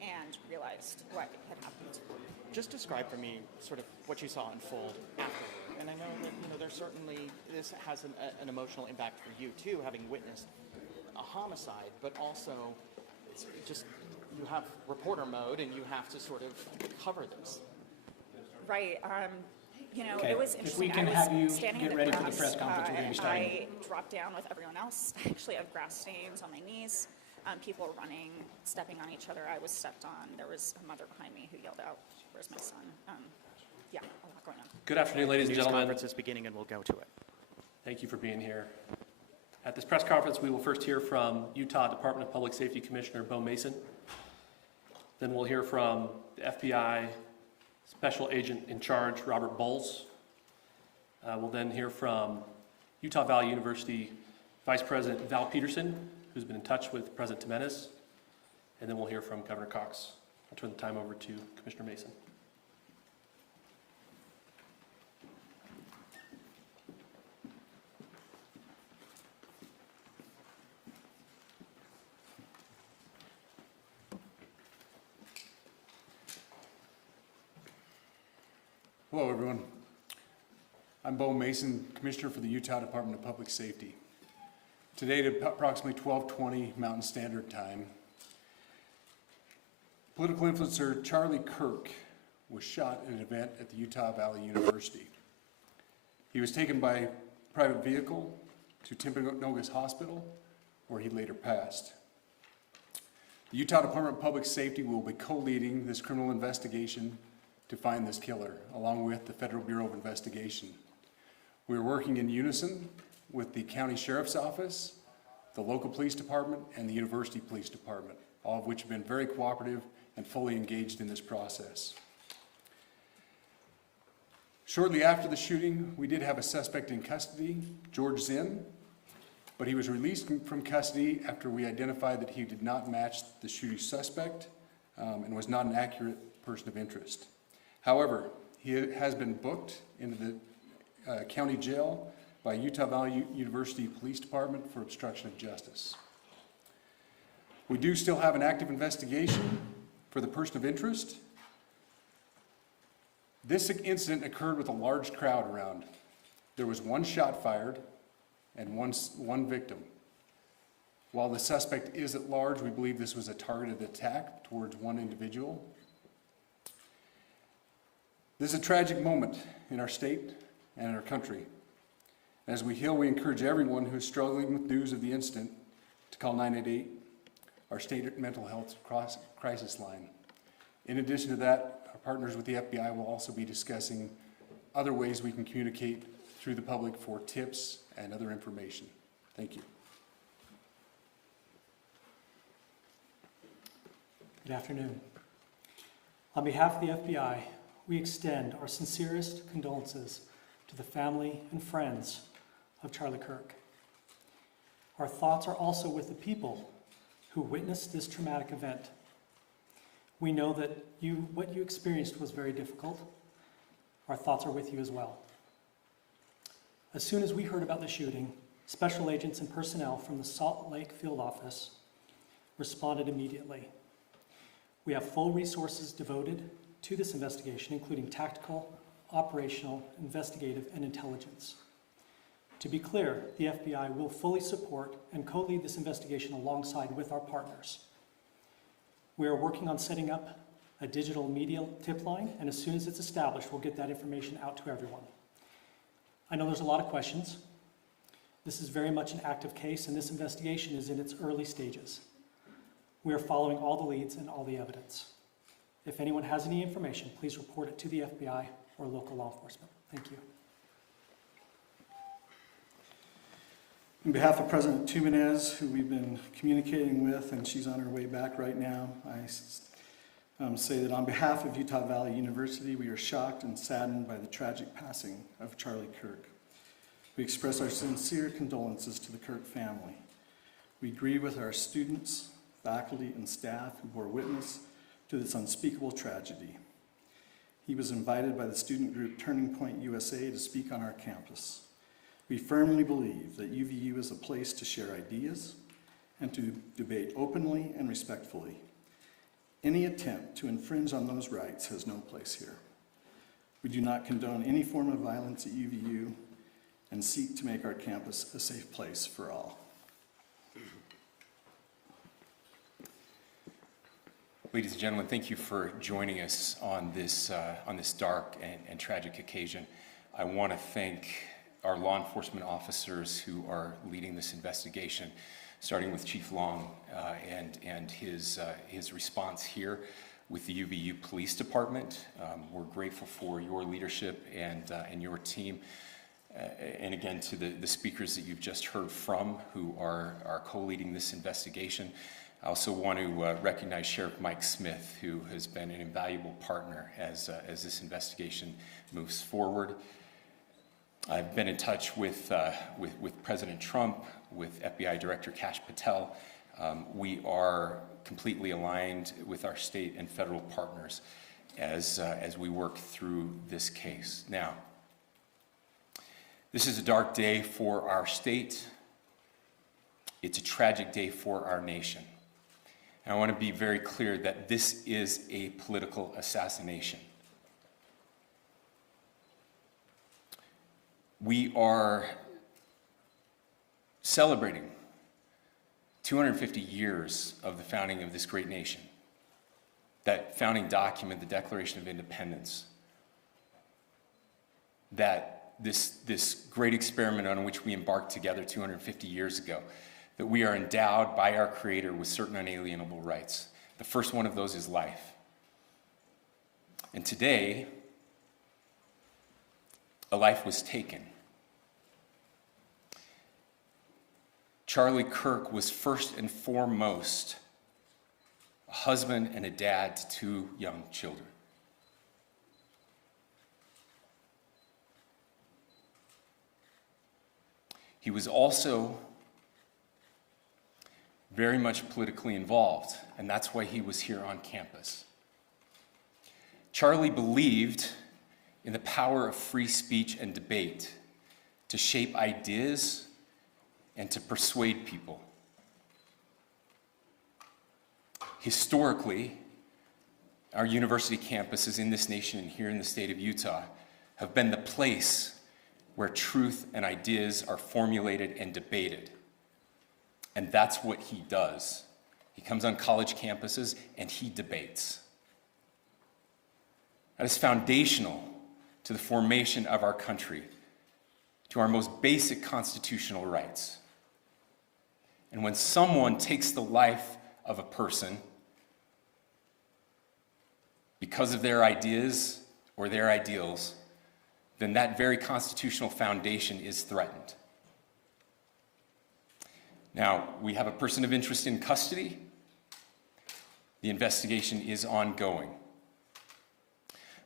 and realized what had happened. Just describe for me sort of what you saw unfold afterward. And I know that there's certainly, this has an emotional impact for you too, having witnessed a homicide, but also it's just you have reporter mode and you have to sort of cover this. Right. Okay. It was If we interesting. can I was have you standing get in the ready for the grass, press conference, we're going to be and starting. I dropped down with everyone else. I actually have grass stains on my knees. People were running, stepping on each other. I was stepped on. There was a mother behind me who yelled out, "Where's my son?" Yeah, a lot going on. Good afternoon, ladies and gentlemen. The news conference is beginning, and we'll go to it. Thank you for being here. At this press conference, we will first hear from Utah Department of Public Safety Commissioner Bo Mason. Then we'll hear from the FBI Special Agent in Charge, Robert Bowles. We'll then hear from Utah Valley University Vice President Val Peterson, who's been in touch with President Jimenez. And then we'll hear from Governor Cox. I'll turn the time over to Commissioner Mason. Hello, everyone. I'm Bo Mason, Commissioner for the Utah Department of Public Safety. Today at approximately 12:20 Mountain Standard Time, political influencer Charlie Kirk was shot at an event at the Utah Valley University. He was taken by private vehicle to Timpanogos Hospital, where he later passed. The Utah Department of Public Safety will be co-leading this criminal investigation to find this killer, along with the Federal Bureau of Investigation. We're working in unison with the County Sheriff's Office, the local police department, and the University Police Department, all of which have been very cooperative and fully engaged in this process. Shortly after the shooting, we did have a suspect in custody, George Zinn, but he was released from custody after we identified that he did not match the shooting suspect and was not an accurate person of interest. However, he has been booked into the county jail by Utah Valley University Police Department for obstruction of justice. We do still have an active investigation for the person of interest. This incident occurred with a large crowd around. There was one shot fired and one victim. While the suspect is at large, we believe this was a targeted attack towards one individual. This is a tragic moment in our state and in our country. As we heal, we encourage everyone who is struggling with news of the incident to call 988, our state mental health crisis line. In addition to that, our partners with the FBI will also be discussing other ways we can communicate through the public for tips and other information. Thank you. Good afternoon. On behalf of the FBI, we extend our sincerest condolences to the family and friends of Charlie Kirk. Our thoughts are also with the people who witnessed this traumatic event. We know that what you experienced was very difficult. Our thoughts are with you as well. As soon as we heard about the shooting, special agents and personnel from the Salt Lake Field Office responded immediately. We have full resources devoted to this investigation, including tactical, operational, investigative, and intelligence. To be clear, the FBI will fully support and co-lead this investigation alongside with our partners. We are working on setting up a digital media tip line, and as soon as it's established, we'll get that information out to everyone. I know there's a lot of questions. This is very much an active case, and this investigation is in its early stages. We are following all the leads and all the evidence. If anyone has any information, please report it to the FBI or local law enforcement. Thank you. On behalf of President Jimenez, who we've been communicating with, and she's on her way back right now, I say that on behalf of Utah Valley University, we are shocked and saddened by the tragic passing of Charlie Kirk. We express our sincere condolences to the Kirk family. We grieve with our students, faculty, and staff who bore witness to this unspeakable tragedy. He was invited by the student group Turning Point USA to speak on our campus. We firmly believe that UVU is a place to share ideas and to debate openly and respectfully. Any attempt to infringe on those rights has no place here. We do not condone any form of violence at UVU and seek to make our campus a safe place for all. Ladies and gentlemen, thank you for joining us on this dark and tragic occasion. I want to thank our law enforcement officers who are leading this investigation, starting with Chief Long and his response here with the UVU Police Department. We're grateful for your leadership and your team. And again, to the speakers that you've just heard from who are co-leading this investigation. I also want to recognize Sheriff Mike Smith, who has been an invaluable partner as this investigation moves forward. I've been in touch with President Trump, with FBI Director Kash Patel. We are completely aligned with our state and federal partners as we work through this case. Now, this is a dark day for our state. It's a tragic day for our nation. And I want to be very clear that this is a political assassination. We are celebrating 250 years of the founding of this great nation. That founding document, the Declaration of Independence, that this great experiment on which we embarked together 250 years ago, that we are endowed by our Creator with certain unalienable rights. The first one of those is life. And today, a life was taken. Charlie Kirk was first and foremost a husband and a dad to two young children. He was also very much politically involved, and that's why he was here on campus. Charlie believed in the power of free speech and debate to shape ideas and to persuade people. Historically, our university campuses in this nation and here in the state of Utah have been the place where truth and ideas are formulated and debated. And that's what he does. He comes on college campuses and he debates. That is foundational to the formation of our country, to our most basic constitutional rights. And when someone takes the life of a person because of their ideas or their ideals, then that very constitutional foundation is threatened. Now, we have a person of interest in custody. The investigation is ongoing.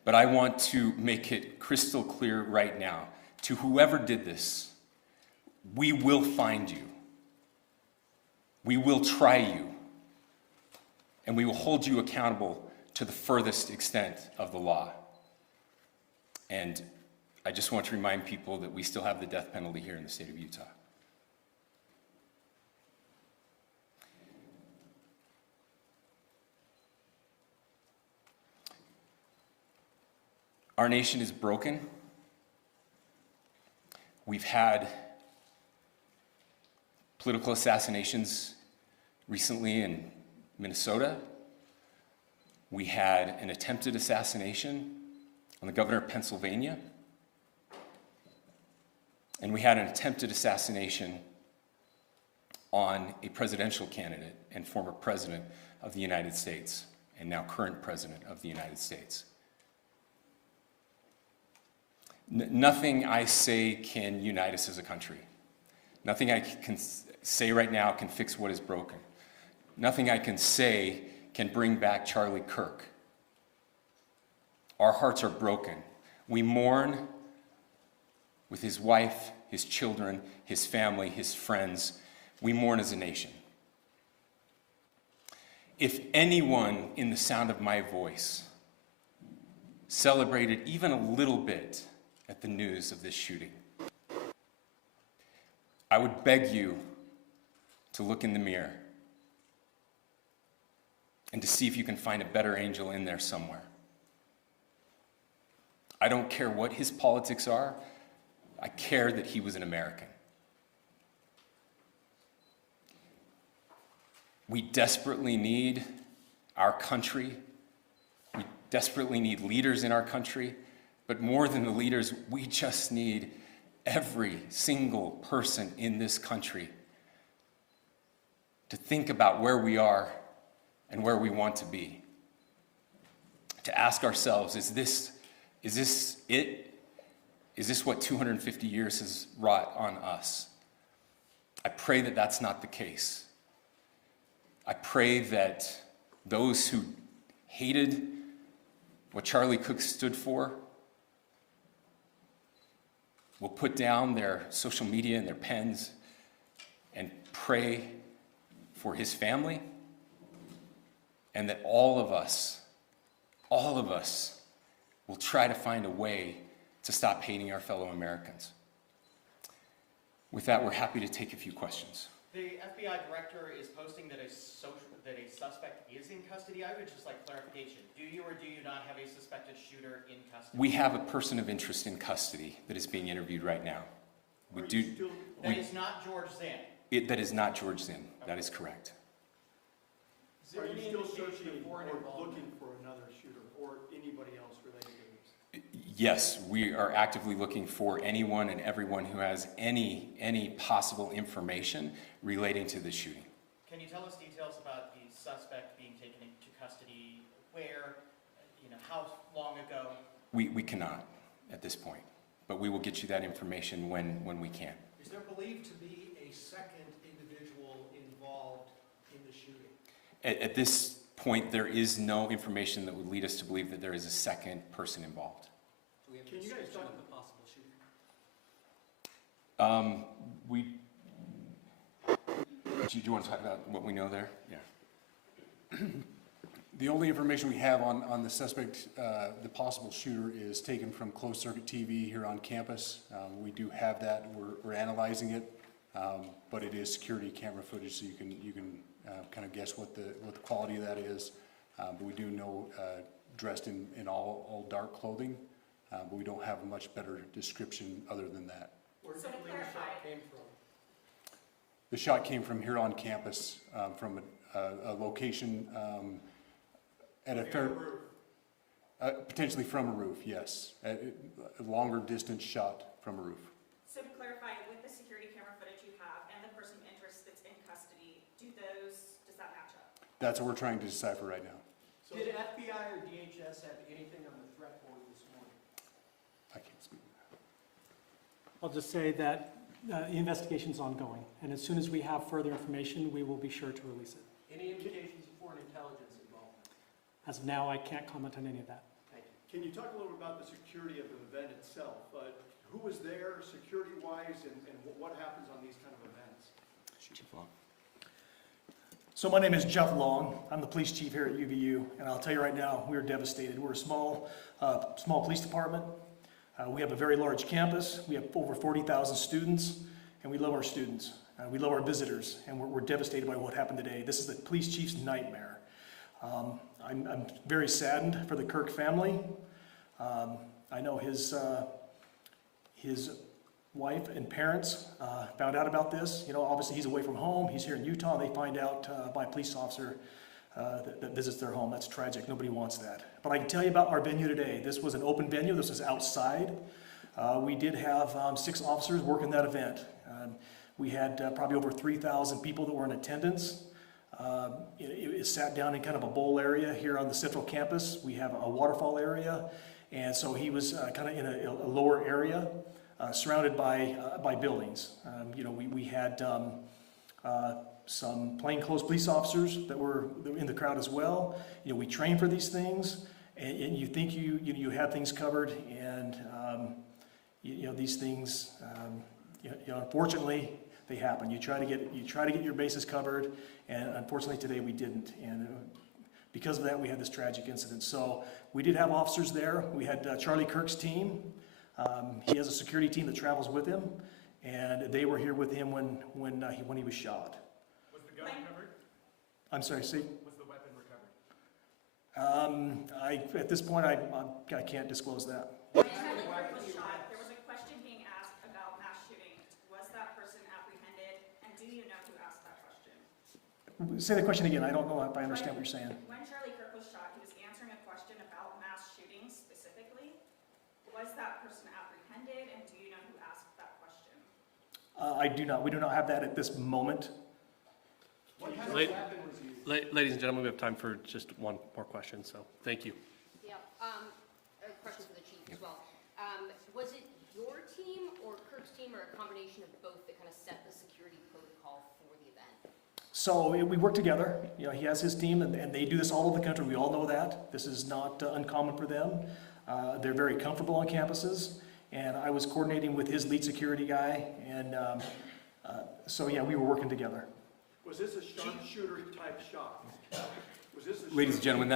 But I want to make it crystal clear right now, to whoever did this, we will find you. We will try you. And we will hold you accountable to the furthest extent of the law. And I just want to remind people that we still have the death penalty here in the state of Utah. Our nation is broken. We've had political assassinations recently in Minnesota. We had an attempted assassination on the governor of Pennsylvania. And we had an attempted assassination on a presidential candidate and former president of the United States, and now current president of the United States. Nothing I say can unite us as a country. Nothing I can say right now can fix what is broken. Nothing I can say can bring back Charlie Kirk. Our hearts are broken. We mourn with his wife, his children, his family, his friends. We mourn as a nation. if anyone in the sound of my voice celebrated even a little bit at the news of this shooting, I would beg you to look in the mirror and to see if you can find a better angel in there somewhere. I don't care what his politics are. I care that he was an American. We desperately need our country. We desperately need leaders in our country. But more than the leaders, we just need every single person in this country to think about where we are and where we want to be. To ask ourselves, is this it? Is this what 250 years has wrought on us? I pray that that's not the case. I pray that those who hated what Charlie Kirk stood for will put down their social media and their pens and pray for his family, and that all of us will try to find a way to stop hating our fellow Americans. With that, we're happy to take a few questions. The FBI director is posting that a suspect is in custody. I would just like clarification. Do you or do you not have a suspected shooter in custody? We have a person of interest in custody that is being interviewed right now. That is not George Zinn. That is not George Zinn. That is correct. Are you still searching or looking for another shooter or anybody else related to this? Yes, we are actively looking for anyone and everyone who has any possible information relating to this shooting. Can you tell us details about the suspect being taken into custody? Where? How long ago? We cannot at this point, but we will get you that information when we can. Is there believed to be a second individual involved in the shooting? At this point, there is no information that would lead us to believe that there is a second person involved. Can you guys talk about the possible shooter? Do you want to talk about what we know there? Yeah. The only information we have on the suspect, the possible shooter, is taken from closed circuit TV here on campus. We do have that. We're analyzing it, but it is security camera footage, so you can kind of guess what the quality of that is. But we do know dressed in all dark clothing, but we don't have a much better description other than that. Where did the shot came from? The shot came from here on campus, from a location at a fair, potentially from a roof, yes. A longer distance shot from a roof. So to clarify, with the security camera footage you have and the person of interest that's in custody, does that match up? That's what we're trying to decipher right now. So did FBI or DHS have anything on the threat board this morning? I can't speak. I'll just say that the investigation's ongoing, and as soon as we have further information, we will be sure to release it. Any indications of foreign intelligence involvement? As of now, I can't comment on any of that. Thank you. Can you talk a little bit about the security of the event itself? Who was there security-wise, and what happens on these kind of events? So my name is Jeff Long. I'm the police chief here at UVU, and I'll tell you right now, we're devastated. We're a small police department. We have a very large campus. We have over 40,000 students, and we love our students. We love our visitors, and we're devastated by what happened today. This is the police chief's nightmare. I'm very saddened for the Kirk family. I know his wife and parents found out about this. Obviously he's away from home. He's here in Utah. They find out by a police officer that visits their home. That's tragic. Nobody wants that. But I can tell you about our venue today. This was an open venue. This was outside. We did have 6 officers working that event. We had probably over 3,000 people that were in attendance. It sat down in kind of a bowl area here on the central campus. We have a waterfall area. And so he was kind of in a lower area, surrounded by buildings. We had some plainclothes police officers that were in the crowd as well. We train for these things, and you think you have things covered, and these things, unfortunately, they happen. You try to get your bases covered, and unfortunately today we didn't. And because of that, we had this tragic incident. So we did have officers there. We had Charlie-Kirk's team. He has a security team that travels with him, and they were here with him when he was shot. Was the gun recovered? I'm sorry, see? Was the weapon recovered? At this point, I can't disclose that. When Charlie Kirk was shot, there was a question being asked about mass shooting. Was that person apprehended, and do you know who asked that question? Say the question again. I don't know if I understand what you're saying. When Charlie Kirk was shot, he was answering a question about mass shootings specifically. Was that person apprehended, and do you know who asked that question? I do not. We do not have that at this moment. Ladies and gentlemen, we have time for just one more question, so thank you. Yeah, a question for the chief as well. Was it your team or Kirk's team or a combination of both that kind of set the security protocol for the event? So we work together. You know, he has his team, and they do this all over the country. We all know that. This is not uncommon for them. They're very comfortable on campuses, and I was coordinating with his lead security guy, and so yeah, we were working together. Was this a sharpshooter type shot? Was this a Ladies and gentlemen,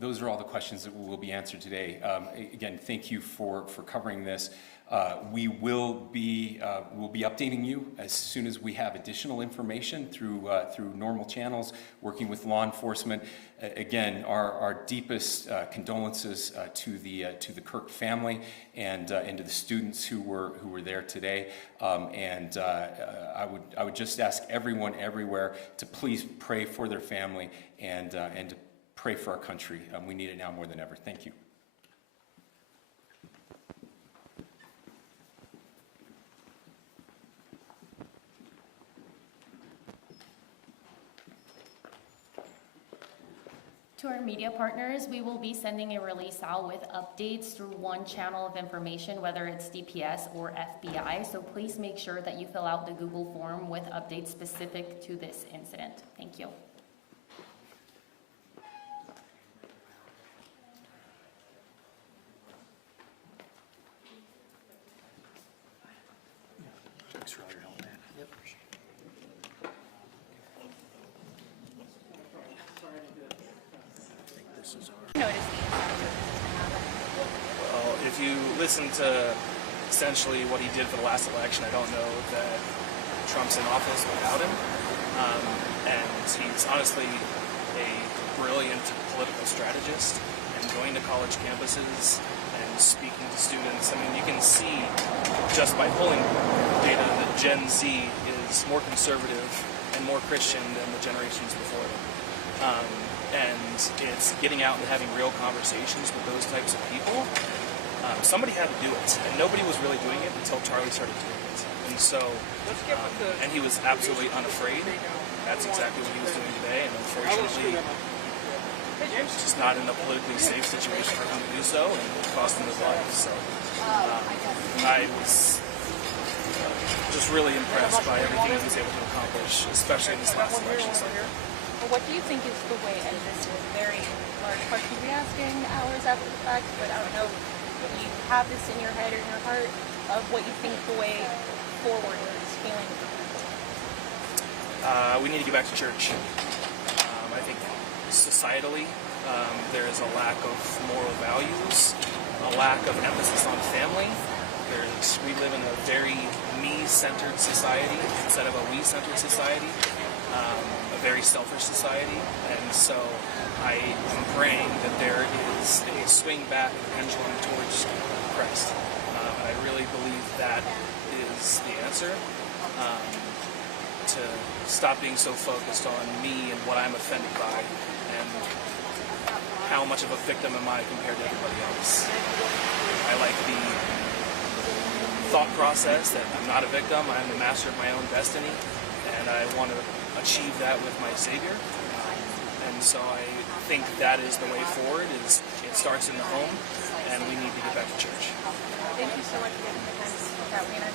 those are all the questions that will be answered today. Again, thank you for covering this. We will be updating you as soon as we have additional information through normal channels, working with law enforcement. Again, our deepest condolences to the Kirk family and to the students who were there today. I would just ask everyone everywhere to please pray for their family and to pray for our country. We need it now more than ever. Thank you. To our media partners, we will be sending a release out with updates through one channel of information, whether it's DPS or FBI. So please make sure that you fill out the Google form with updates specific to this incident. Thank you. Thanks for all your help, man. Yep. Well, if you listen to essentially what he did for the last election, I don't know that Trump's in office without him. And he's honestly a brilliant political strategist, and going to college campuses and speaking to students. I mean, you can see just by polling data that Gen Z is more conservative and more Christian than the generations before them. And it's getting out and having real conversations with those types of people. Somebody had to do it, and nobody was really doing it until Charlie started doing it. And so, and he was absolutely unafraid. That's exactly what he was doing today, and unfortunately, it's just not in a politically safe situation for him to do so, and it cost him his life. So, I was just really impressed by everything he was able to accomplish, especially in this last election cycle. Well, what do you think is the way, and this is a very large question to be asking hours after the fact, but I don't know if you have this in your head or in your heart of what you think the way forward is feeling? We need to get back to church. I think societally there is a lack of moral values, a lack of emphasis on family. We live in a very me-centered society instead of a we-centered society. A very selfish society, and so I am praying that there is a swing back of the pendulum towards Christ. And I really believe that is the answer, to stop being so focused on me and what I'm offended by, and how much of a victim am I compared to everybody else. I like the thought process that I'm not a victim, I'm the master of my own destiny, and I want to achieve that with my Savior. And so I think that is the way forward. Is it starts in the home, and we need to get back to church. Thank you so much for getting the time to speak out. We and our